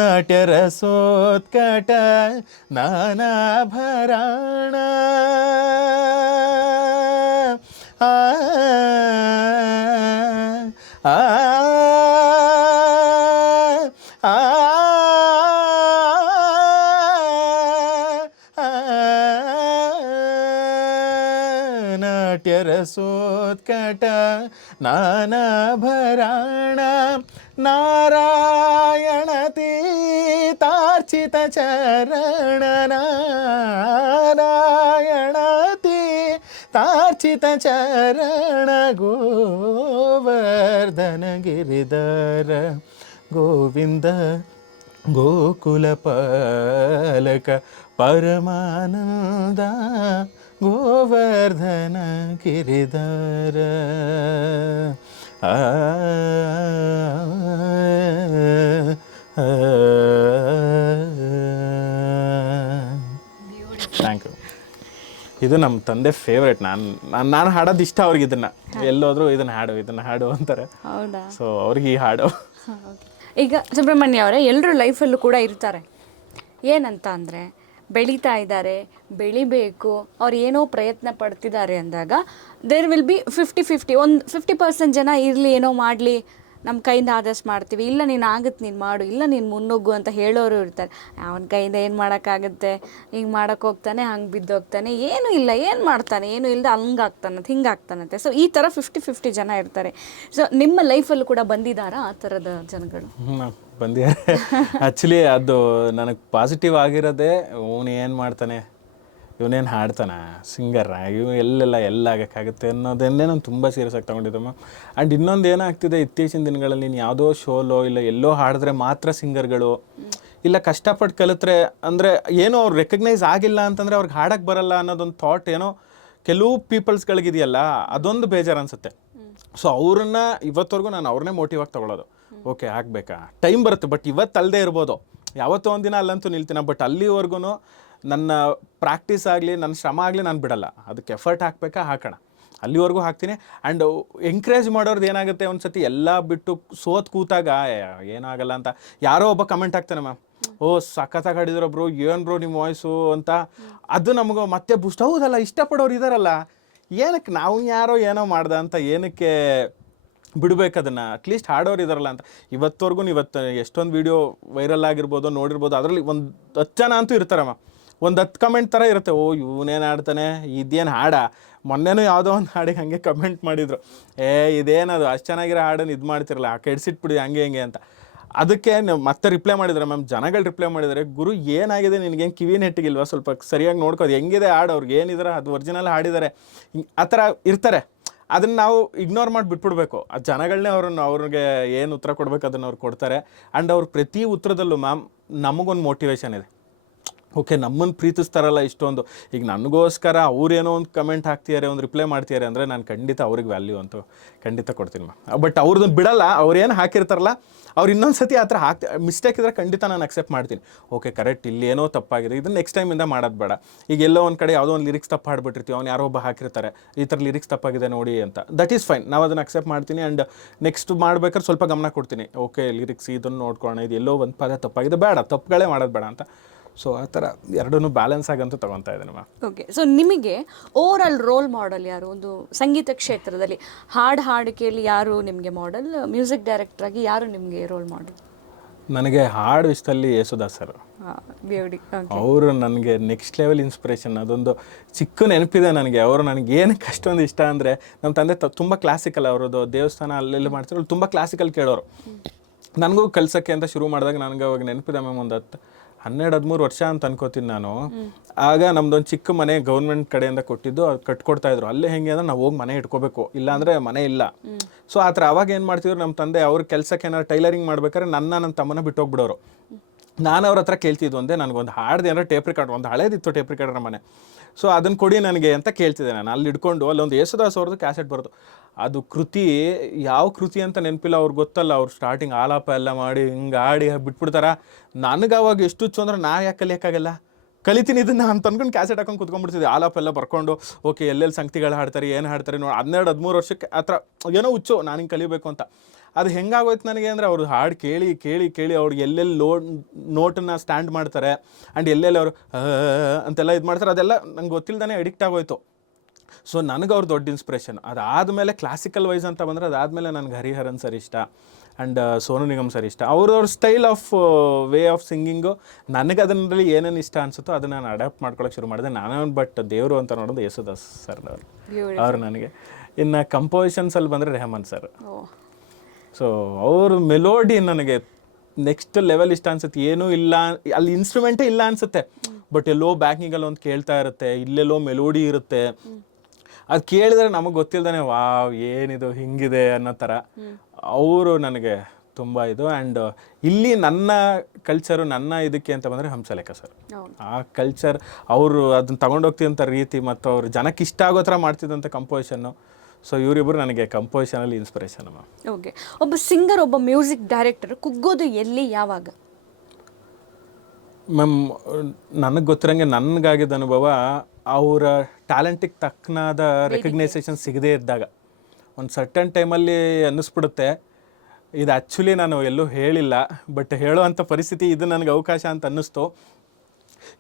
ನಾಟ್ಯರಸೋತ್ಕಟ ನಾನಾಭರಣ ಆ ಆ ನಾಟ್ಯ ರಸೋತ್ಕಟ ನಾನಾಭರಣ ನಾರಾಯಣ ತೀತಾರ್ಚಿತ ಚರಣ ನಾರಾಯಣ ತೀತಾರ್ಚಿತ ಚರಣ ಗೋವರ್ಧನ ಗಿರಿಧರ ಗೋವಿಂದ ಗೋಕುಲ ಪಾಲಕ ಪರಮಾನಂದ ಗೋವರ್ಧನ ಗಿರಿಧರ ಥ್ಯಾಂಕ್ ಯು. ಇದು ನಮ್ಮ ತಂದೆ ಫೇವ್ರೇಟ್. ನಾನು ಹಾಡೋದು ಇಷ್ಟ ಅವ್ರಿಗೆ. ಇದನ್ನು ಎಲ್ಲೋದ್ರೂ ಇದನ್ನು ಹಾಡು ಅಂತಾರೆ. ಹೌದಾ? ಸೊ ಅವ್ರಿಗೆ ಈ ಹಾಡು. ಈಗ ಸುಬ್ರಹ್ಮಣ್ಯ ಅವರೇ, ಎಲ್ಲರೂ ಲೈಫಲ್ಲೂ ಕೂಡ ಇರ್ತಾರೆ. ಏನಂತ ಅಂದರೆ, ಬೆಳೀತಾ ಇದ್ದಾರೆ, ಬೆಳಿಬೇಕು, ಅವ್ರು ಏನೋ ಪ್ರಯತ್ನ ಪಡ್ತಿದ್ದಾರೆ ಅಂದಾಗ ದೇರ್ ವಿಲ್ ಬಿ 50-50. ಒಂದು 50% ಜನ ಇರಲಿ, ಏನೋ ಮಾಡಲಿ, ನಮ್ಮ ಕೈಯಿಂದ ಆದಷ್ಟು ಮಾಡ್ತೀವಿ, ಇಲ್ಲ ನೀನು ಆಗುತ್ತೆ ನೀನು ಮಾಡು, ಇಲ್ಲ ನೀನು ಮುನ್ನುಗ್ಗು ಅಂತ ಹೇಳೋರು ಇರ್ತಾರೆ. ಅವನ ಕೈಯಿಂದ ಏನು ಮಾಡೋಕ್ಕಾಗುತ್ತೆ, ಹಿಂಗೆ ಮಾಡೋಕ್ಕೆ ಹೋಗ್ತಾನೆ, ಹಂಗೆ ಬಿದ್ದೋಗ್ತಾನೆ, ಏನೂ ಇಲ್ಲ, ಏನು ಮಾಡ್ತಾನೆ, ಏನೂ ಇಲ್ಲದೆ ಹಂಗಾಗ್ತಾನಂತೆ ಹಿಂಗಾಗ್ತಾನಂತೆ. ಸೊ ಈ ಥರ 50-50 ಜನ ಇರ್ತಾರೆ. ಸೊ ನಿಮ್ಮ ಲೈಫಲ್ಲೂ ಕೂಡ ಬಂದಿದ್ದಾರಾ ಆ ಥರದ ಜನಗಳು? ಬಂದಿದ್ದಾರೆ. ಆ್ಯಕ್ಚುಲಿ ಅದು ನನಗೆ ಪಾಸಿಟಿವ್ ಆಗಿರೋದೇ, ಇವನೇನು ಮಾಡ್ತಾನೆ, ಇವನೇನು ಹಾಡ್ತಾನೆ, ಸಿಂಗರ್ನ, ಎಲ್ಲ ಆಗೋಕ್ಕಾಗುತ್ತೆ ಅನ್ನೋದನ್ನೇ ನಾನು ತುಂಬ ಸೀರಿಯಸ್ ಆಗಿ ತೊಗೊಂಡಿದ್ದಮ್ಮ. ಆ್ಯಂಡ್ ಇನ್ನೊಂದು ಏನಾಗ್ತಿದೆ, ಇತ್ತೀಚಿನ ದಿನಗಳಲ್ಲಿ ನೀನು ಯಾವುದೋ ಶೋಲೋ ಇಲ್ಲ ಎಲ್ಲೋ ಹಾಡಿದ್ರೆ ಮಾತ್ರ ಸಿಂಗರ್ಗಳು, ಇಲ್ಲ ಕಷ್ಟಪಟ್ಟು ಕಲಿತ್ರೆ ಅಂದರೆ ಏನೋ ಅವ್ರು ರೆಕಗ್ನೈಸ್ ಆಗಿಲ್ಲ ಅಂತಂದರೆ ಅವ್ರಿಗೆ ಹಾಡಕ್ಕೆ ಬರಲ್ಲ ಅನ್ನೋದೊಂದು ಥಾಟ್ ಏನೋ ಕೆಲವು ಪೀಪಲ್ಸ್ಗಳಿಗಿದೆಯಲ್ಲ, ಅದೊಂದು ಬೇಜಾರು ಅನಿಸುತ್ತೆ. ಸೊ ಅವ್ರನ್ನ ಇವತ್ತವರೆಗೂ ನಾನು ಅವ್ರನ್ನೇ ಮೋಟಿವ್ ಆಗಿ ತೊಗೊಳೋದು. ಓಕೆ ಆಗಬೇಕಾ, ಟೈಮ್ ಬರುತ್ತೆ, ಬಟ್ ಇವತ್ತು ಅಲ್ಲದೆ ಇರ್ಬೋದು, ಯಾವತ್ತೋ ಒಂದಿನ ಅಲ್ಲಂತೂ ನಿಲ್ತೀನಿ. ಬಟ್ ಅಲ್ಲಿವರೆಗೂ ನನ್ನ ಪ್ರಾಕ್ಟೀಸ್ ಆಗಲಿ, ನನ್ನ ಶ್ರಮ ಆಗಲಿ ನಾನು ಬಿಡಲ್ಲ. ಅದಕ್ಕೆ ಎಫರ್ಟ್ ಹಾಕೋಣ, ಅಲ್ಲಿವರೆಗೂ ಹಾಕ್ತೀನಿ. ಆ್ಯಂಡ್ ಎಂಕರೇಜ್ ಮಾಡೋರ್ದು ಏನಾಗುತ್ತೆ, ಒಂದು ಸತಿ ಎಲ್ಲ ಬಿಟ್ಟು ಕೂತಾಗ ಏನಾಗಲ್ಲ ಅಂತ ಯಾರೋ ಒಬ್ಬ ಕಮೆಂಟ್ ಹಾಕ್ತಾನೆ, ಮ್ಯಾಮ್ ಓ ಸಖತ್ತಾಗಿ ಹಾಡಿದ್ರು ಬ್ರೋ, ಏನು ಬ್ರೋ ನಿಮ್ಮ ವಾಯ್ಸು ಅಂತ. ಅದು ನಮಗೂ ಮತ್ತೆ ಬೂಸ್ಟ್. ಹೌದಲ್ಲ, ಇಷ್ಟಪಡೋರು ಇದ್ದಾರಲ್ಲ, ಏನಕ್ಕೆ ನಾವು ಯಾರೋ ಏನೋ ಮಾಡ್ದ ಅಂತ ಏನಕ್ಕೆ ಬಿಡ್ಬೇಕು ಅದನ್ನು? ಅಟ್ಲೀಸ್ಟ್ ಹಾಡೋರು ಇದಾರಲ್ಲ ಅಂತ. ಇವತ್ತವರೆಗೂ ಎಷ್ಟೊಂದು ವೀಡಿಯೋ ವೈರಲ್ ಆಗಿರ್ಬೋದು, ನೋಡಿರ್ಬೋದು, ಅದರಲ್ಲಿ ಒಂದು 10 ಜನ ಅಂತೂ ಇರ್ತಾರಮ್ಮ, ಒಂದು 10 ಕಮೆಂಟ್ ಥರ ಇರುತ್ತೆ. ಓ ಇವನೇನು ಹಾಡ್ತಾನೆ, ಇದೇನು ಹಾಡ. ಮೊನ್ನೆನೂ ಯಾವುದೋ ಒಂದು ಹಾಡಿಗೆ ಹಾಗೆ ಕಮೆಂಟ್ ಮಾಡಿದರು, ಇದೇನದು ಅಷ್ಟು ಚೆನ್ನಾಗಿರೋ ಹಾಡನ್ನು ಇದು ಮಾಡ್ತಿರಲ್ಲ, ಕೆಡಿಸಿಟ್ಬಿಡಿ ಹಂಗೆ ಹಿಂಗೆ ಅಂತ. ಅದಕ್ಕೆ ಮತ್ತೆ ರಿಪ್ಲೈ ಮಾಡಿದ್ದಾರೆ ಮ್ಯಾಮ್, ಜನಗಳು ರಿಪ್ಲೈ ಮಾಡಿದ್ದಾರೆ, ಗುರು ಏನಾಗಿದೆ ನಿನಗೇನು ಕಿವಿ ನೆಟ್ಟಿಗಿಲ್ವಾ, ಸ್ವಲ್ಪ ಸರಿಯಾಗಿ ನೋಡ್ಕೋದು, ಹೆಂಗಿದೆ ಹಾಡು, ಅವ್ರಿಗೆ ಏನಿದಾರೆ ಅದು ಒರಿಜಿನಲ್ ಹಾಡಿದ್ದಾರೆ, ಆ ಥರ ಇರ್ತಾರೆ. ಅದನ್ನು ನಾವು ಇಗ್ನೋರ್ ಮಾಡಿ ಬಿಟ್ಬಿಡ್ಬೇಕು. ಆ ಜನಗಳನ್ನೇ ಅವ್ರಿಗೆ ಏನು ಉತ್ತರ ಕೊಡಬೇಕು ಅದನ್ನು ಅವ್ರು ಕೊಡ್ತಾರೆ. ಆ್ಯಂಡ್ ಅವ್ರು ಪ್ರತಿ ಉತ್ತರದಲ್ಲೂ ಮ್ಯಾಮ್ ನಮಗೊಂದು ಮೋಟಿವೇಶನ್ ಇದೆ. ಓಕೆ, ನಮ್ಮನ್ನು ಪ್ರೀತಿಸ್ತಾರಲ್ಲ ಇಷ್ಟೊಂದು, ಈಗ ನನಗೋಸ್ಕರ ಅವ್ರೇನೋ ಒಂದು ಕಮೆಂಟ್ ಹಾಕ್ತಿದ್ದಾರೆ, ಒಂದು ರಿಪ್ಲೈ ಮಾಡ್ತಿದ್ದಾರೆ ಅಂದರೆ ನಾನು ಖಂಡಿತ ಅವ್ರಿಗೆ ವ್ಯಾಲ್ಯೂ ಅಂತೂ ಖಂಡಿತ ಕೊಡ್ತೀನಿ ಮ್ಯಾಮ್. ಬಟ್ ಅವ್ರದ್ದು ಬಿಡಲ್ಲ, ಅವ್ರೇನು ಹಾಕಿರ್ತಾರಲ್ಲ, ಅವ್ರು ಇನ್ನೊಂದು ಸತಿ ಆ ಥರ ಮಿಸ್ಟೇಕ್ ಇದ್ದರೆ ಖಂಡಿತ ನಾನು ಅಕ್ಸೆಪ್ಟ್ ಮಾಡ್ತೀನಿ. ಓಕೆ ಕರೆಕ್ಟ್, ಇಲ್ಲಿ ಏನೋ ತಪ್ಪಾಗಿದೆ, ಇದನ್ನು ನೆಕ್ಸ್ಟ್ ಟೈಮಿಂದ ಮಾಡೋದು ಬೇಡ. ಈಗ ಎಲ್ಲೋ ಒಂದು ಕಡೆ ಯಾವುದೋ ಒಂದು ಲಿರಿಕ್ಸ್ ತಪ್ಪು ಹಾಡ್ಬಿಟ್ಟಿರ್ತೀವಿ, ಅವ್ನು ಯಾರೋ ಒಬ್ಬ ಹಾಕಿರ್ತಾರೆ, ಈ ಥರ ಲಿರಿಕ್ಸ್ ತಪ್ಪಾಗಿದೆ ನೋಡಿ ಅಂತ, ದಟ್ ಈಸ್ ಫೈನ್, ನಾವು ಅದನ್ನು ಅಕ್ಸೆಪ್ಟ್ ಮಾಡ್ತೀನಿ. ಆ್ಯಂಡ್ ನೆಕ್ಸ್ಟ್ ಮಾಡ್ಬೇಕಾದ್ರೆ ಸ್ವಲ್ಪ ಗಮನ ಕೊಡ್ತೀನಿ. ಓಕೆ ಲಿರಿಕ್ಸ್ ಇದನ್ನು ನೋಡ್ಕೊಳ್ಳೋಣ, ಇದು ಎಲ್ಲೋ ಒಂದು ಪದ ತಪ್ಪಾಗಿದೆ, ಬೇಡ ತಪ್ಪುಗಳೇ ಮಾಡೋದು ಬೇಡ ಅಂತ. ಸೊ ಆ ಥರ ಎರಡನ್ನೂ ಬ್ಯಾಲೆನ್ಸ್ ಆಗಂತೂ ತೊಗೊತಾ ಇದ್ದೀನಿ ಮ್ಯಾಮ್. ಓಕೆ, ಸೊ ನಿಮಗೆ ಓವರ್ ಆಲ್ ರೋಲ್ ಮಾಡೆಲ್ ಯಾರು? ಒಂದು ಸಂಗೀತ ಕ್ಷೇತ್ರದಲ್ಲಿ ಹಾಡಿಕೆಯಲ್ಲಿ ಯಾರು ನಿಮಗೆ ಮಾಡೆಲ್? ಮ್ಯೂಸಿಕ್ ಡೈರೆಕ್ಟರ್ ಆಗಿ ಯಾರು ನಿಮಗೆ ರೋಲ್ ಮಾಡೆಲ್? ನನಗೆ ಹಾಡು ಇಷ್ಟದಲ್ಲಿ ಯೇಸುದಾಸ್ ಸರ್. ಅವರು ನನಗೆ ನೆಕ್ಸ್ಟ್ ಲೆವೆಲ್ ಇನ್ಸ್ಪಿರೇಷನ್. ಅದೊಂದು ಚಿಕ್ಕ ನೆನಪಿದೆ ನನಗೆ. ಅವರು ನನಗೆ ಏನಕ್ಕೆ ಅಷ್ಟೊಂದು ಇಷ್ಟ ಅಂದರೆ, ನಮ್ಮ ತಂದೆ ತುಂಬ ಕ್ಲಾಸಿಕಲ್, ಅವರದ್ದು ದೇವಸ್ಥಾನ ಅಲ್ಲೆಲ್ಲ ಮಾಡ್ತಾರೆ, ತುಂಬ ಕ್ಲಾಸಿಕಲ್ ಕೇಳೋರು. ನನಗೂ ಕಲ್ಸೋಕ್ಕೆ ಅಂತ ಶುರು ಮಾಡಿದಾಗ ನನಗೆ ಅವಾಗ ನೆನಪಿದೆ ಮ್ಯಾಮ್, ಒಂದು 12-13 ವರ್ಷ ಅಂತ ಅನ್ಕೋತೀನಿ ನಾನು. ಆಗ ನಮ್ದೊಂದು ಚಿಕ್ಕ ಮನೆ ಗೌರ್ಮೆಂಟ್ ಕಡೆಯಿಂದ ಕೊಟ್ಟಿದ್ದು, ಅದು ಕಟ್ಕೊಡ್ತಾ ಇದ್ರು. ಅಲ್ಲೇ ಹೆಂಗೆ ಅಂದ್ರೆ ನಾವು ಹೋಗಿ ಮನೆ ಇಟ್ಕೋಬೇಕು, ಇಲ್ಲಾಂದರೆ ಮನೆ ಇಲ್ಲ. ಸೊ ಆ ಥರ ಅವಾಗ ಏನು ಮಾಡ್ತಿದ್ರು ನಮ್ಮ ತಂದೆ, ಅವ್ರ ಕೆಲಸಕ್ಕೆ ಏನಾದ್ರು ಟೈಲರಿಂಗ್ ಮಾಡ್ಬೇಕಾದ್ರೆ ನನ್ನ ತಮ್ಮನ ಬಿಟ್ಟು ಹೋಗ್ಬಿಡೋರು. ನಾನು ಅವ್ರ ಹತ್ರ ಕೇಳ್ತಿದ್ದು ಒಂದೇ, ನನಗೊಂದು ಹಾಡ್ದು ಏನಾರು ಟೇಪ್ ರೆಕಾರ್ಡ್, ಒಂದು ಹಳೇದಿತ್ತು ಟೇಪ್ ರೆಕಾರ್ಡರ್ ಮನೆ, ಸೊ ಅದನ್ನು ಕೊಡಿ ನನಗೆ ಅಂತ ಕೇಳ್ತಿದ್ದೆ ನಾನು. ಅಲ್ಲಿ ಇಟ್ಕೊಂಡು ಅಲ್ಲೊಂದು ಯೇಸುದಾಸ್ ಅವ್ರದ್ದು ಕ್ಯಾಸೆಟ್ ಬರೋದು. ಅದು ಕೃತಿ, ಯಾವ ಕೃತಿ ಅಂತ ನೆನಪಿಲ್ಲ, ಅವ್ರಿಗೆ ಗೊತ್ತಲ್ಲ. ಅವ್ರು ಸ್ಟಾರ್ಟಿಂಗ್ ಆಲಾಪ ಎಲ್ಲ ಮಾಡಿ ಹಿಂಗೆ ಆಡಿ ಬಿಟ್ಬಿಡ್ತಾರ. ನನಗೆ ಅವಾಗ ಎಷ್ಟು ಹುಚ್ಚು ಅಂದ್ರೆ, ನಾ ಯಾಕೆ ಕಲಿಯೋಕ್ಕಾಗಲ್ಲ, ಕಲಿತೀನಿ ಇದನ್ನು ಅಂತ ಅಂದ್ಕೊಂಡು ಕ್ಯಾಸೆಟ್ ಹಾಕೊಂಡು ಕುತ್ಕೊಂಡ್ಬಿಡ್ತಿದ್ದೆ. ಆಲಾಪ ಎಲ್ಲ ಬರ್ಕೊಂಡು, ಓಕೆ ಎಲ್ಲೆಲ್ಲಿ ಸಂಗತಿಗಳು ಹಾಡ್ತಾರೆ, ಏನು ಹಾಡ್ತಾರೆ ನೋಡಿ. 12-13 ವರ್ಷಕ್ಕೆ ಆ ಥರ ಏನೋ ಹುಚ್ಚು ನಾನು ಹಿಂಗೆ ಕಲಿಬೇಕು ಅಂತ. ಅದು ಹೆಂಗಾಗೋಯ್ತು ನನಗೆ ಅಂದರೆ, ಅವ್ರು ಹಾಡು ಕೇಳಿ ಕೇಳಿ ಕೇಳಿ ಅವ್ರಿಗೆ ಎಲ್ಲೆಲ್ಲಿ ನೋಟನ್ನು ಸ್ಟ್ಯಾಂಡ್ ಮಾಡ್ತಾರೆ, ಆ್ಯಂಡ್ ಎಲ್ಲೆಲ್ಲಿ ಅವರು ಅಂತೆಲ್ಲ ಇದು ಮಾಡ್ತಾರೆ, ಅದೆಲ್ಲ ನಂಗೆ ಗೊತ್ತಿಲ್ದೇ ಅಡಿಕ್ಟ್ ಆಗೋಯ್ತು. ಸೊ ನನಗೆ ಅವ್ರು ದೊಡ್ಡ ಇನ್ಸ್ಪಿರೇಷನ್. ಅದಾದಮೇಲೆ ಕ್ಲಾಸಿಕಲ್ ವೈಸ್ ಅಂತ ಬಂದರೆ ಅದಾದಮೇಲೆ ನನಗೆ ಹರಿಹರನ್ ಸರ್ ಇಷ್ಟ ಆ್ಯಂಡ್ ಸೋನು ನಿಗಮ್ ಸರ್ ಇಷ್ಟ. ಅವ್ರವ್ರ style of way of singing ನನಗೆ ಅದರಲ್ಲಿ ಏನೇನು ಇಷ್ಟ ಅನಿಸುತ್ತೋ ಅದನ್ನು ನಾನು ಅಡ್ಯಾಪ್ಟ್ ಮಾಡ್ಕೊಳಕ್ಕೆ ಶುರು ಮಾಡಿದೆ ನಾನು. ಬಟ್ ದೇವರು ಅಂತ ನೋಡೋದು ಯೇಸುದಾಸ್ ಸರ್ ಅವ್ರು ನನಗೆ. ಇನ್ನು ಕಂಪೋಸಿಷನ್ಸಲ್ಲಿ ಬಂದರೆ ರೆಹಮಾನ್ ಸರ್. ಸೊ ಅವ್ರ ಮೆಲೋಡಿ ನನಗೆ ನೆಕ್ಸ್ಟ್ ಲೆವೆಲ್ ಇಷ್ಟ ಅನ್ಸುತ್ತೆ. ಏನೂ ಇಲ್ಲ ಅಲ್ಲಿ, ಇನ್ಸ್ಟ್ರೂಮೆಂಟೇ ಇಲ್ಲ ಅನಿಸುತ್ತೆ, ಬಟ್ ಎಲ್ಲೋ ಬ್ಯಾಕಿಂಗಲ್ಲಿ ಒಂದು ಕೇಳ್ತಾ ಇರುತ್ತೆ, ಇಲ್ಲೆಲ್ಲೋ ಮೆಲೋಡಿ ಇರುತ್ತೆ. ಅದು ಕೇಳಿದ್ರೆ ನಮಗೆ ಗೊತ್ತಿಲ್ದಾನೆ ವಾವ್ ಏನಿದು ಹಿಂಗಿದೆ ಅನ್ನೋ ಥರ. ಅವರು ನನಗೆ ತುಂಬ ಇದು. ಆ್ಯಂಡ್ ಇಲ್ಲಿ ನನ್ನ ಕಲ್ಚರು ನನ್ನ ಇದಕ್ಕೆ ಅಂತ ಬಂದರೆ ಹಂಸಲೇಖ ಸರ್. ಆ ಕಲ್ಚರ್ ಅವರು ಅದನ್ನ ತಗೊಂಡೋಗ್ತಿದ್ದಂಥ ರೀತಿ ಮತ್ತು ಅವರು ಜನಕ್ಕೆ ಇಷ್ಟ ಆಗೋ ಥರ ಮಾಡ್ತಿದ್ದಂಥ ಕಂಪೋಸಿಷನ್ನು. ಸೊ ಇವರಿಬ್ಬರು ನನಗೆ ಕಂಪೋಸಿಷನಲ್ಲಿ ಇನ್ಸ್ಪಿರೇಷನ್ ಮ್ಯಾಮ್. ಓಕೆ, ಒಬ್ಬ ಸಿಂಗರ್, ಒಬ್ಬ ಮ್ಯೂಸಿಕ್ ಡೈರೆಕ್ಟರ್ ಕುಗ್ಗೋದು ಎಲ್ಲಿ, ಯಾವಾಗ? ಮ್ಯಾಮ್ ನನಗೆ ಗೊತ್ತಿರಂಗೆ ನನಗಾಗಿದ್ದ ಅನುಭವ ಅವರ ಟ್ಯಾಲೆಂಟಿಗೆ ತಕ್ಕನಾದ ರೆಕಗ್ನೈಸೇಷನ್ ಸಿಗದೇ ಇದ್ದಾಗ ಒಂದು ಸರ್ಟನ್ ಟೈಮಲ್ಲಿ ಅನ್ನಿಸ್ಬಿಡುತ್ತೆ ಇದು ಆ್ಯಕ್ಚುಲಿ ನಾನು ಎಲ್ಲೂ ಹೇಳಿಲ್ಲ, ಬಟ್ ಹೇಳೋವಂಥ ಪರಿಸ್ಥಿತಿ ಇದು ನನಗೆ ಅವಕಾಶ ಅಂತ ಅನ್ನಿಸ್ತು.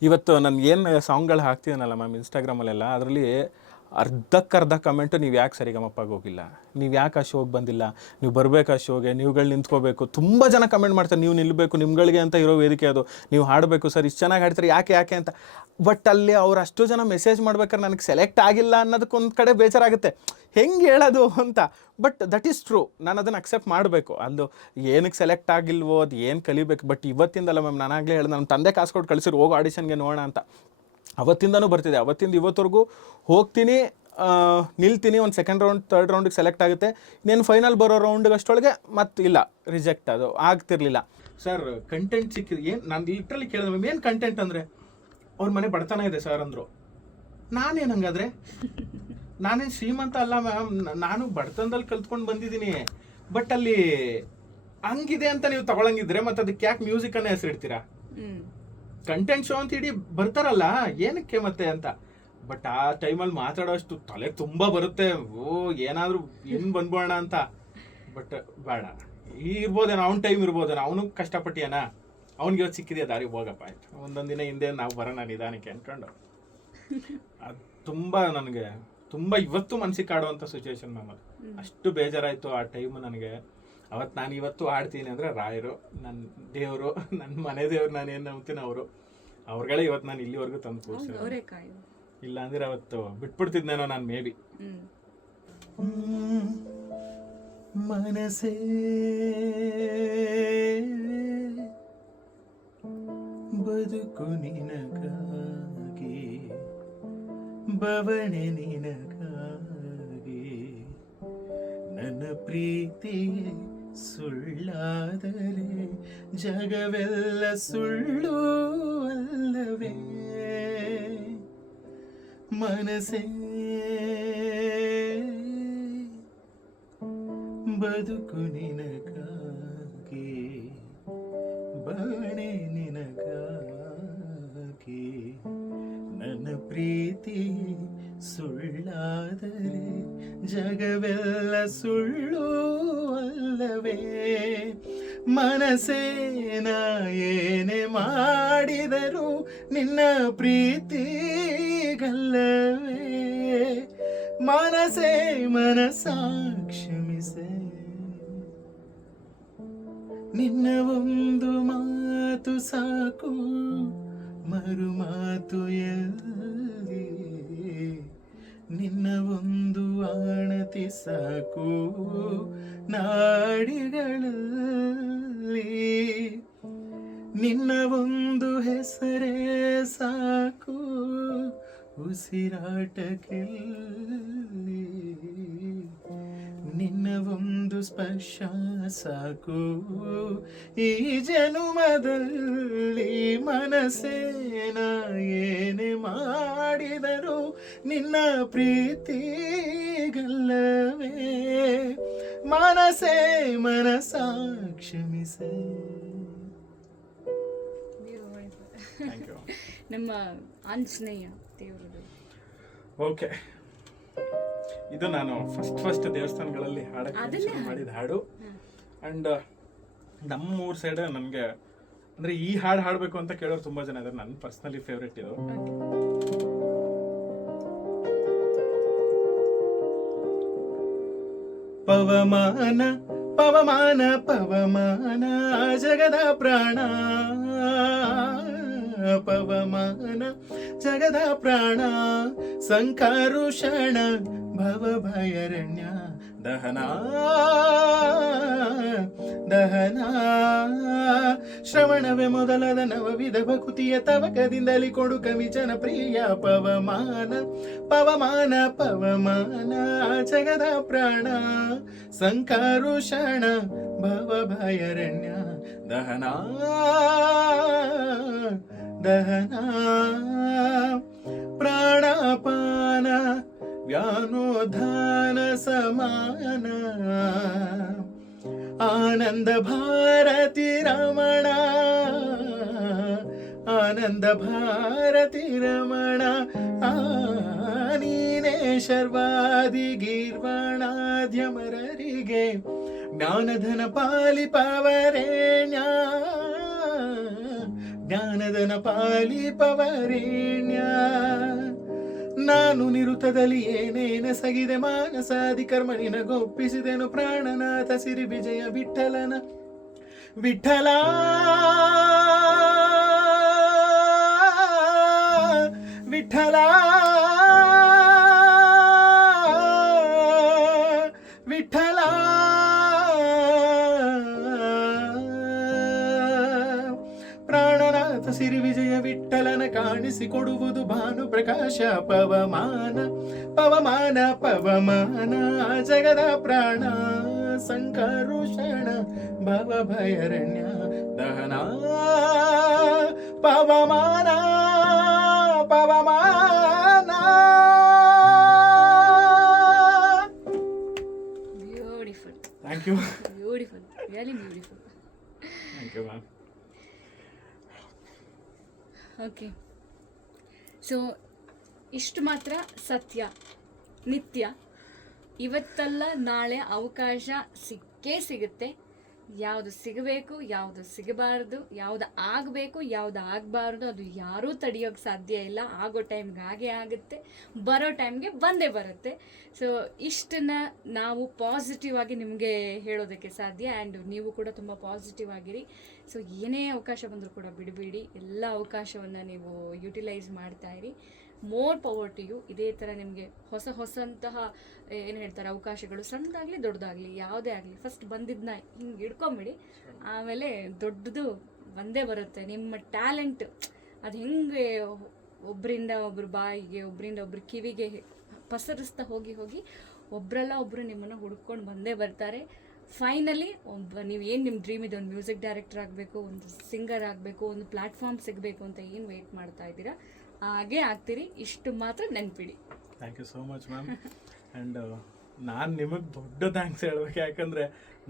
ಇವತ್ತು ನಾನು ಏನು ಸಾಂಗ್ಗಳು ಹಾಕ್ತಿದ್ದೀನಲ್ಲ ಮ್ಯಾಮ್ ಇನ್ಸ್ಟಾಗ್ರಾಮಲ್ಲೆಲ್ಲ, ಅದರಲ್ಲಿ ಅರ್ಧಕ್ಕರ್ಧ ಕಮೆಂಟು ನೀವು ಯಾಕೆ ಸರಿಗಮಪ್ಪಾಗಿ ಹೋಗಿಲ್ಲ, ನೀವು ಯಾಕೆ ಆ ಶೋಗೆ ಬಂದಿಲ್ಲ, ನೀವು ಬರಬೇಕು ಆ ಶೋಗೆ, ನೀವುಗಳು ನಿಂತ್ಕೋಬೇಕು. ತುಂಬ ಜನ ಕಮೆಂಟ್ ಮಾಡ್ತಾರೆ ನೀವು ನಿಲ್ಲಬೇಕು, ನಿಮ್ಗಳಿಗೆ ಅಂತ ಇರೋ ವೇದಿಕೆ ಅದು, ನೀವು ಹಾಡಬೇಕು ಸರ್, ಇಷ್ಟು ಚೆನ್ನಾಗಿ ಹಾಡ್ತಾರೆ ಯಾಕೆ ಅಂತ. ಬಟ್ ಅಲ್ಲಿ ಅವ್ರು ಅಷ್ಟು ಜನ ಮೆಸೇಜ್ ಮಾಡ್ಬೇಕಾದ್ರೆ ನನಗೆ ಸೆಲೆಕ್ಟ್ ಆಗಿಲ್ಲ ಅನ್ನೋದಕ್ಕೊಂದು ಕಡೆ ಬೇಜಾರಾಗುತ್ತೆ, ಹೆಂಗೆ ಹೇಳೋದು ಅಂತ. ಬಟ್ ದಟ್ ಈಸ್ ಟ್ರೂ, ನಾನು ಅದನ್ನು ಅಕ್ಸೆಪ್ಟ್ ಮಾಡಬೇಕು. ಅದು ಏನಕ್ಕೆ ಸೆಲೆಕ್ಟ್ ಆಗಿಲ್ವೋ, ಅದು ಏನು ಕಲಿಬೇಕು. ಬಟ್ ಇವತ್ತಿಂದಲ್ಲ ಮ್ಯಾಮ್, ನಾನಾಗಲೇ ಹೇಳಿದೆ, ನಮ್ಮ ತಂದೆ ಕಾಸು ಕೊಟ್ಟು ಕಳಿಸಿರು ಹೋಗೋ ಆಡಿಷನ್ಗೆ ನೋಡೋಣ ಅಂತ. ಅವತ್ತಿಂದನೂ ಬರ್ತಿದೆ, ಅವತ್ತಿಂದ ಇವತ್ತವರೆಗೂ ಹೋಗ್ತೀನಿ, ನಿಲ್ತೀನಿ, ಒಂದು ಸೆಕೆಂಡ್ ರೌಂಡ್ ಥರ್ಡ್ ರೌಂಡಿಗೆ ಸೆಲೆಕ್ಟ್ ಆಗುತ್ತೆ, ಇನ್ನೇನು ಫೈನಲ್ ಬರೋ ರೌಂಡಿಗೆ ಅಷ್ಟೊಳಗೆ ಮತ್ತೆ ಇಲ್ಲ, ರಿಜೆಕ್ಟ್, ಅದು ಆಗ್ತಿರ್ಲಿಲ್ಲ. ಸರ್ ಕಂಟೆಂಟ್ ಸಿಕ್ಕಿದೆ, ಏನು ನಾನು ಲಿಟ್ರಲಿ ಕೇಳಿದೆ ಮ್ಯಾಮ್, ಏನು ಕಂಟೆಂಟ್ ಅಂದರೆ ಅವ್ರ ಮನೆ ಬಡತನ ಇದೆ ಸರ್ ಅಂದರು. ನಾನೇನು ಹಂಗಾದ್ರೆ, ನಾನೇನು ಶ್ರೀಮಂತ ಅಲ್ಲ ಮ್ಯಾಮ್, ನಾನು ಬಡತನದಲ್ಲಿ ಕಲ್ತ್ಕೊಂಡು ಬಂದಿದ್ದೀನಿ. ಬಟ್ ಅಲ್ಲಿ ಹಂಗಿದೆ ಅಂತ ನೀವು ತಗೊಳಂಗಿದ್ರೆ ಮತ್ತೆ ಅದಕ್ಕೆ ಯಾಕೆ ಮ್ಯೂಸಿಕನ್ನೇ ಹೆಸರಿಡ್ತೀರಾ? ಕಂಟೆಂಟ್ ಶೋ ಅಂತ ಇಡೀ ಬರ್ತಾರಲ್ಲ ಏನಕ್ಕೆ ಮತ್ತೆ ಅಂತ. ಬಟ್ ಆ ಟೈಮಲ್ಲಿ ಮಾತಾಡೋಷ್ಟು ತಲೆ ತುಂಬ ಬರುತ್ತೆ, ಏನಾದರೂ ಹೆಂಗೆ ಬಂದ್ಬೋಣ ಅಂತ. ಬಟ್ ಬೇಡ, ಇರ್ಬೋದೇನೋ ಅವ್ನ ಟೈಮ್ ಇರ್ಬೋದೇನೋ, ಅವನು ಕಷ್ಟಪಟ್ಟಿಯಾನ, ಅವ್ನಿಗೆ ಇವತ್ತು ಸಿಕ್ಕಿದೆಯಾ ದಾರಿ, ಹೋಗಪ್ಪ ಆಯ್ತು, ಒಂದೊಂದು ದಿನ ಹಿಂದೆ ನಾವು ಬರೋಣ ನಿಧಾನಕ್ಕೆ ಅಂದ್ಕೊಂಡು. ಅದು ತುಂಬ ನನಗೆ ತುಂಬ ಇವತ್ತು ಮನಸ್ಸಿಗೆ ಕಾಡುವಂಥ ಸಿಚುವೇಶನ್ ಮ್ಯಾಮ್. ಅದು ಅಷ್ಟು ಬೇಜಾರಾಯಿತು ಆ ಟೈಮು ನನಗೆ. ಅವತ್ತು ನಾನು ಇವತ್ತು ಆಡ್ತೀನಿ ಅಂದರೆ ರಾಯರು, ನನ್ನ ದೇವರು, ನನ್ನ ಮನೆ ದೇವ್ರು, ನಾನು ಏನು ನಂಬ್ತೀನಿ ಅವ್ರುಗಳೇ ಇವತ್ತು ನಾನು ಇಲ್ಲಿವರೆಗೂ ತಂದು ಕೂರಿಸಿದ್ರು. ಇಲ್ಲ ಅಂದ್ರೆ ಅವತ್ತು ಬಿಟ್ಬಿಡ್ತಿದ್ನೇನೋ ನಾನು ಮೇ ಬಿ. ಮನಸೇ ಬದುಕು ನಿನಗಾಗಿ, ಬವಣೆ ನಿನಗಾಗಿ, ನನ್ನ ಪ್ರೀತಿ ಸುಳ್ಳಾದರೆ ಜಗವೆಲ್ಲ ಸುಳ್ಳು ಅಲ್ಲವೇ? ಮನಸೇ ಬದುಕು ನಿನಗಾಗಿ, ಬವಣೆ ನಿನಗಾಗಿ, ನನ್ನ ಪ್ರೀತಿ ಸುಳ್ಳಾದರೆ ಜಗವೆಲ್ಲ ಸುಳ್ಳು ಅಲ್ಲವೇ? ಮನಸ್ಸೇನ ಏನೇ ಮಾಡಿದರು ನಿನ್ನ ಪ್ರೀತಿಗಲ್ಲವೇ? ಮನಸೇ ಮನಸಾ ಕ್ಷಮಿಸೆ, ನಿನ್ನ ಒಂದು ಮಾತು ಸಾಕು, ಮರು ಮಾತು ಎಲ್ಲಿ? ನಿನ್ನ ಒಂದು ಆಣತಿ ಸಾಕು ನಾಡಿಗಳಲ್ಲಿ, ನಿನ್ನ ಒಂದು ಹೆಸರೇ ಸಾಕು ಉಸಿರಾಟಕ್ಕೆ, ನಿನ್ನ ಒಂದು ಸ್ಪರ್ಶ ಸಾಕು ಈ ಜನುಮದಲ್ಲಿ. ಮನಸ್ಸೇನ ಏನೇ ಮಾಡಿದರು ನಿನ್ನ ಪ್ರೀತಿಗಲ್ಲವೇ? ಮನಸೇ ಮನಸಾ ಕ್ಷಮಿಸೆ. ನಮ್ಮ ಆಂಜನೇಯ ದೇವರದು. ಓಕೆ, ಇದು ನಾನು ಫಸ್ಟ್ ದೇವಸ್ಥಾನಗಳಲ್ಲಿ ಹಾಡಕ್ಕೆ ಶುರು ಮಾಡಿದ ಹಾಡು. ಆ್ಯಂಡ್ ನಮ್ಮೂರ ಸೈಡ್ ನನಗೆ ಅಂದರೆ ಈ ಹಾಡು ಹಾಡಬೇಕು ಅಂತ ಕೇಳೋರು ತುಂಬ ಜನ ಇದ್ದಾರೆ. ನನ್ನ ಪರ್ಸ್ನಲಿ ಫೇವ್ರೆಟ್ ಇದು. ಪವಮಾನ ಪವಮಾನ ಪವಮಾನ ಜಗದ ಪ್ರಾಣ ಪವಮಾನ ಜಗದ ಪ್ರಾಣ ಸಂಕರುಷಣ ಭವಭಯರಣ್ಯ ದಹನ ದಹನ ಶ್ರವಣವೇ ಮೊದಲಾದ ನವವಿಧ ಭಕುತಿಯ ತವಕದಿಂದಲಿ ಕೊಡು ಕವಿ ಜನಪ್ರಿಯ ಪವಮಾನ ಪವಮಾನ ಪವಮಾನ ಜಗದ ಪ್ರಾಣ ಸಂಕರುಷಣ ಭವಭಯರಣ್ಯ ದಹನ ದಹನ ಪ್ರಾಣಪಾನ ವ್ಯಾನೋಧಾನ ಸಮಾನ ಆನಂದ ಭಾರತಿ ರಮಣ ಆನಂದ ಭಾರತಿ ರಮಣ ನೀನೇ ಶರ್ವಾದಿ ಗೀರ್ವಾಣಾದ್ಯಮರರಿಗೆ ಜ್ಞಾನಧನ ಪಾಲಿಪವರೇಣ್ಯ ಜ್ಞಾನಧನ ಪಾಲಿಪವರೇಣ್ಯ ನಾನು ನಿರುತದಲ್ಲಿ ಏನೇನೆಸಗಿದೆ ಮಾನಸಾದಿ ಕರ್ಮ ನಿನಗೊಪ್ಪಿಸಿದೆನು ಪ್ರಾಣನಾಥ ಸಿರಿ ವಿಜಯ ವಿಠಲನ ವಿಠಲ ವಿಠಲ ವಿಠಲ ಪ್ರಾಣನಾಥ ಸಿರಿ ವಿಜಯ ವಿಠಲನ ಕಾಣಿಸಿಕೊಡುವುದು ಭಾನು ಪ್ರಕಾಶ ಪವಮಾನ ಪವಮಾನ ಪವಮಾನ ಜಗದ ಪ್ರಾಣ ಸಂಕರುಷಣ ಭವಭಯರಣ್ಯ ದಹನ ಪವಮಾನ ಪವಮಾನ. Beautiful, thank you. Beautiful, really beautiful. Thank you ma'am. Okay, so ಇಷ್ಟು ಮಾತ್ರ ಸತ್ಯ, ನಿತ್ಯ. ಇವತ್ತಲ್ಲ ನಾಳೆ ಅವಕಾಶ ಸಿಕ್ಕೇ ಸಿಗುತ್ತೆ. ಯಾವುದು ಸಿಗಬೇಕು, ಯಾವುದು ಸಿಗಬಾರ್ದು, ಯಾವುದು ಆಗಬೇಕು, ಯಾವುದು ಆಗಬಾರ್ದು, ಅದು ಯಾರೂ ತಡೆಯೋಕ್ಕೆ ಸಾಧ್ಯ ಇಲ್ಲ. ಆಗೋ ಟೈಮ್ಗೆ ಹಾಗೆ ಆಗುತ್ತೆ, ಬರೋ ಟೈಮ್ಗೆ ಬಂದೇ ಬರುತ್ತೆ. ಸೊ ಇಷ್ಟನ್ನು ನಾವು ಪಾಸಿಟಿವ್ ಆಗಿ ನಿಮಗೆ ಹೇಳೋದಕ್ಕೆ ಸಾಧ್ಯ. ಆ್ಯಂಡ್ ನೀವು ಕೂಡ ತುಂಬ ಪಾಸಿಟಿವ್ ಆಗಿರಿ. ಸೊ ಏನೇ ಅವಕಾಶ ಬಂದರೂ ಕೂಡ ಬಿಡಬೇಡಿ, ಎಲ್ಲ ಅವಕಾಶವನ್ನು ನೀವು ಯುಟಿಲೈಸ್ ಮಾಡ್ತಾಯಿರಿ. More power to you. ಇದೇ ಥರ ನಿಮಗೆ ಹೊಸಂತಹ ಏನು ಹೇಳ್ತಾರೆ ಅವಕಾಶಗಳು, ಸಣ್ಣದಾಗಲಿ ದೊಡ್ಡದಾಗಲಿ ಯಾವುದೇ ಆಗಲಿ, ಫಸ್ಟ್ ಬಂದಿದ್ದನ್ನ ಹಿಂಗೆ ಹಿಡ್ಕೊಂಬಿಡಿ, ಆಮೇಲೆ ದೊಡ್ಡದು ಬಂದೇ ಬರುತ್ತೆ. ನಿಮ್ಮ ಟ್ಯಾಲೆಂಟ್ ಅದು ಹೆಂಗೆ ಒಬ್ಬರಿಂದ ಒಬ್ಬರು ಬಾಯಿಗೆ, ಒಬ್ಬರಿಂದ ಒಬ್ಬರು ಕಿವಿಗೆ ಪಸರಿಸ್ತಾ ಹೋಗಿ ಒಬ್ಬರಲ್ಲ ಒಬ್ಬರು ನಿಮ್ಮನ್ನು ಹುಡ್ಕೊಂಡು ಬಂದೇ ಬರ್ತಾರೆ. ಫೈನಲಿ ನೀವು ಏನು ನಿಮ್ಮ ಡ್ರೀಮ್ ಇದೆ, ಒಂದು ಮ್ಯೂಸಿಕ್ ಡೈರೆಕ್ಟರ್ ಆಗಬೇಕು, ಒಂದು ಸಿಂಗರ್ ಆಗಬೇಕು, ಒಂದು ಪ್ಲ್ಯಾಟ್ಫಾರ್ಮ್ ಸಿಗಬೇಕು ಅಂತ ಏನು ವೆಯ್ಟ್ ಮಾಡ್ತಾ ಇದ್ದೀರಾ, ಹಾಗೆ ಆಗ್ತೀರಿ. ಇಷ್ಟು ಮಾತ್ರ ನೆನ್ಪಿಡಿ. Thank you so much ma'am. And ನಾನು ನಿಮಗೆ ದೊಡ್ಡ ಥ್ಯಾಂಕ್ಸ್ ಹೇಳ್ಬೇಕು. ಯಾಕಂದರೆ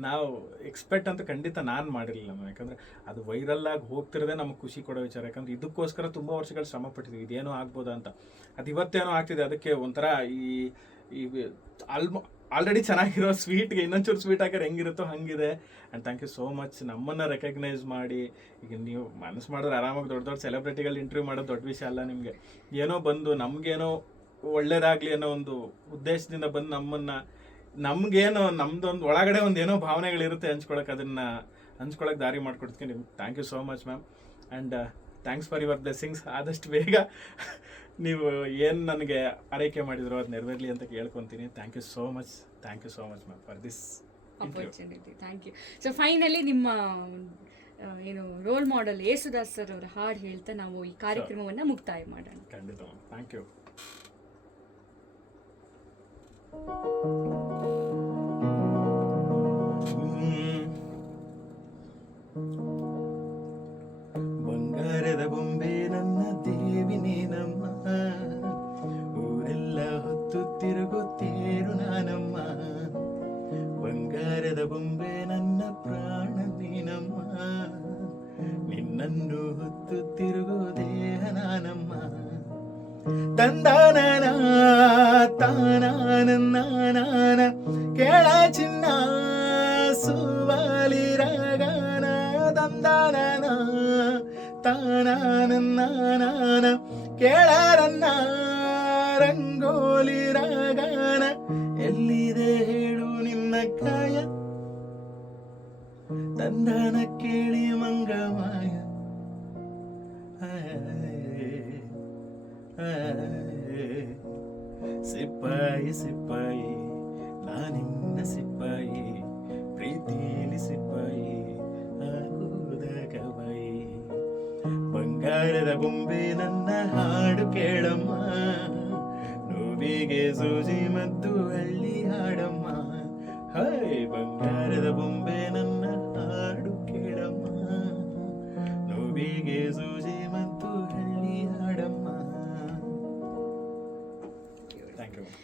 ನಾವು ಎಕ್ಸ್ಪೆಕ್ಟ್ ಅಂತ ಖಂಡಿತ ನಾನು ಮಾಡಿರಲಿಲ್ಲ ಮ್ಯಾಮ್. ಯಾಕಂದರೆ ಅದು ವೈರಲ್ಲಾಗಿ ಹೋಗ್ತಿರೋದೇ ನಮಗೆ ಖುಷಿ ಕೊಡೋ ವಿಚಾರ. ಯಾಕಂದರೆ ಇದಕ್ಕೋಸ್ಕರ ತುಂಬ ವರ್ಷಗಳು ಶ್ರಮ ಪಟ್ಟಿದ್ದೀವಿ, ಇದೇನೋ ಆಗ್ಬೋದಾ ಅಂತ. ಅದು ಇವತ್ತೇನೋ ಆಗ್ತಿದೆ. ಅದಕ್ಕೆ ಒಂಥರ ಈ ಆಲ್ರೆಡಿ ಚೆನ್ನಾಗಿರೋ ಸ್ವೀಟ್ಗೆ ಇನ್ನೊಂಚೂರು ಸ್ವೀಟ್ ಹಾಕಿದ್ರೆ ಹೆಂಗಿರುತ್ತೋ ಹಂಗಿದೆ. And thank you so much. ನಮ್ಮನ್ನು ರೆಕಗ್ನೈಸ್ ಮಾಡಿ, ಈಗ ನೀವು ಮನಸ್ಸು ಮಾಡಿದ್ರೆ ಆರಾಮಾಗಿ ದೊಡ್ಡ ಸೆಲೆಬ್ರಿಟಿಗಳು ಇಂಟರ್ವ್ಯೂ ಮಾಡೋದು ದೊಡ್ಡ ವಿಷಯ ಅಲ್ಲ. ನಿಮಗೆ ಏನೋ ಬಂದು ನಮಗೇನೋ ಒಳ್ಳೇದಾಗಲಿ ಅನ್ನೋ ಒಂದು ಉದ್ದೇಶದಿಂದ ಬಂದು ನಮಗೇನೋ ನಮ್ಮದೊಂದು ಒಳಗಡೆ ಒಂದು ಏನೋ ಭಾವನೆಗಳಿರುತ್ತೆ ಹಂಚ್ಕೊಳಕ್ಕೆ, ಅದನ್ನು ಹಂಚ್ಕೊಳಕ್ಕೆ ದಾರಿ ಮಾಡಿಕೊಡ್ತೀನಿ. ನಿಮ್ಗೆ thank you so much ma'am. And thanks for your blessings. ಆದಷ್ಟು ಬೇಗ ನೀವು ಏನು ನನಗೆ ಆರೈಕೆ ಮಾಡಿದ್ರು ಅದು ನೆರವೇರಲಿ ಅಂತ ಕೇಳ್ಕೊತೀನಿ. Thank you so much ma'am for this opportunity. Thank you. So finally ನಿಮ್ಮ ಏನು ರೋಲ್ ಮಾಡೆಲ್ ಯೇಸುದಾಸ್ ಸರ್ ಅವರ ಹಾಡು ಹೇಳ್ತಾ ನಾವು ಈ ಕಾರ್ಯಕ್ರಮವನ್ನು ಮುಕ್ತಾಯ ಮಾಡೋಣ. ಖಂಡಿತ ಮ್ಯಾಮ್. Thank you. ಬಂಗಾರದ ಬೊಂಬೆ ನನ್ನ ದೇವಿ ನೀನಮ್ಮ, ಊರೆಲ್ಲ ಹೊತ್ತು ತಿರುಗುತ್ತೇರು ನಾನಮ್ಮ. ಬಂಗಾರದ ಬೊಂಬೆ ನನ್ನ ಪ್ರಾಣ ನೀನಮ್ಮ, ನಿನ್ನನ್ನು ಹೊತ್ತು ತಿರುಗು ದೇಹ ನಾನಮ್ಮ. ತಂದಾನನ ತಾನಾನನ್ನಾನ ಕೇಳ ಚಿನ್ನ ಸುವಾಲಿ ರಾಗನ. ತಂದಾನನ ತಾನಾನನ್ನಾನ ಕೇಳರನ್ನ ರಂಗೋಲಿ ರಾಗನ. ಎಲ್ಲಿದೆ ಹೇಳು ನಿನ್ನ ಕಾಯ ತಂದನ ಕೇಳಿ ಮಂಗಮಾಯ ಸಿಪಾಯಿ ಸಿಪಾಯಿ ನಾನಿನ್ನ ಸಿಪಾಯಿ ಪ್ರೀತಿಲಿ ಸಿಪಾಯಿ ಆಗುವುದ ಕವಾಯಿ ಬಂಗಾರದ ಬೊಂಬೆ ನನ್ನ ಹಾಡು ಕೇಳಮ್ಮ ನೋವಿಗೆ ಸೂಜಿ ಮತ್ತು ಹಳ್ಳಿ ಹಾಡಮ್ಮ ಹೈ ಬಂಗಾರದ ಬೊಂಬೆ ನನ್ನ ಹಾಡು ಕೇಳಮ್ಮ ನೋವಿಗೆ ಸೂಜಿ